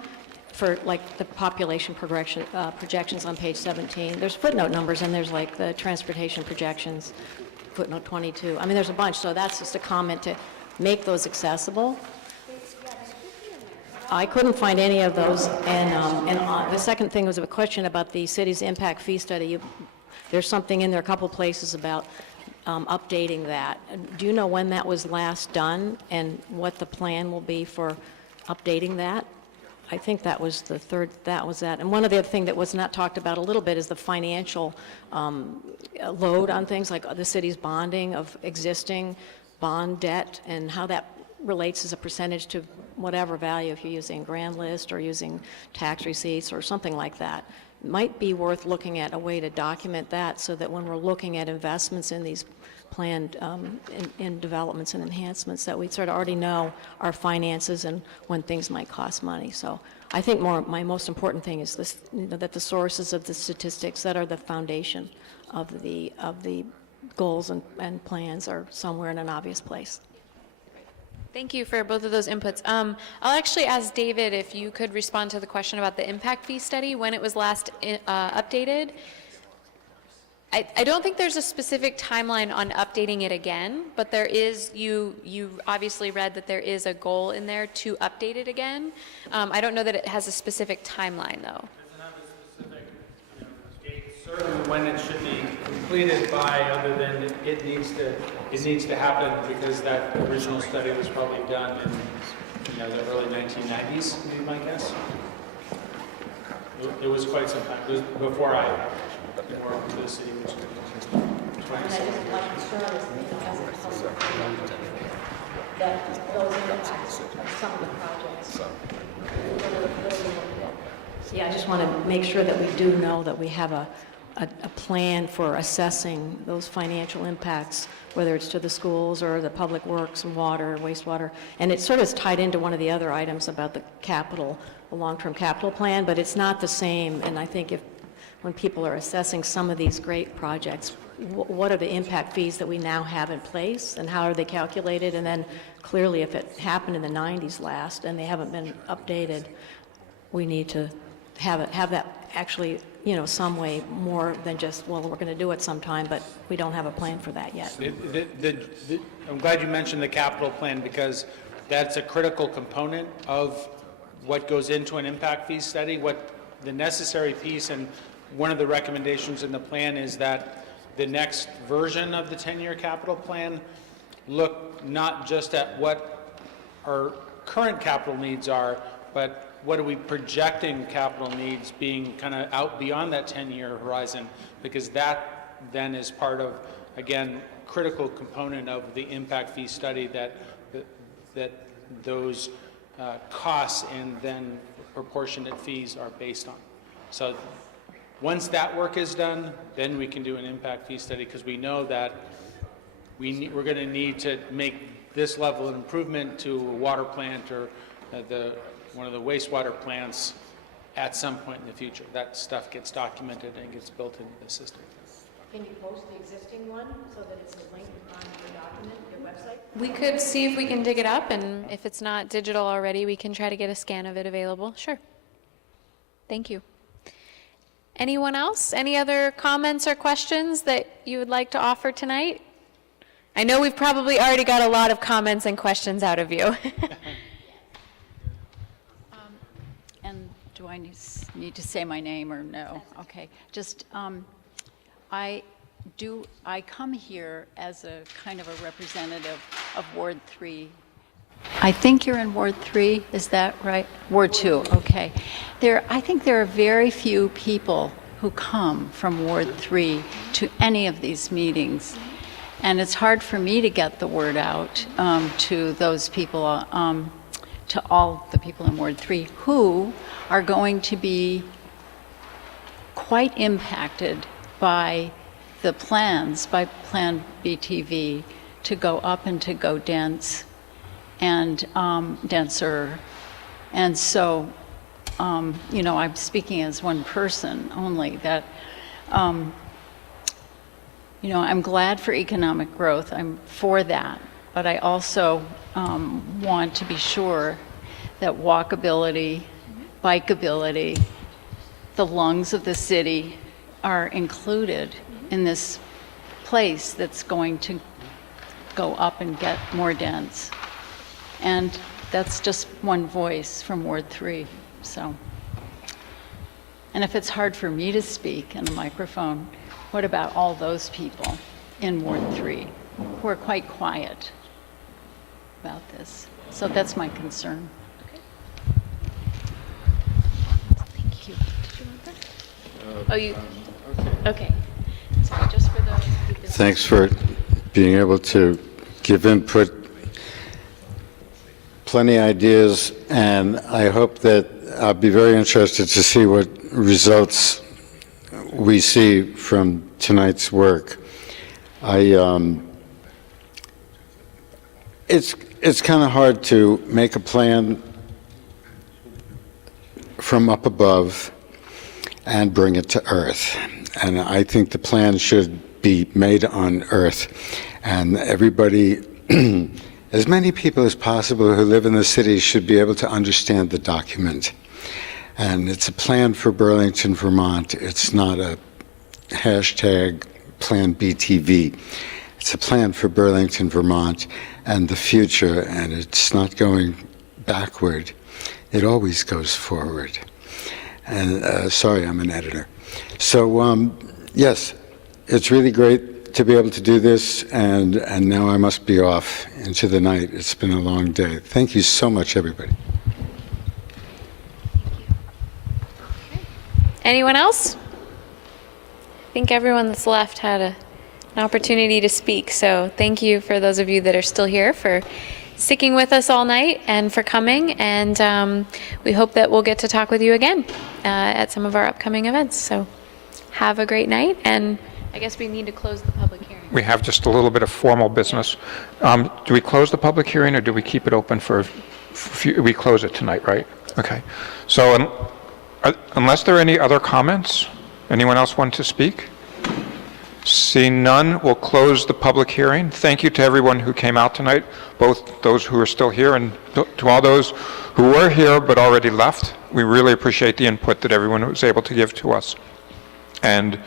for like the population projections on page 17. There's footnote numbers and there's like the transportation projections, footnote 22. I mean, there's a bunch, so that's just a comment to make those accessible. I couldn't find any of those, and the second thing was a question about the city's impact fee study. There's something in there, a couple places about updating that. Do you know when that was last done and what the plan will be for updating that? I think that was the third, that was that. And one of the other things that was not talked about a little bit is the financial load on things like the city's bonding of existing bond debt and how that relates as a percentage to whatever value, if you're using grand list or using tax receipts or something like that. It might be worth looking at a way to document that so that when we're looking at investments in these planned in developments and enhancements, that we sort of already know our finances and when things might cost money. So I think my most important thing is this, that the sources of the statistics that are the foundation of the goals and plans are somewhere in an obvious place. Thank you for both of those inputs. I'll actually ask David if you could respond to the question about the impact fee study, when it was last updated. I don't think there's a specific timeline on updating it again, but there is, you obviously read that there is a goal in there to update it again. I don't know that it has a specific timeline, though. Certain when it should be completed by, other than it needs to happen because that original study was probably done in the early 1990s, would be my guess. It was quite some time. It was before I worked for the city, which was 27 years. That those impacts of some of the projects. Yeah, I just want to make sure that we do know that we have a plan for assessing those financial impacts, whether it's to the schools or the public works and water, wastewater. And it sort of is tied into one of the other items about the capital, the long-term capital plan, but it's not the same. And I think when people are assessing some of these great projects, what are the impact fees that we now have in place and how are they calculated? And then clearly if it happened in the 90s last and they haven't been updated, we need to have that actually, some way more than just, well, we're going to do it sometime, but we don't have a plan for that yet. I'm glad you mentioned the capital plan because that's a critical component of what goes into an impact fee study. What the necessary piece, and one of the recommendations in the plan is that the next version of the 10-year capital plan look not just at what our current capital needs are, but what are we projecting capital needs being kind of out beyond that 10-year horizon, because that then is part of, again, critical component of the impact fee study that those costs and then proportionate fees are based on. So once that work is done, then we can do an impact fee study, because we know that we're going to need to make this level of improvement to a water plant or one of the wastewater plants at some point in the future. That stuff gets documented and gets built into the system. Can you post the existing one so that it's a link on your document, your website? We could see if we can dig it up, and if it's not digital already, we can try to get a scan of it available. Sure. Thank you. Anyone else? Any other comments or questions that you would like to offer tonight? I know we've probably already got a lot of comments and questions out of you. And do I need to say my name or no? Okay. Just, I come here as a kind of a representative of Ward 3. I think you're in Ward 3, is that right? Ward 2, okay. I think there are very few people who come from Ward 3 to any of these meetings. And it's hard for me to get the word out to those people, to all the people in Ward 3 who are going to be quite impacted by the plans, by planBTV, to go up and to go dense and denser. And so, I'm speaking as one person only, that, I'm glad for economic growth. I'm for that. But I also want to be sure that walkability, bikeability, the lungs of the city are included in this place that's going to go up and get more dense. And that's just one voice from Ward 3, so. And if it's hard for me to speak in a microphone, what about all those people in Ward 3 who are quite quiet about this? So that's my concern. Thank you. Did you want that? Oh, you, okay. Sorry, just for those who didn't- Thanks for being able to give input. Plenty of ideas, and I hope that I'll be very interested to see what results we see from tonight's work. It's kind of hard to make a plan from up above and bring it to earth. And I think the plan should be made on earth. And everybody, as many people as possible who live in the city should be able to understand the document. And it's a plan for Burlington, Vermont. It's not a hashtag planBTV. It's a plan for Burlington, Vermont and the future, and it's not going backward. It always goes forward. And sorry, I'm an editor. So yes, it's really great to be able to do this, and now I must be off into the night. It's been a long day. Thank you so much, everybody. Anyone else? I think everyone that's left had an opportunity to speak. So thank you for those of you that are still here for sticking with us all night and for coming. And we hope that we'll get to talk with you again at some of our upcoming events. So have a great night. And I guess we need to close the public hearing. We have just a little bit of formal business. Do we close the public hearing or do we keep it open for we close it tonight, right? Okay. So unless there are any other comments, anyone else want to speak? Seeing none, we'll close the public hearing. Thank you to everyone who came out tonight, both those who are still here and to all those who were here but already left. We really appreciate the input that everyone was able to give to us. And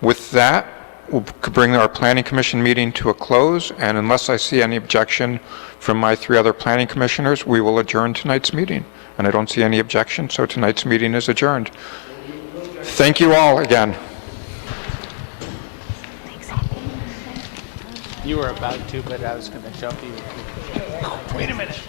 with that, we'll bring our Planning Commission meeting to a close, and unless I see any objection from my 3 other planning commissioners, we will adjourn tonight's meeting. And I don't see any objection, so tonight's meeting is adjourned. Thank you all again. You were about to, but I was going to jump you. Oh, wait a minute.